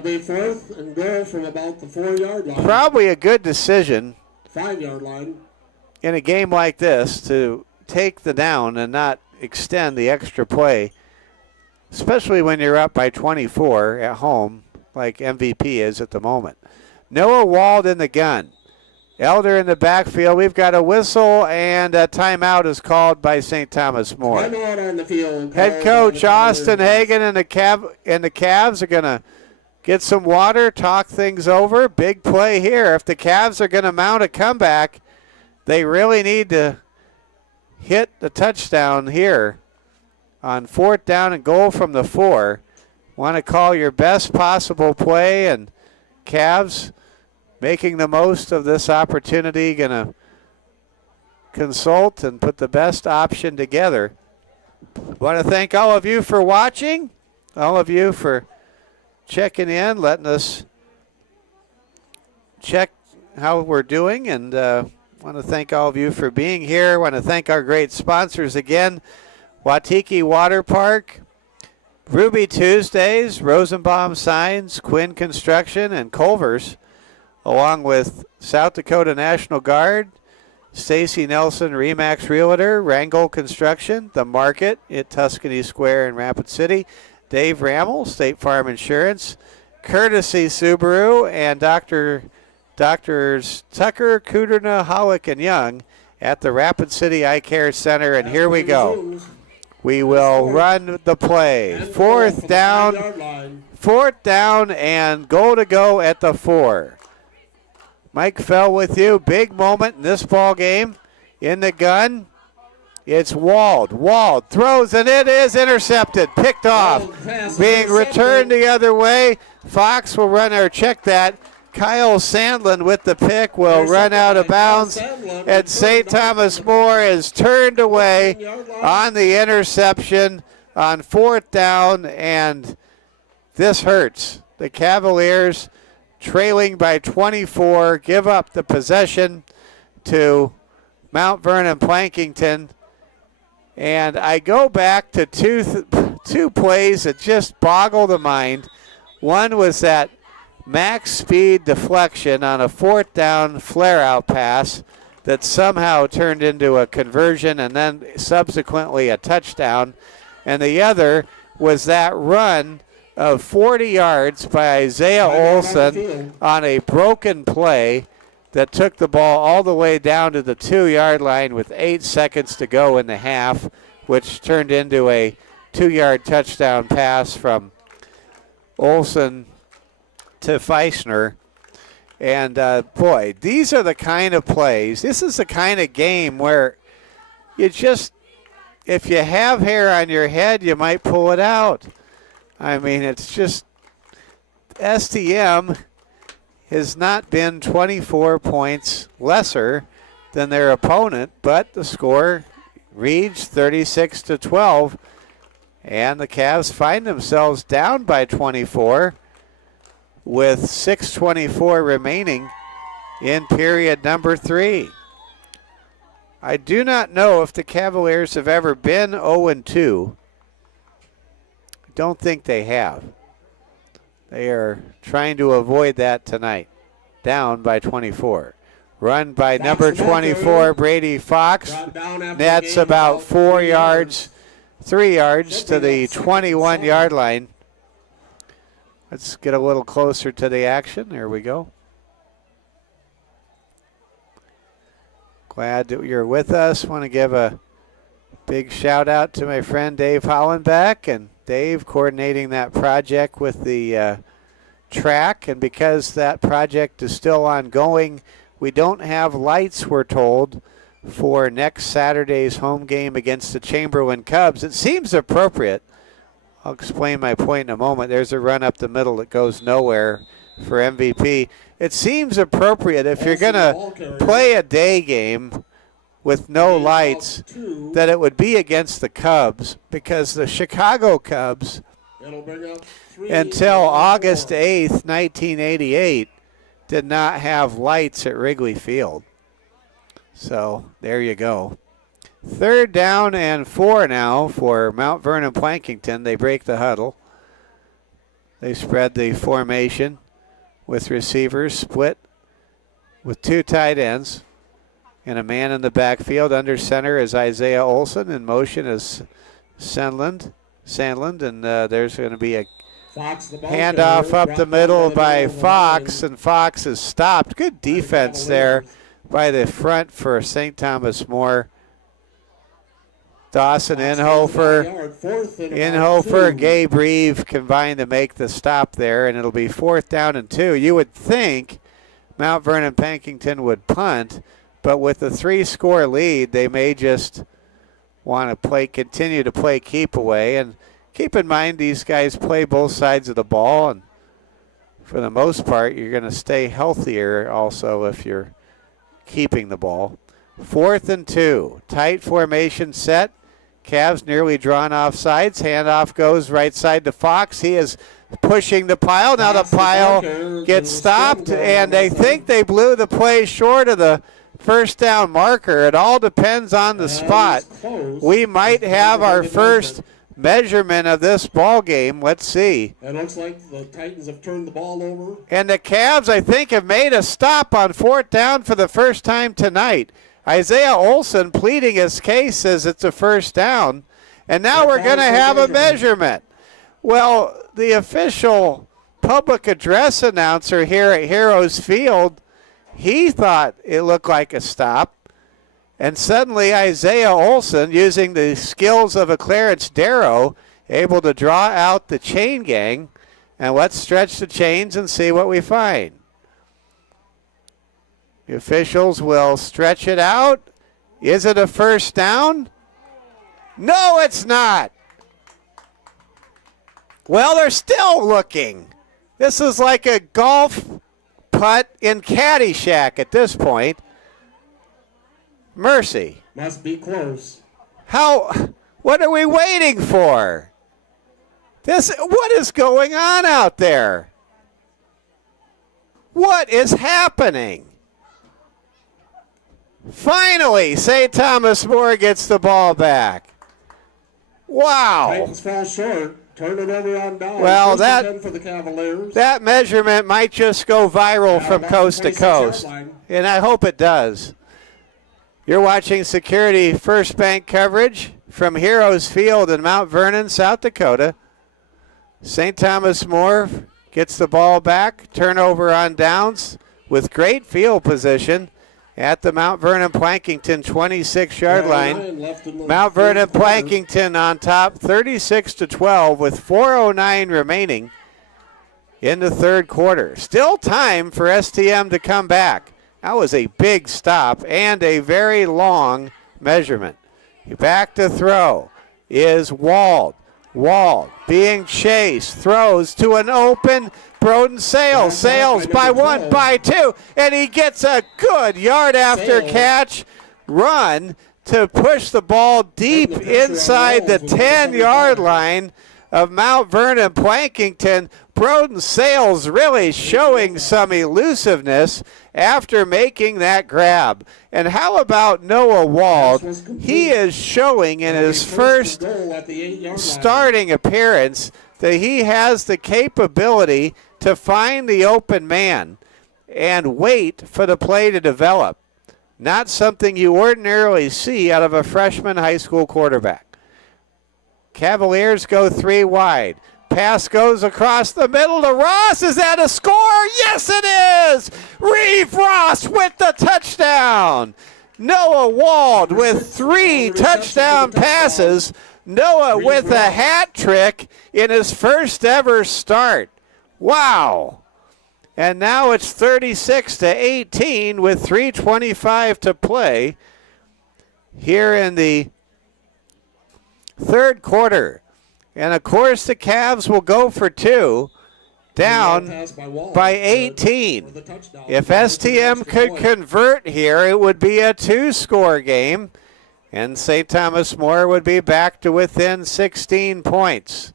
be 4th and goal from about the 4-yard line. Probably a good decision 5-yard line in a game like this to take the down and not extend the extra play, especially when you're up by 24 at home like MVP is at the moment. Noah Wald in the gun. Elder in the backfield. We've got a whistle, and a timeout is called by St. Thomas More. Timeout on the field. Head coach Austin Hagan and the Cavs are going to get some water, talk things over. Big play here. If the Cavs are going to mount a comeback, they really need to hit the touchdown here on 4th down and goal from the 4. Want to call your best possible play, and Cavs making the most of this opportunity, going to consult and put the best option together. Want to thank all of you for watching, all of you for checking in, letting us check how we're doing, and want to thank all of you for being here. Want to thank our great sponsors again, Wautiki Water Park, Ruby Tuesdays, Rosenbaum Signs, Quinn Construction, and Culver's, along with South Dakota National Guard, Stacy Nelson, Remax Realtor, Rangel Construction, The Market at Tuscany Square in Rapid City, Dave Rammel, State Farm Insurance, Courtesy Subaru, and Dr. Doctors Tucker, Kudrna, Hollick, and Young at the Rapid City Eye Care Center. And here we go. We will run the play. Fourth down and goal to go at the 4. Mike Fell with you. Big moment in this ball game. In the gun, it's Wald. Wald throws, and it is intercepted. Picked off. Being returned the other way. Fox will run or check that. Kyle Sandlin with the pick will run out of bounds. And St. Thomas More is turned away on the interception on 4th down, and this hurts. The Cavaliers, trailing by 24, give up the possession to Mount Vernon Plankinton. And I go back to two plays that just boggle the mind. One was that max speed deflection on a 4th down flare-out pass that somehow turned into a conversion and then subsequently a touchdown. And the other was that run of 40 yards by Isaiah Olson on a broken play that took the ball all the way down to the 2-yard line with 8 seconds to go in the half, which turned into a 2-yard touchdown pass from Olson to Feisner. And boy, these are the kind of plays. This is the kind of game where you just, if you have hair on your head, you might pull it out. I mean, it's just, STM has not been 24 points lesser than their opponent, but the score reads 36-12, and the Cavs find themselves down by 24 with 6:24 remaining in period number 3. I do not know if the Cavaliers have ever been 0-2. Don't think they have. They are trying to avoid that tonight. Down by 24. Run by number 24, Brady Fox. Nets about 4 yards, 3 yards to the 21-yard line. Let's get a little closer to the action. There we go. Glad that you're with us. Want to give a big shout out to my friend Dave Hollenbeck, and Dave coordinating that project with the track. And because that project is still ongoing, we don't have lights, we're told, for next Saturday's home game against the Chamberlain Cubs. It seems appropriate. I'll explain my point in a moment. There's a run up the middle that goes nowhere for MVP. It seems appropriate if you're going to play a day game with no lights that it would be against the Cubs, because the Chicago Cubs, until August 8th, 1988, did not have lights at Wrigley Field. So there you go. 3rd down and 4 now for Mount Vernon Plankinton. They break the huddle. They spread the formation with receivers split with 2 tight ends and a man in the backfield. Under center is Isaiah Olson. In motion is Sandland, and there's going to be a handoff up the middle by Fox, and Fox is stopped. Good defense there by the front for St. Thomas More. Dawson, Inhofer, Gabe Reeve combined to make the stop there, and it'll be 4th down and 2. You would think Mount Vernon Plankinton would punt, but with the 3-score lead, they may just want to continue to play keep away. And keep in mind, these guys play both sides of the ball, and for the most part, you're going to stay healthier also if you're keeping the ball. 4th and 2, tight formation set. Cavs nearly drawn off sides. Handoff goes right side to Fox. He is pushing the pile. Now the pile gets stopped, and they think they blew the play short of the 1st down marker. It all depends on the spot. We might have our first measurement of this ball game. Let's see. It looks like the Titans have turned the ball over. And the Cavs, I think, have made a stop on 4th down for the first time tonight. Isaiah Olson pleading his case, says it's a 1st down. And now we're going to have a measurement. Well, the official public address announcer here at Heroes Field He thought it looked like a stop. And suddenly Isaiah Olson, using the skills of a Clarence Darrow, able to draw out the chain gang. And let's stretch the chains and see what we find. The officials will stretch it out. Is it a first down? No, it's not. Well, they're still looking. This is like a golf putt in Caddyshack at this point. Mercy. Must be close. What are we waiting for? What is going on out there? What is happening? Finally, St. Thomas More gets the ball back. Wow. Titans fall short. Turn it over on down. Well, First and 10 for the Cavaliers. that measurement might just go viral from coast to coast, and I hope it does. You're watching Security First Bank coverage from Heroes Field in Mount Vernon, South Dakota. St. Thomas More gets the ball back. Turnover on downs with great field position at the Mount Vernon Plankinton 26-yard line. Mount Vernon Plankinton on top 36-12 with 4:09 remaining in the third quarter. Still time for STM to come back. That was a big stop and a very long measurement. Back to throw is Wald. Wald being chased, throws to an open Broden Sales. Sales by one, by two, and he gets a good yard after catch run to push the ball deep inside the 10-yard line of Mount Vernon Plankinton. Broden Sales really showing some elusiveness after making that grab. And how about Noah Wald? He is showing in his first starting appearance that he has the capability to find the open man and wait for the play to develop. Not something you ordinarily see out of a freshman high school quarterback. Cavaliers go 3 wide. Pass goes across the middle to Ross. Is that a score? Yes, it is! Reeve Ross with the touchdown. Noah Wald with 3 touchdown passes. Noah with a hat trick in his first ever start. Wow. And now it's 36-18 with 3:25 to play here in the third quarter. And of course the Cavs will go for 2, down by 18. If STM could convert here, it would be a 2-score game, and St. Thomas More would be back to within 16 points.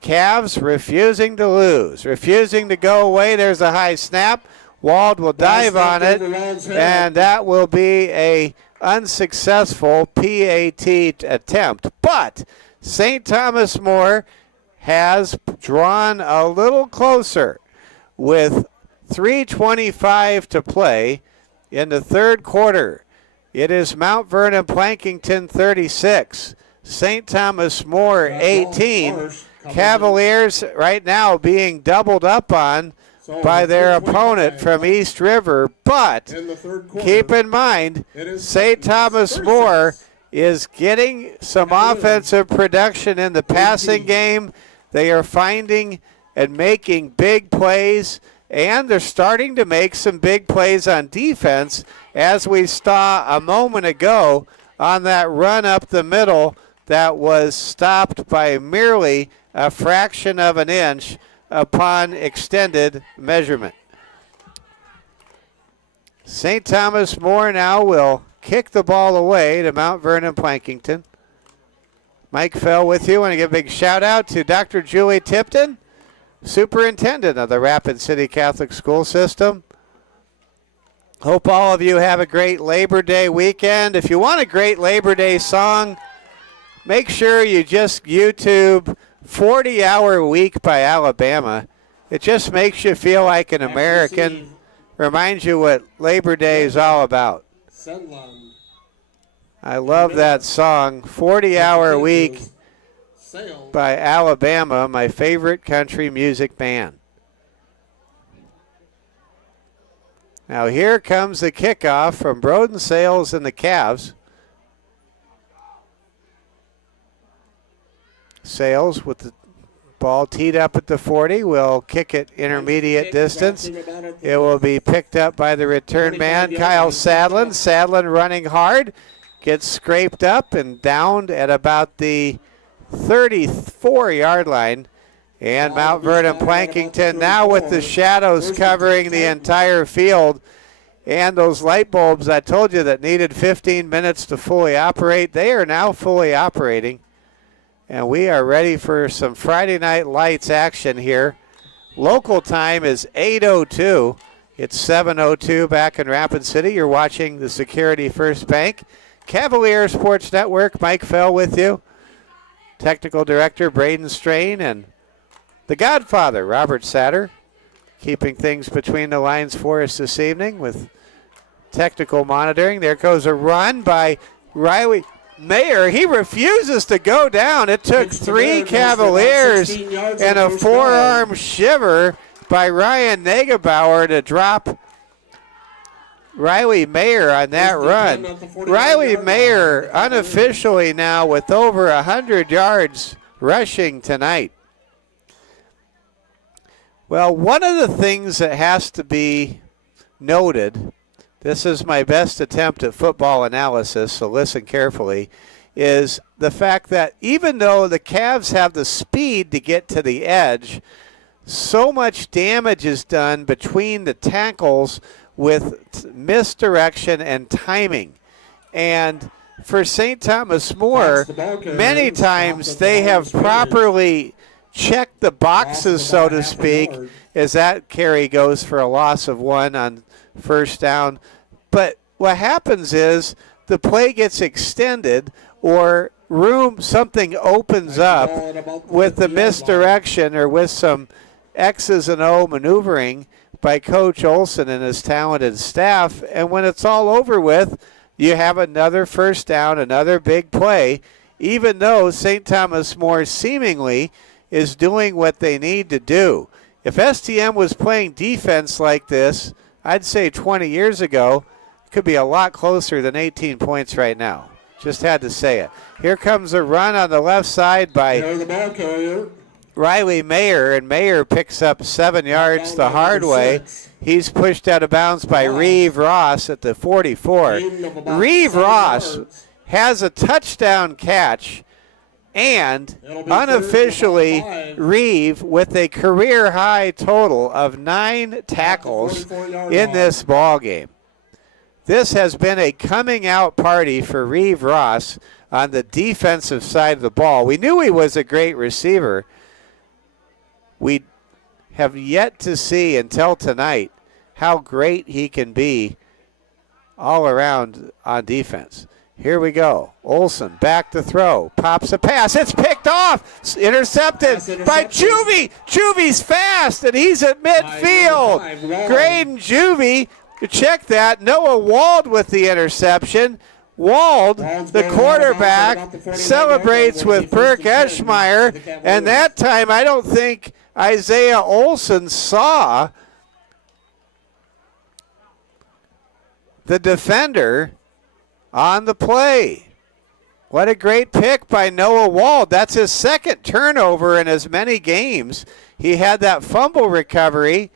Cavs refusing to lose, refusing to go away. There's a high snap. Wald will dive on it, and that will be a unsuccessful PAT attempt. But St. Thomas More has drawn a little closer with 3:25 to play in the third quarter. It is Mount Vernon Plankinton 36, St. Thomas More 18. Cavaliers right now being doubled up on by their opponent from East River, but keep in mind, St. Thomas More is getting some offensive production in the passing game. They are finding and making big plays, and they're starting to make some big plays on defense, as we saw a moment ago on that run up the middle that was stopped by merely a fraction of an inch upon extended measurement. St. Thomas More now will kick the ball away to Mount Vernon Plankinton. Mike Fell with you. Want to give a big shout out to Dr. Julie Tipton, Superintendent of the Rapid City Catholic School System. Hope all of you have a great Labor Day weekend. If you want a great Labor Day song, make sure you just YouTube 40-Hour Week by Alabama. It just makes you feel like an American. Reminds you what Labor Day is all about. I love that song, 40-Hour Week by Alabama, my favorite country music band. Now here comes the kickoff from Broden Sales and the Cavs. Sales with the ball teed up at the 40 will kick it intermediate distance. It will be picked up by the return man, Kyle Sadlin. Sadlin running hard, gets scraped up and downed at about the 34-yard line. And Mount Vernon Plankinton now with the shadows covering the entire field. And those light bulbs I told you that needed 15 minutes to fully operate, they are now fully operating. And we are ready for some Friday Night Lights action here. Local time is 8:02. It's 7:02 back in Rapid City. You're watching the Security First Bank Cavaliers Sports Network. Mike Fell with you. Technical Director Braden Strain and the Godfather, Robert Satter, keeping things between the lines for us this evening with technical monitoring. There goes a run by Riley Mayer. He refuses to go down. It took 3 Cavaliers and a forearm shiver by Ryan Negebauer to drop Riley Mayer on that run. Riley Mayer unofficially now with over 100 yards rushing tonight. Well, one of the things that has to be noted, this is my best attempt at football analysis, so listen carefully, is the fact that even though the Cavs have the speed to get to the edge, so much damage is done between the tackles with misdirection and timing. And for St. Thomas More, many times they have properly checked the boxes, so to speak, as that carry goes for a loss of 1 on first down. But what happens is the play gets extended or something opens up with the misdirection or with some X's and O maneuvering by Coach Olson and his talented staff. And when it's all over with, you have another first down, another big play, even though St. Thomas More seemingly is doing what they need to do. If STM was playing defense like this, I'd say 20 years ago, it could be a lot closer than 18 points right now. Just had to say it. Here comes a run on the left side by Riley Mayer, and Mayer picks up 7 yards the hard way. He's pushed out of bounds by Reeve Ross at the 44. Reeve Ross has a touchdown catch, and unofficially Reeve with a career-high total of 9 tackles in this ball game. This has been a coming-out party for Reeve Ross on the defensive side of the ball. We knew he was a great receiver. We have yet to see until tonight how great he can be all around on defense. Here we go. Olson back to throw. Pops a pass. It's picked off. Intercepted by Juvie. Juvie's fast, and he's at midfield. Graydon Juvie, check that. Noah Wald with the interception. Wald, the quarterback, celebrates with Burke Eschmeyer, and that time I don't think Isaiah Olson saw the defender on the play. What a great pick by Noah Wald. That's his second turnover in as many games. He had that fumble recovery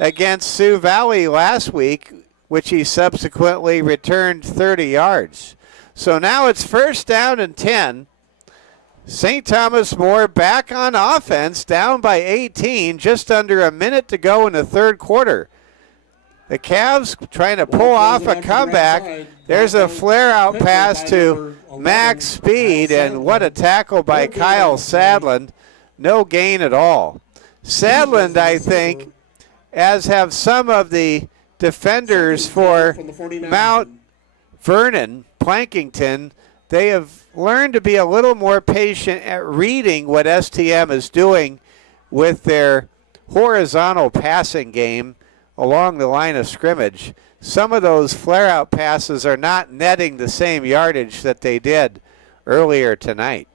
against Sioux Valley last week, which he subsequently returned 30 yards. So now it's first down and 10. St. Thomas More back on offense, down by 18, just under a minute to go in the third quarter. The Cavs trying to pull off a comeback. There's a flare-out pass to Max Speed, and what a tackle by Kyle Sadland. No gain at all. Sadland, I think, as have some of the defenders for Mount Vernon, Plankinton, they have learned to be a little more patient at reading what STM is doing with their horizontal passing game along the line of scrimmage. Some of those flare-out passes are not netting the same yardage that they did earlier tonight.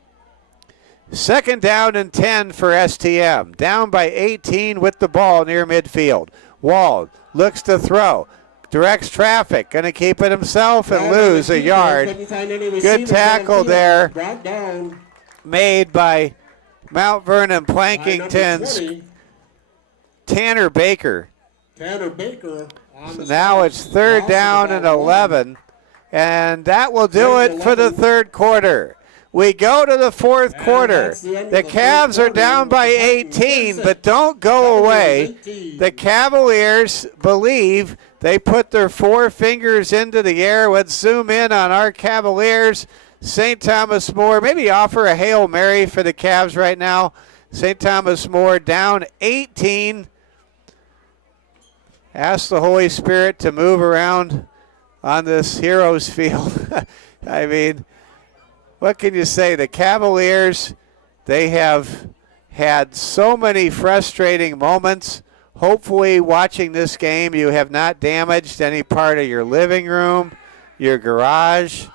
Second down and 10 for STM. Down by 18 with the ball near midfield. Wald looks to throw. directs traffic. Going to keep it himself and lose a yard. Good tackle there Brought down made by Mount Vernon by number Plankinton's 20, Tanner Baker. Tanner Baker. On So the now side. it's third Loss of down and about 11. And that will do Third it and for the 11. third quarter. We go to the fourth And quarter. that's the end of The the Cavs third are down quarter. by The Titans 18, fix but it. don't go Cavaliers away. 18. The Cavaliers believe. They put their four fingers into the air. Let's zoom in on our Cavaliers. St. Thomas More, maybe offer a Hail Mary for the Cavs right now. St. Thomas More down 18. Ask the Holy Spirit to move around on this Heroes field. I mean, what can you say? The Cavaliers, they have had so many frustrating moments. Hopefully, watching this game, you have not damaged any part of your living room, your garage.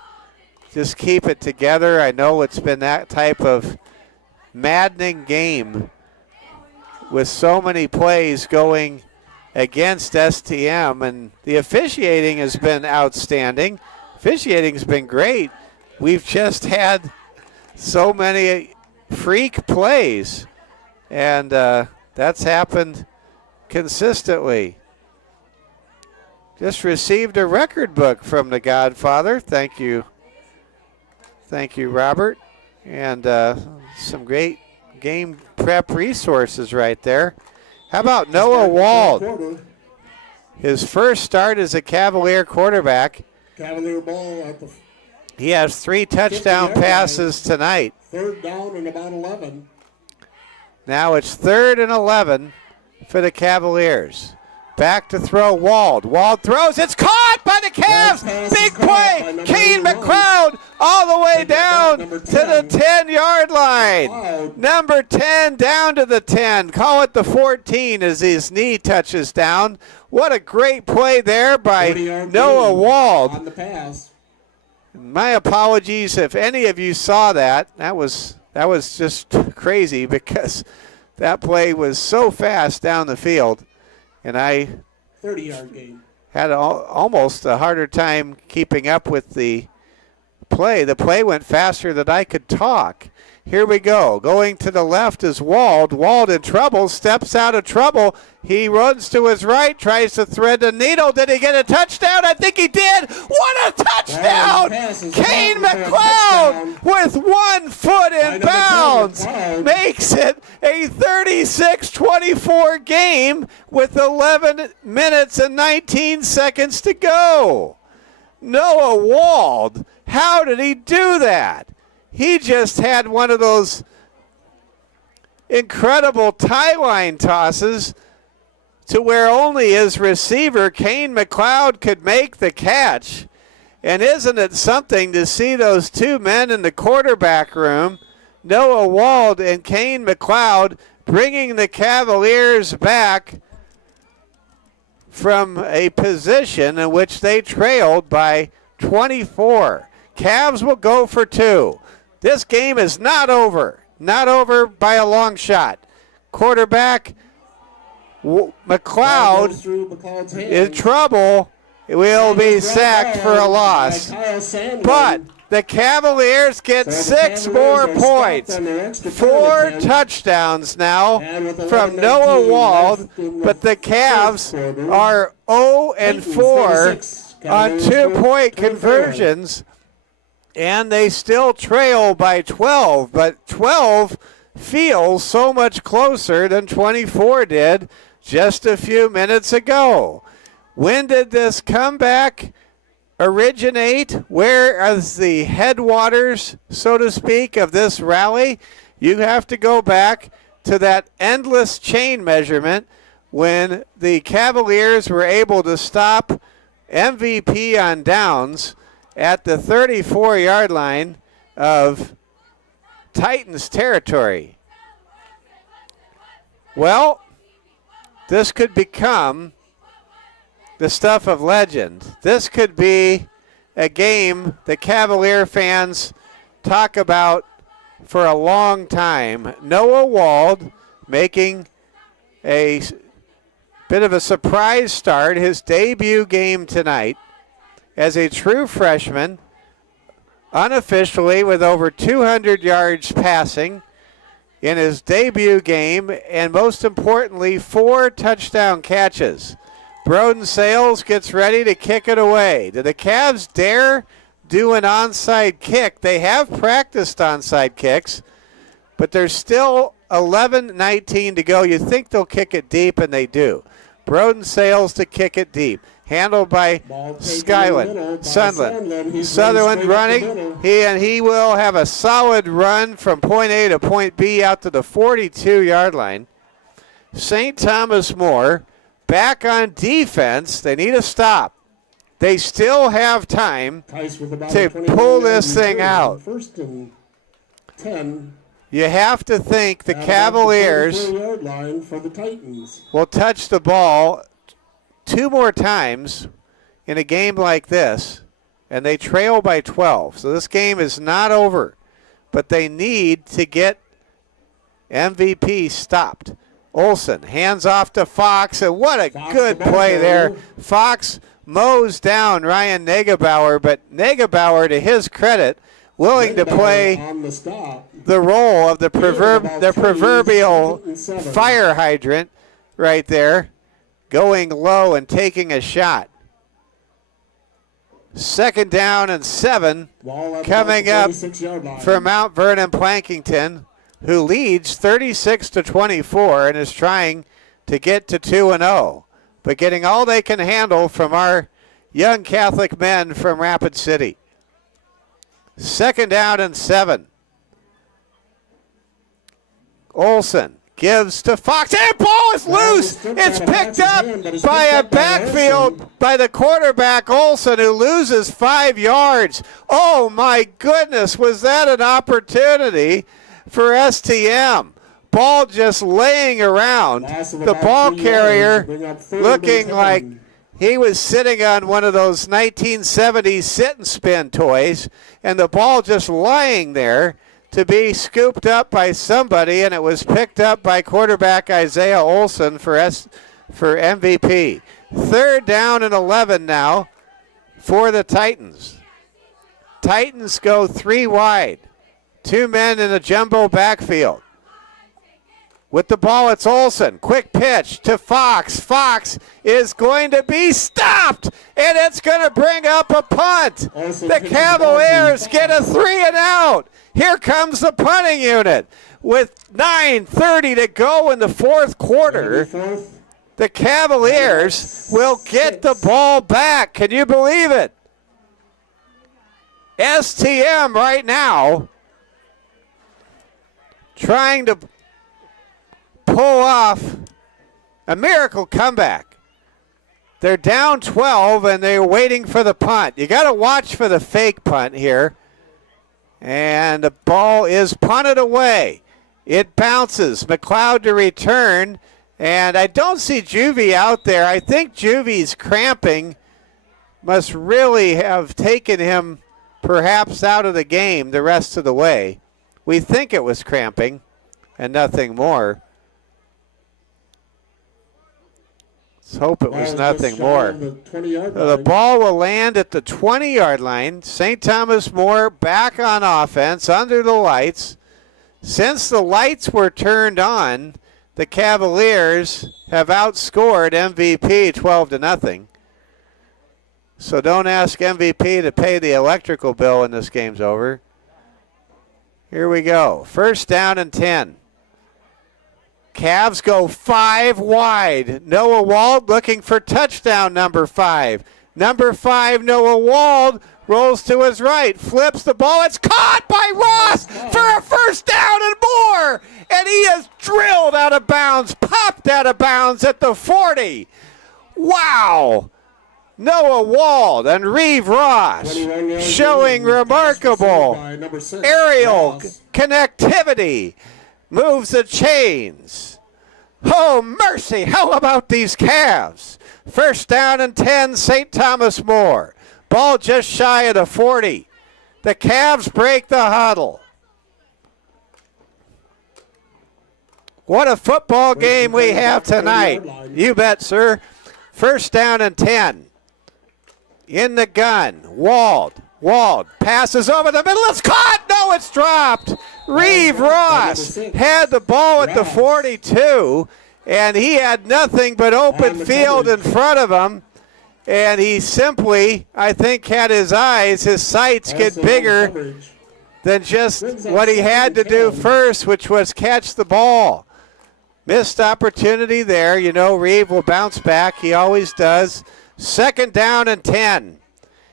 Just keep it together. I know it's been that type of maddening game with so many plays going against STM, and the officiating has been outstanding. Officiating has been great. We've just had so many freak plays, and that's happened consistently. Just received a record book from the Godfather. Thank you. Thank you, Robert. And some great game prep resources right there. How about Noah Wald? Quarter. His first start as a Cavalier quarterback. Cavalier ball at the He has 3 touchdown 50-yard passes tonight. third down and about 11. Now it's 3rd and 11 for the Cavaliers. Back to throw Wald. Wald throws. It's caught by the Cavs. Pass Big is caught play. by number Kane 81. McLeod all the way Take it back, down number to the 10. 10-yard line. McLeod. Number 10 down to the 10. Call it the 14 as his knee touches down. What a great play there by 40-yard Noah gain Wald. on the pass. My apologies if any of you saw that. That was just crazy because that play was so fast down the field, and I 30-yard gain. had almost a harder time keeping up with the play. The play went faster than I could talk. Here we go. Going to the left is Wald. Wald in trouble, steps out of trouble. He runs to his right, tries to thread the needle. Did he get a touchdown? I think he did. What a touchdown! pass is Kane caught for a McLeod touchdown. with 1 foot in number 10, bounds McLeod. makes it a 36-24 game with 11 minutes and 19 seconds to go. Noah Wald, how did he do that? He just had one of those incredible tie line tosses to where only his receiver, Kane McLeod, could make the catch. And isn't it something to see those two men in the quarterback room, Noah Wald and Kane McLeod, bringing the Cavaliers back from a position in which they trailed by 24. Cavs will go for 2. This game is not over. Not over by a long shot. Quarterback Ball McLeod goes through McLeod's hand. in trouble. Will be Brought sacked down for a by loss. Kyle Sandlin. But the Cavaliers get So the 6 Cavaliers more are stopped points. on their extra 4 point attempt. touchdowns now And with from 11:19 Noah Wald, left in the but the Cavs fourth quarter, are 0 and Titans 4 36, on Cavaliers 2-point 24. conversions, and they still trail by 12, but 12 feels so much closer than 24 did just a few minutes ago. When did this comeback originate? Where is the headwaters, so to speak, of this rally? You have to go back to that endless chain measurement when the Cavaliers were able to stop MVP on downs at the 34-yard line of Titans territory. Well, this could become the stuff of legend. This could be a game the Cavalier fans talk about for a long time. Noah Wald making a Bit of a surprise start, his debut game tonight as a true freshman, unofficially with over 200 yards passing in his debut game, and most importantly, 4 touchdown catches. Broden Sales gets ready to kick it away. Do the Cavs dare do an onside kick? They have practiced onside kicks, but there's still 11:19 to go. You think they'll kick it deep, and they do. Broden Sales to kick it deep. Handled by Skyland. Sutherland running. He will have a solid run from point A to point B out to the 42-yard line. St. Thomas More back on defense. They need a stop. They still have time to pull this thing out. First and 10. You have to think the Cavaliers will touch the ball 2 more times in a game like this, and they trail by 12. So this game is not over, but they need to get MVP stopped. Olsen hands off to Fox, and what a good play there. Fox mows down Ryan Negebauer, but Negebauer, to his credit, willing to play the role of the proverbial fire hydrant right there, going low and taking a shot. 2nd down and 7 coming up for Mount Vernon Plankinton, who leads 36-24 and is trying to get to 2-0, but getting all they can handle from our young Catholic men from Rapid City. 2nd down and 7. Olsen gives to Fox, and ball is loose. It's picked up by a backfield by the quarterback, Olsen, who loses 5 yards. Oh my goodness, was that an opportunity for STM? Ball just laying around. The ball carrier looking like he was sitting on one of those 1970s sit and spin toys, and the ball just lying there to be scooped up by somebody, and it was picked up by quarterback Isaiah Olsen for MVP. 3rd down and 11 now for the Titans. Titans go 3 wide. 2 men in a jumbo backfield. With the ball, it's Olsen. Quick pitch to Fox. Fox is going to be stopped, and it's going to bring up a punt. The Cavaliers get a 3 and out. Here comes the punting unit. With 9:30 to go in the 4th quarter, the Cavaliers will get the ball back. Can you believe it? STM right now trying to pull off a miracle comeback. They're down 12, and they're waiting for the punt. You got to watch for the fake punt here. And the ball is punted away. It bounces. McLeod to return. And I don't see Juvie out there. I think Juvie's cramping must really have taken him perhaps out of the game the rest of the way. We think it was cramping and nothing more. Let's hope it was nothing more. The ball will land at the 20-yard line. St. Thomas More back on offense under the lights. Since the lights were turned on, the Cavaliers have outscored MVP 12-0. So don't ask MVP to pay the electrical bill when this game's over. Here we go. 1st down and 10. Cavs go 5 wide. Noah Wald looking for touchdown number 5. Number 5, Noah Wald, rolls to his right, flips the ball. It's caught by Ross for a 1st down and more. And he is drilled out of bounds, popped out of bounds at the 40. Wow. Noah Wald and Reeve Ross showing remarkable aerial connectivity. Moves the chains. Oh, mercy. How about these Cavs? 1st down and 10, St. Thomas More. Ball just shy of the 40. The Cavs break the huddle. What a football game we have tonight. You bet, sir. First down and 10. In the gun. Wald passes over the middle. It's caught. No, it's dropped. Reeve Ross had the ball at the 42, and he had nothing but open field in front of him. And he simply, I think, had his sights get bigger than just what he had to do first, which was catch the ball. Missed opportunity there. You know, Reeve will bounce back. He always does. Second down and 10.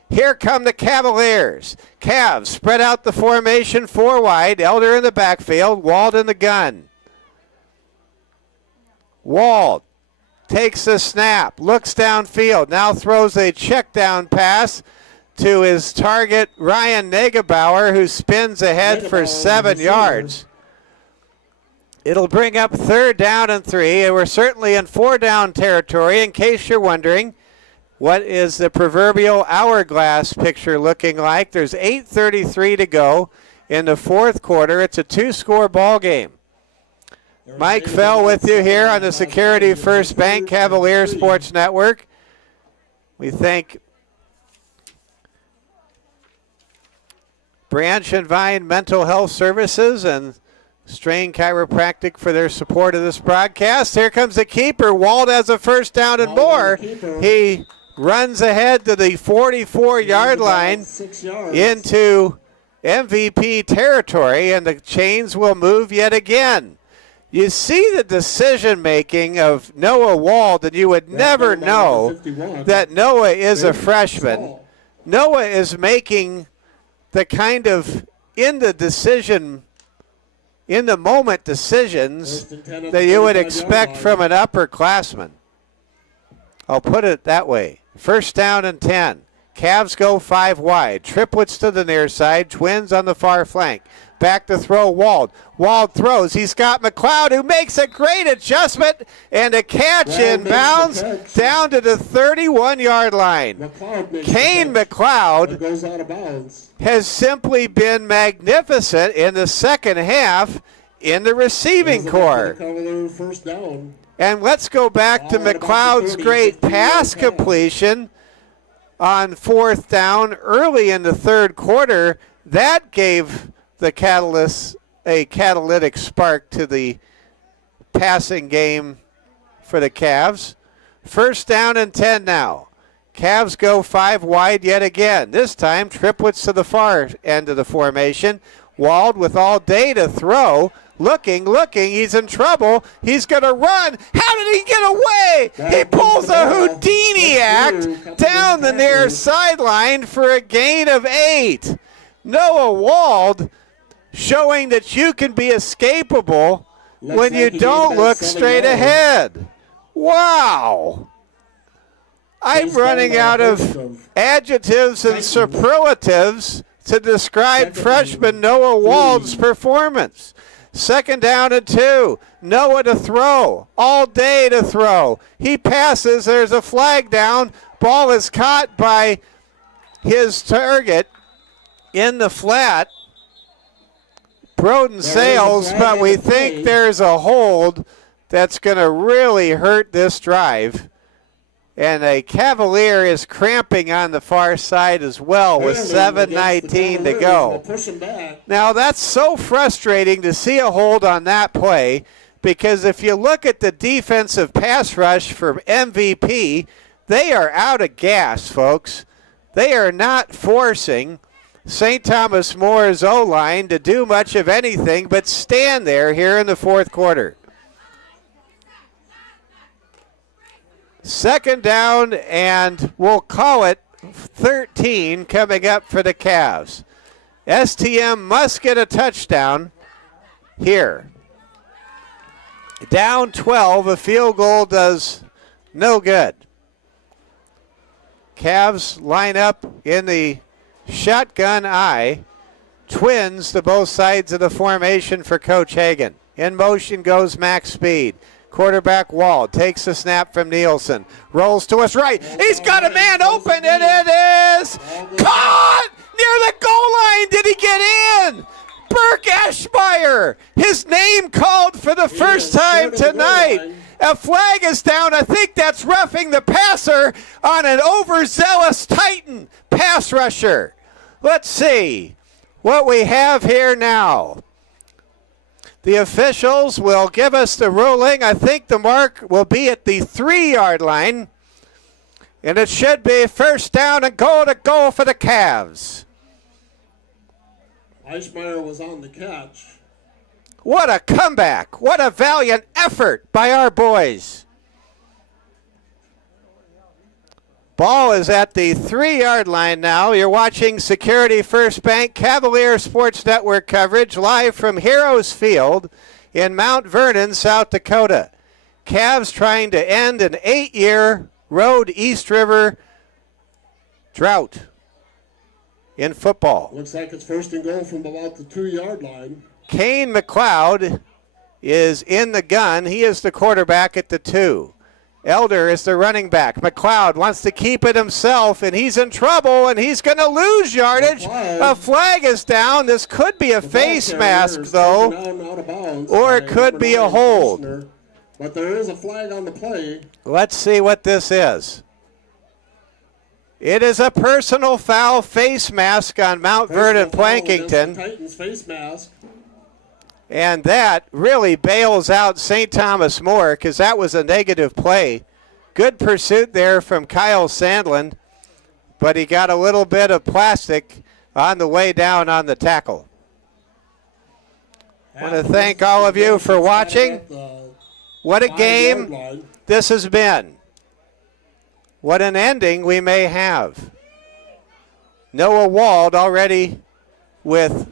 Here come the Cavaliers. Cavs spread out the formation 4 wide. Elder in the backfield. Wald in the gun. Wald takes the snap. Looks downfield. Now throws a check down pass to his target, Ryan Negebauer, who spins ahead for 7 yards. It'll bring up third down and 3. And we're certainly in 4-down territory, in case you're wondering. What is the proverbial hourglass picture looking like? There's 8:33 to go in the fourth quarter. It's a 2-score ball game. Mike Fell with you here on the Security First Bank Cavalier Sports Network. We thank Branch and Vine Mental Health Services and Strain Chiropractic for their support of this broadcast. Here comes the keeper. Wald has a first down and more. He runs ahead to the 44-yard line into MVP territory, and the chains will move yet again. You see the decision-making of Noah Wald, and you would never know that Noah is a freshman. Noah is making the kind of in-the-moment decisions that you would expect from an upperclassman. I'll put it that way. First down and 10. Cavs go 5 wide. Triplets to the near side. Twins on the far flank. Back to throw Wald. Wald throws. He's got McLeod, who makes a great adjustment and a catch in bounds down to the 31-yard line. Kane McLeod has simply been magnificent in the second half in the receiving corps. And let's go back to McLeod's great pass completion on fourth down early in the third quarter. That gave the catalytic spark to the passing game for the Cavs. First down and 10 now. Cavs go 5 wide yet again. This time triplets to the far end of the formation. Wald with all day to throw. Looking, he's in trouble. He's going to run. How did he get away? He pulls a Houdini act down the near sideline for a gain of 8. Noah Wald showing that you can be escapable when you don't look straight ahead. Wow. I'm running out of adjectives and superlatives to describe freshman Noah Wald's performance. Second down and 2. Noah to throw. All day to throw. He passes. There's a flag down. Ball is caught by his target in the flat. Broden sails, but we think there's a hold that's going to really hurt this drive. And a Cavalier is cramping on the far side as well with 7:19 to go. Now that's so frustrating to see a hold on that play, because if you look at the defensive pass rush for MVP, they are out of gas, folks. They are not forcing St. Thomas More's O-line to do much of anything but stand there here in the fourth quarter. Second down, and we'll call it 13 coming up for the Cavs. STM must get a touchdown here. Down 12, a field goal does no good. Cavs line up in the shotgun eye. Twins to both sides of the formation for Coach Hagan. In motion goes Max Speed. Quarterback Wald takes the snap from Nielsen. Rolls to his right. He's got a man open, and it is caught near the goal line. Did he get in? Burke Eschmeyer, his name called for the first time tonight. A flag is down. I think that's roughing the passer on an overzealous Titan pass rusher. Let's see what we have here now. The officials will give us the ruling. I think the mark will be at the 3-yard line. And it should be first down and goal to go for the Cavs. Eichmeyer was on the catch. What a comeback. What a valiant effort by our boys. Ball is at the 3-yard line now. You're watching Security First Bank Cavalier Sports Network coverage live from Heroes Field in Mount Vernon, South Dakota. Cavs trying to end an 8-year road East River drought in football. Looks like it's first and goal from about the 2-yard line. Kane McLeod is in the gun. He is the quarterback at the 2. Elder is the running back. McLeod wants to keep it himself, and he's in trouble, and he's going to lose yardage. A flag is down. This could be a face mask, though, or it could be a hold. But there is a flag on the play. Let's see what this is. It is a personal foul face mask on Mount Vernon Plankinton. Titans face mask. And that really bails out St. Thomas More because that was a negative play. Good pursuit there from Kyle Sandlin, but he got a little bit of plastic on the way down on the tackle. I want to thank all of you for watching. What a game this has been. What an ending we may have. Noah Wald already with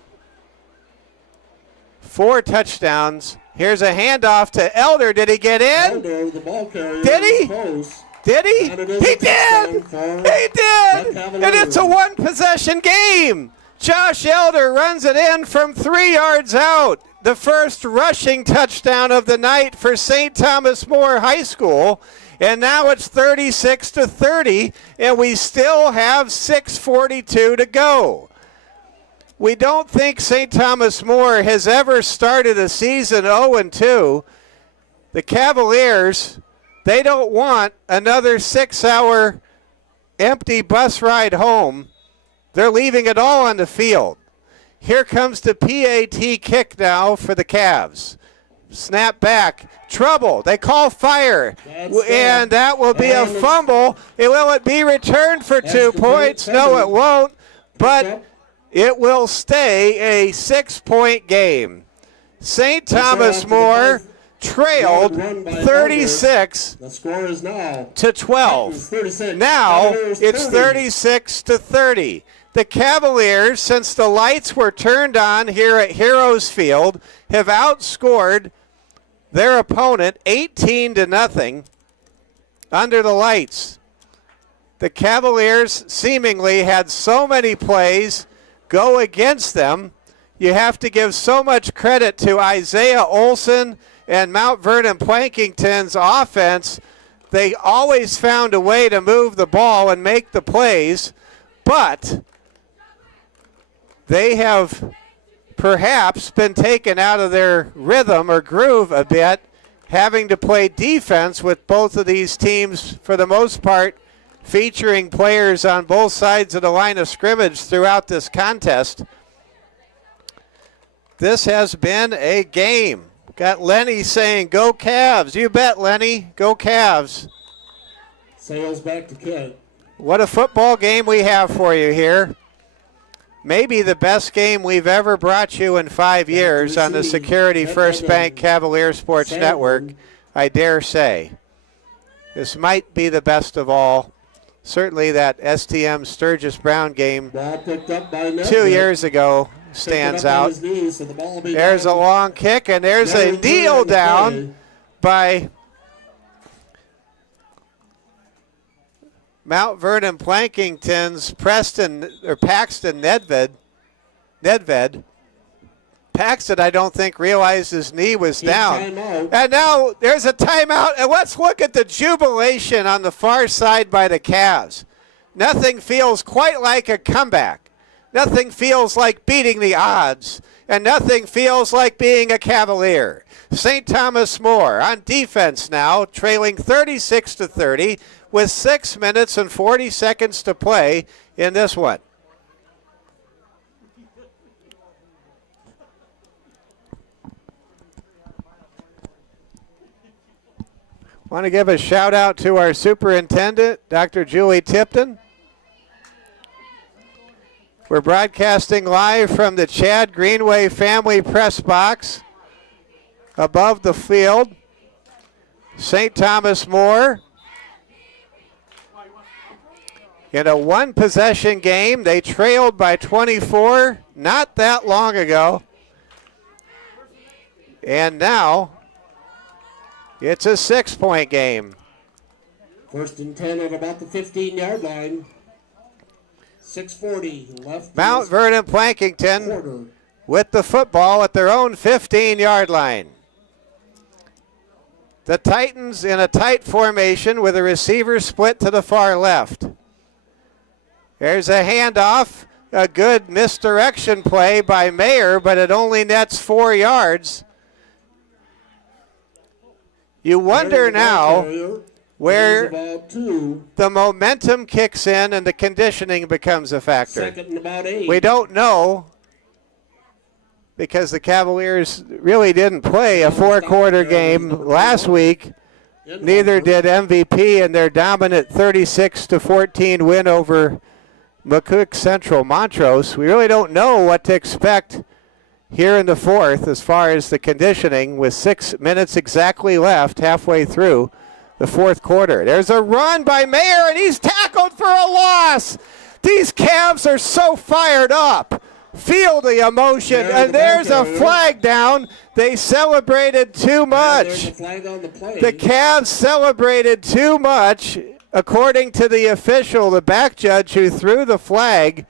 4 touchdowns. Here's a handoff to Elder. Did he get in? Elder, the ball carrier, did he? close. Did he? He did! He did! And it's a 1-possession game. Josh Elder runs it in from 3 yards out. The first rushing touchdown of the night for St. Thomas More High School. And now it's 36-30, and we still have 6:42 to go. We don't think St. Thomas More has ever started a season 0-2. The Cavaliers, they don't want another 6-hour empty bus ride home. They're leaving it all on the field. Here comes the PAT kick now for the Cavs. Snap back. Trouble. They call fire. And that will be a fumble. Will it be returned for 2 points? No, it won't. But it will stay a 6-point game. St. Thomas More trailed 36 the score is now to 12. Now it's 36-30. The Cavaliers, since the lights were turned on here at Heroes Field, have outscored their opponent 18-0 under the lights. The Cavaliers seemingly had so many plays go against them. You have to give so much credit to Isaiah Olson and Mount Vernon Plankinton's offense. They always found a way to move the ball and make the plays, but they have perhaps been taken out of their rhythm or groove a bit, having to play defense with both of these teams for the most part featuring players on both sides of the line of scrimmage throughout this contest. This has been a game. Got Lenny saying, go Cavs. You bet, Lenny. Go Cavs. Sales back to kick. What a football game we have for you here. Maybe the best game we've ever brought you in 5 years on the Security First Bank Cavalier Sports Network, I dare say. This might be the best of all. Certainly that STM Sturgis Brown game 2 years ago stands out. There's a long kick, and there's a kneel down by Mount Vernon Plankinton's Paxton Nedved. Paxton, I don't think, realized his knee was down. And now there's a timeout, and let's look at the jubilation on the far side by the Cavs. Nothing feels quite like a comeback Nothing feels like beating the odds, and nothing feels like being a Cavalier. St. Thomas More on defense now, trailing 36-30 with 6 minutes and 40 seconds to play in this one. Want to give a shout out to our superintendent, Dr. Julie Tipton. We're broadcasting live from the Chad Greenway Family Press Box above the field. St. Thomas More in a one-possession game. They trailed by 24 not that long ago. And now it's a 6-point game. 1st and 10 at about the 15-yard line. 6:40 left. Mount Vernon Plankinton quarter. with the football at their own 15-yard line. The Titans in a tight formation with a receiver split to the far left. There's a handoff, a good misdirection play by Mayer, but it only nets 4 yards. You wonder now where the momentum kicks in and the conditioning becomes a factor. 2nd and about 8. We don't know because the Cavaliers really didn't play a 4-quarter game last week. Neither did MVP in their dominant 36-14 win over McCook Central Montrose. We really don't know what to expect here in the fourth as far as the conditioning with 6 minutes exactly left halfway through the fourth quarter. There's a run by Mayer, and he's tackled for a loss. These Cavs are so fired up. Feel the emotion, and there's a flag down. They celebrated too much. The Cavs celebrated too much, according to the official, the back judge who threw the flag.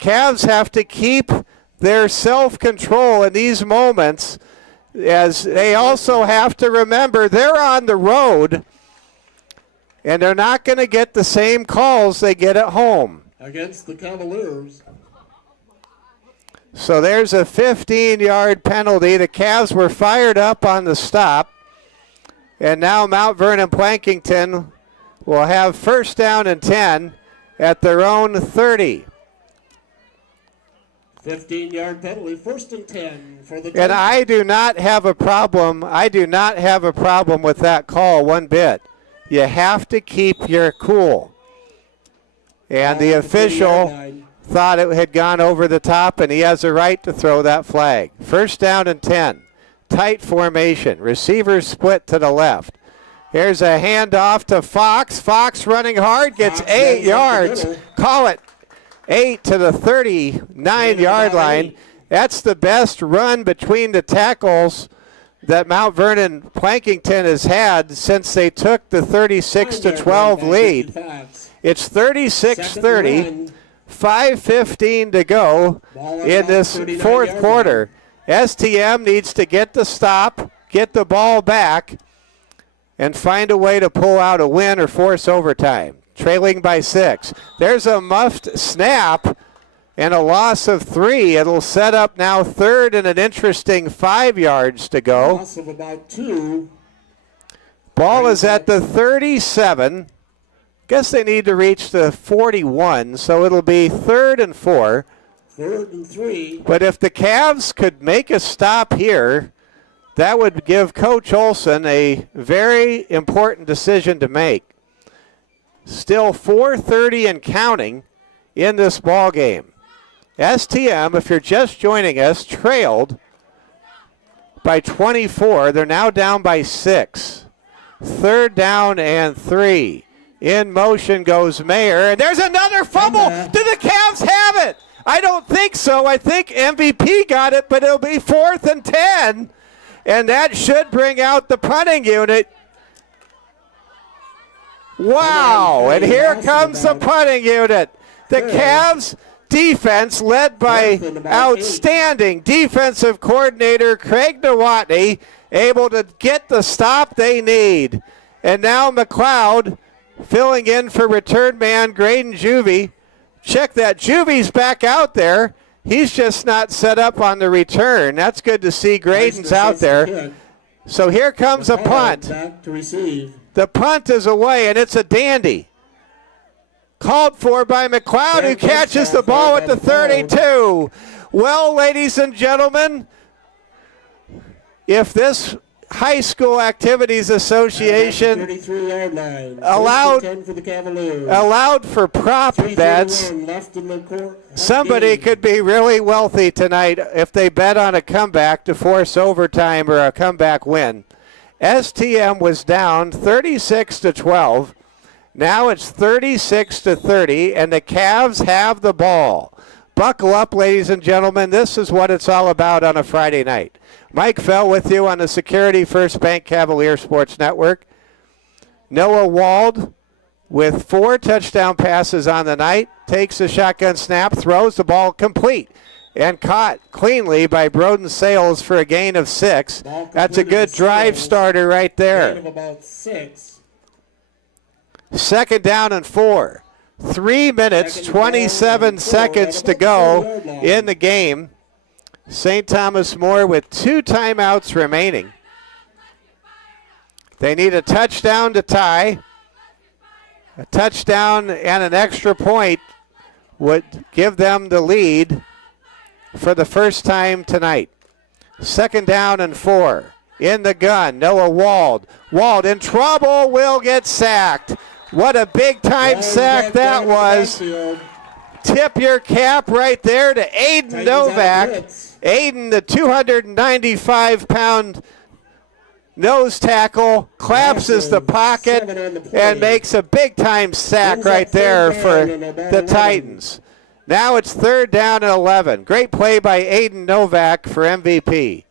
Cavs have to keep their self-control in these moments, as they also have to remember they're on the road, and they're not going to get the same calls they get at home. Against the Cavaliers. So there's a 15-yard penalty. The Cavs were fired up on the stop, and now Mount Vernon Plankinton will have 1st down and 10 at their own 30. 15-yard penalty, 1st and 10 for the. And I do not have a problem. I do not have a problem with that call one bit. You have to keep your cool. And the official thought it had gone over the top, and he has a right to throw that flag. 1st down and 10. Tight formation. Receivers split to the left. Here's a handoff to Fox. Fox running hard, gets 8 yards. Call it 8 to the 39-yard line. That's the best run between the tackles that Mount Vernon Plankinton has had since they took the 36-12 lead. It's 36-30, 5:15 to go in this fourth quarter. STM needs to get the stop, get the ball back, and find a way to pull out a win or force overtime. Trailing by 6. There's a muffed snap and a loss of 3. It'll set up now 3rd and an interesting 5 yards to go. Loss of about 2. Ball is at the 37. Guess they need to reach the 41, so it'll be 3rd and 4. 3rd and 3. But if the Cavs could make a stop here, that would give Coach Olson a very important decision to make. Still 4:30 and counting in this ball game. STM, if you're just joining us, trailed by 24. They're now down by 6. 3rd down and 3. In motion goes Mayer, and there's another fumble. Do the Cavs have it? I don't think so. I think MVP got it, but it'll be 4th and 10, and that should bring out the punting unit. Wow, and here comes the punting unit. The Cavs defense led by outstanding defensive coordinator Craig Nowotny, able to get the stop they need. And now McLeod filling in for return man Graydon Juvie, check that. Juvie's back out there. He's just not set up on the return. That's good to see. Graydon's out there. So here comes a punt. Back to receive. The punt is away, and it's a dandy. Called for by McLeod, who catches the ball at the 32. Well, ladies and gentlemen, if this High School Activities Association 33-yard line. allowed 10 for the Cavaliers. for prop bets, Left in the court. somebody could be really wealthy tonight if they bet on a comeback to force overtime or a comeback win. STM was down 36-12. Now it's 36-30, and the Cavs have the ball. Buckle up, ladies and gentlemen. This is what it's all about on a Friday night. Mike Fell with you on the Security First Bank Cavalier Sports Network. Noah Wald with 4 touchdown passes on the night, takes a shotgun snap, throws the ball complete, and caught cleanly by Broden Sales for a gain of 6. That's a good drive starter right there. Gain of about 6. Second down and 4. 3 minutes, 27 seconds to go in the game. St. Thomas More with 2 timeouts remaining. They need a touchdown to tie. A touchdown and an extra point would give them the lead for the first time tonight. Second down and 4. In the gun, Noah Wald. Wald in trouble, will get sacked. What a big-time sack that was. Tip your cap right there to Aiden Novak. Aiden, the 295-pound nose tackle, collapses the pocket and makes a big-time sack right there for the Titans. Now it's third down and 11. Great play by Aiden Novak for MVP.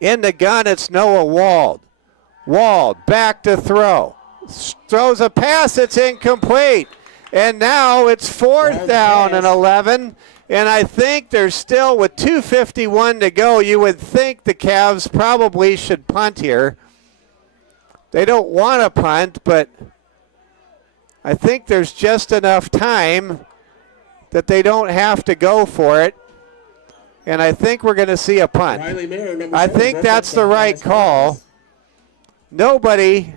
In the gun, it's Noah Wald. Wald back to throw. Throws a pass, it's incomplete. And now it's fourth down and 11. And I think there's still, with 2:51 to go, you would think the Cavs probably should punt here. They don't want to punt, but I think there's just enough time that they don't have to go for it. And I think we're going to see a punt. I think that's the right call. Nobody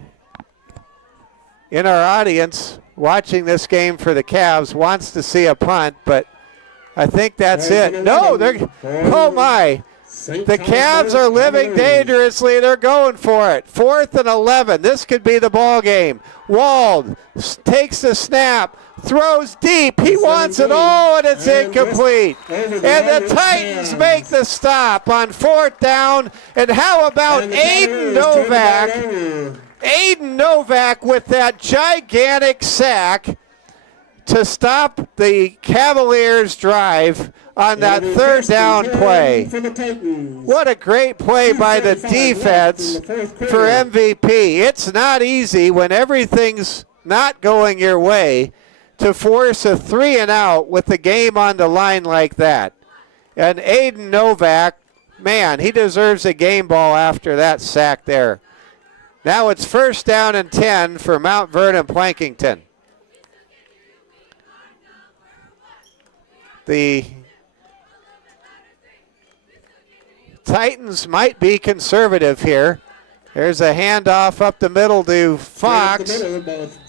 in our audience watching this game for the Cavs wants to see a punt, but I think that's it. No, oh my. The Cavs are living dangerously. They're going for it. 4th and 11. This could be the ball game. Wald takes the snap, throws deep. He wants it all, and it's incomplete. And the Titans make the stop on 4th down. And how about Aiden Novak? Aiden Novak with that gigantic sack to stop the Cavaliers' drive on that third down play. What a great play by the defense for MVP. It's not easy when everything's not going your way to force a 3 and out with the game on the line like that. And Aiden Novak, man, he deserves a game ball after that sack there. Now it's first down and 10 for Mount Vernon Plankinton. The Titans might be conservative here. There's a handoff up the middle to Fox.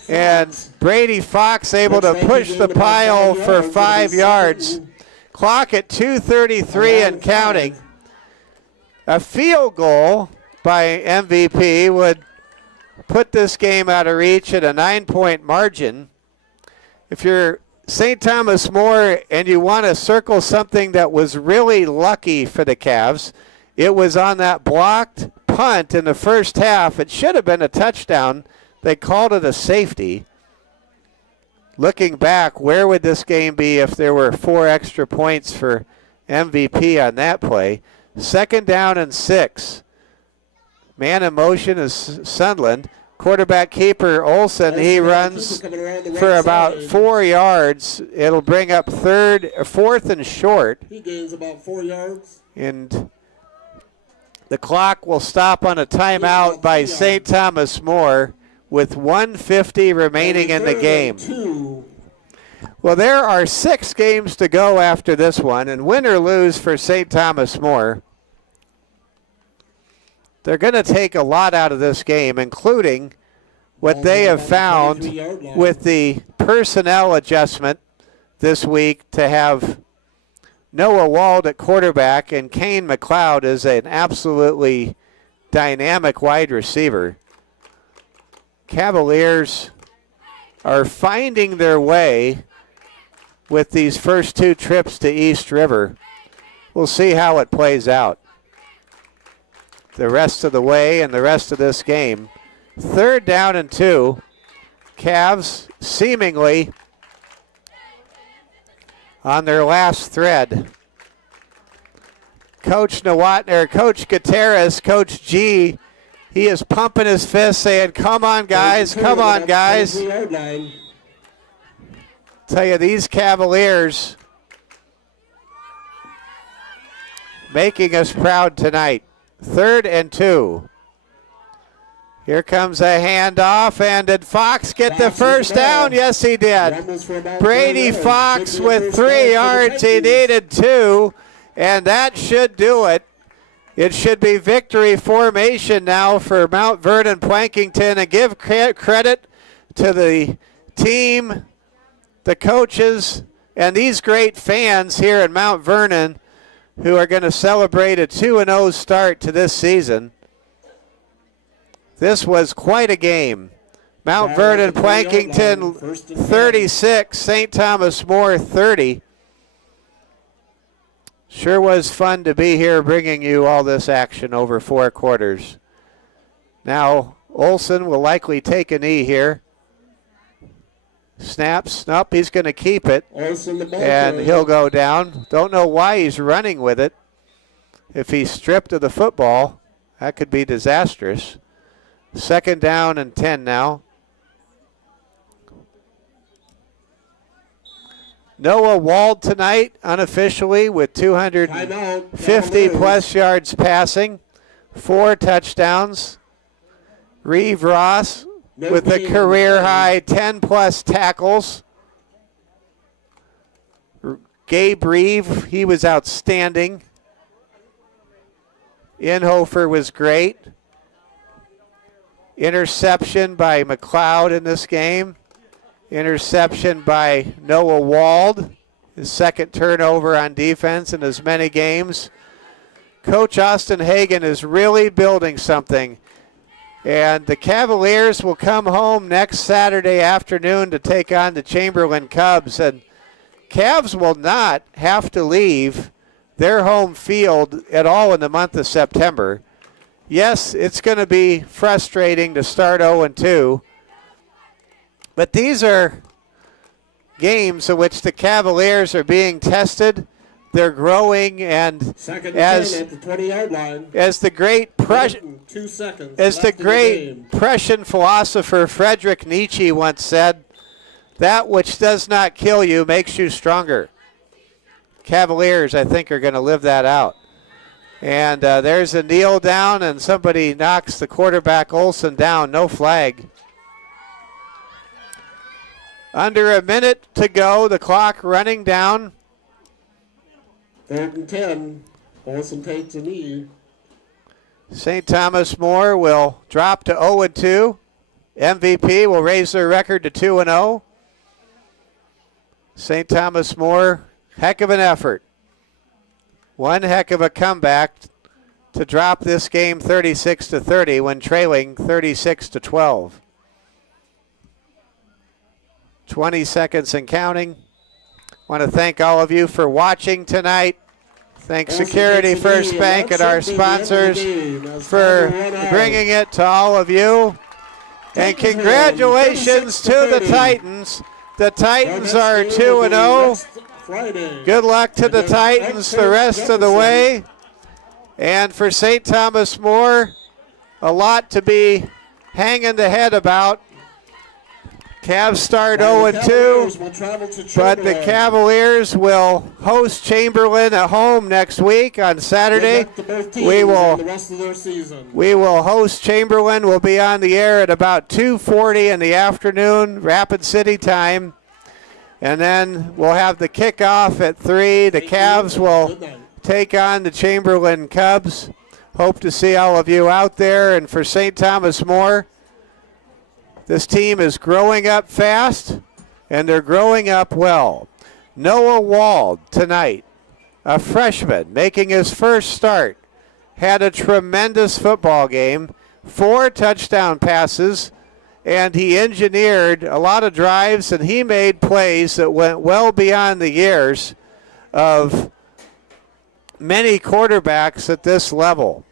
And Brady Fox able to push the pile for 5 yards. Clock at 2:33 and counting. A field goal by MVP would put this game out of reach at a 9-point margin. If you're St. Thomas More and you want to circle something that was really lucky for the Cavs, it was on that blocked punt in the first half. It should have been a touchdown. They called it a safety. Looking back, where would this game be if there were 4 extra points for MVP on that play? Second down and 6. Man in motion is Sunland. Quarterback keeper Olson, he runs for about 4 yards. It'll bring up 4th and short. He gains about 4 yards. And the clock will stop on a timeout by St. Thomas More with 1:50 remaining in the game. Well, there are 6 games to go after this one, and win or lose for St. Thomas More, they're going to take a lot out of this game, including what they have found with the personnel adjustment this week to have Noah Wald at quarterback and Kane McLeod is an absolutely dynamic wide receiver. Cavaliers are finding their way with these first 2 trips to East River. We'll see how it plays out the rest of the way and the rest of this game. 3rd down and 2. Cavs seemingly on their last thread. Coach Gutierrez, Coach G, he is pumping his fist saying, come on guys, come on guys. Tell you, these Cavaliers making us proud tonight. 3rd and 2. Here comes a handoff, and did Fox get the first down? Yes, he did. Brady Fox with 3 yards. He needed 2, and that should do it. It should be victory formation now for Mount Vernon Plankinton, and give credit to the team, the coaches, and these great fans here in Mount Vernon who are going to celebrate a 2-0 start to this season. This was quite a game. Mount Vernon Plankinton 36, St. Thomas More 30. Sure was fun to be here bringing you all this action over 4 quarters. Now Olson will likely take a knee here. Snaps. Nope, he's going to keep it. And he'll go down. Don't know why he's running with it. If he's stripped of the football, that could be disastrous. 2nd down and 10 now. Noah Wald tonight, unofficially, with 250-plus yards passing, 4 touchdowns. Reeve Ross with a career-high 10-plus tackles. Gabe Reeve, he was outstanding. Inhofer was great. Interception by McLeod in this game. Interception by Noah Wald, his 2nd turnover on defense in as many games. Coach Austin Hagan is really building something. And the Cavaliers will come home next Saturday afternoon to take on the Chamberlain Cubs. And Cavs will not have to leave their home field at all in the month of September. Yes, it's going to be frustrating to start 0-2. But these are games in which the Cavaliers are being tested. They're growing, and as at the 20-yard line. As the great Prussian philosopher Friedrich Nietzsche once said, that which does not kill you makes you stronger. Cavaliers, I think, are going to live that out. And there's a kneel down, and somebody knocks the quarterback Olson down. No flag. Under a minute to go, the clock running down. 3rd and 10. Olson takes a knee. St. Thomas More will drop to 0-2. MVP will raise their record to 2-0. St. Thomas More, heck of an effort. One heck of a comeback to drop this game 36-30 when trailing 36-12. 20 seconds and counting. Want to thank all of you for watching tonight. Thanks Security First Bank and our sponsors for bringing it to all of you. And congratulations to the Titans. The Titans are 2-0. Good luck to the Titans the rest of the way. And for St. Thomas More, a lot to be hanging the head about. Cavs start 0-2, but the Cavaliers will host Chamberlain at home next week on Saturday. We will host Chamberlain. We'll be on the air at about 2:40 in the afternoon, Rapid City time. And then we'll have the kickoff at 3. The Cavs will take on the Chamberlain Cubs. Hope to see all of you out there. And for St. Thomas More, this team is growing up fast, and they're growing up well. Noah Wald tonight, a freshman making his first start, had a tremendous football game, 4 touchdown passes, and he engineered a lot of drives, and he made plays that went well beyond the years of many quarterbacks at this level.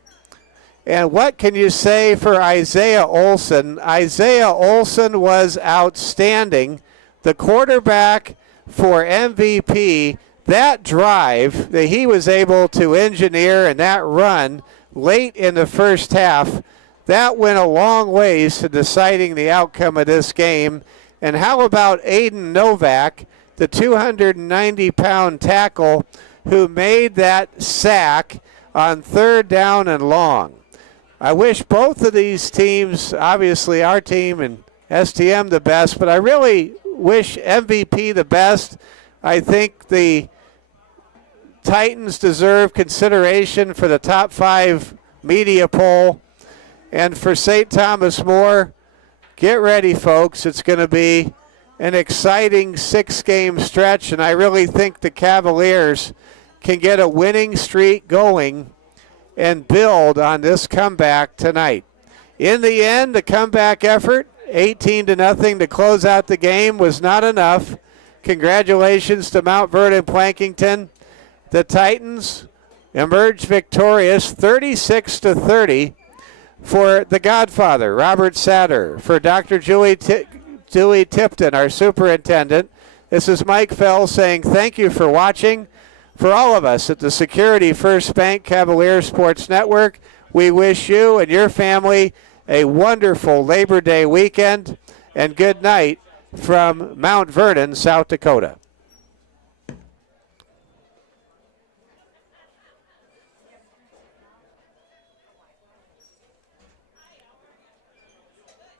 And what can you say for Isaiah Olson? Isaiah Olson was outstanding. The quarterback for MVP, that drive that he was able to engineer and that run late in the first half, that went a long ways to deciding the outcome of this game. And how about Aiden Novak, the 290-pound tackle who made that sack on 3rd down and long? I wish both of these teams, obviously our team and STM the best, but I really wish MVP the best. I think the Titans deserve consideration for the top 5 media poll. And for St. Thomas More, get ready, folks. It's going to be an exciting 6-game stretch, and I really think the Cavaliers can get a winning streak going and build on this comeback tonight. In the end, the comeback effort, 18-0 to close out the game, was not enough. Congratulations to Mount Vernon Plankinton. The Titans emerged victorious 36-30 for the Godfather, Robert Satter. For Dr. Julie Tipton, our superintendent, this is Mike Fell saying thank you for watching. For all of us at the Security First Bank Cavalier Sports Network, we wish you and your family a wonderful Labor Day weekend, and good night from Mount Vernon, South Dakota.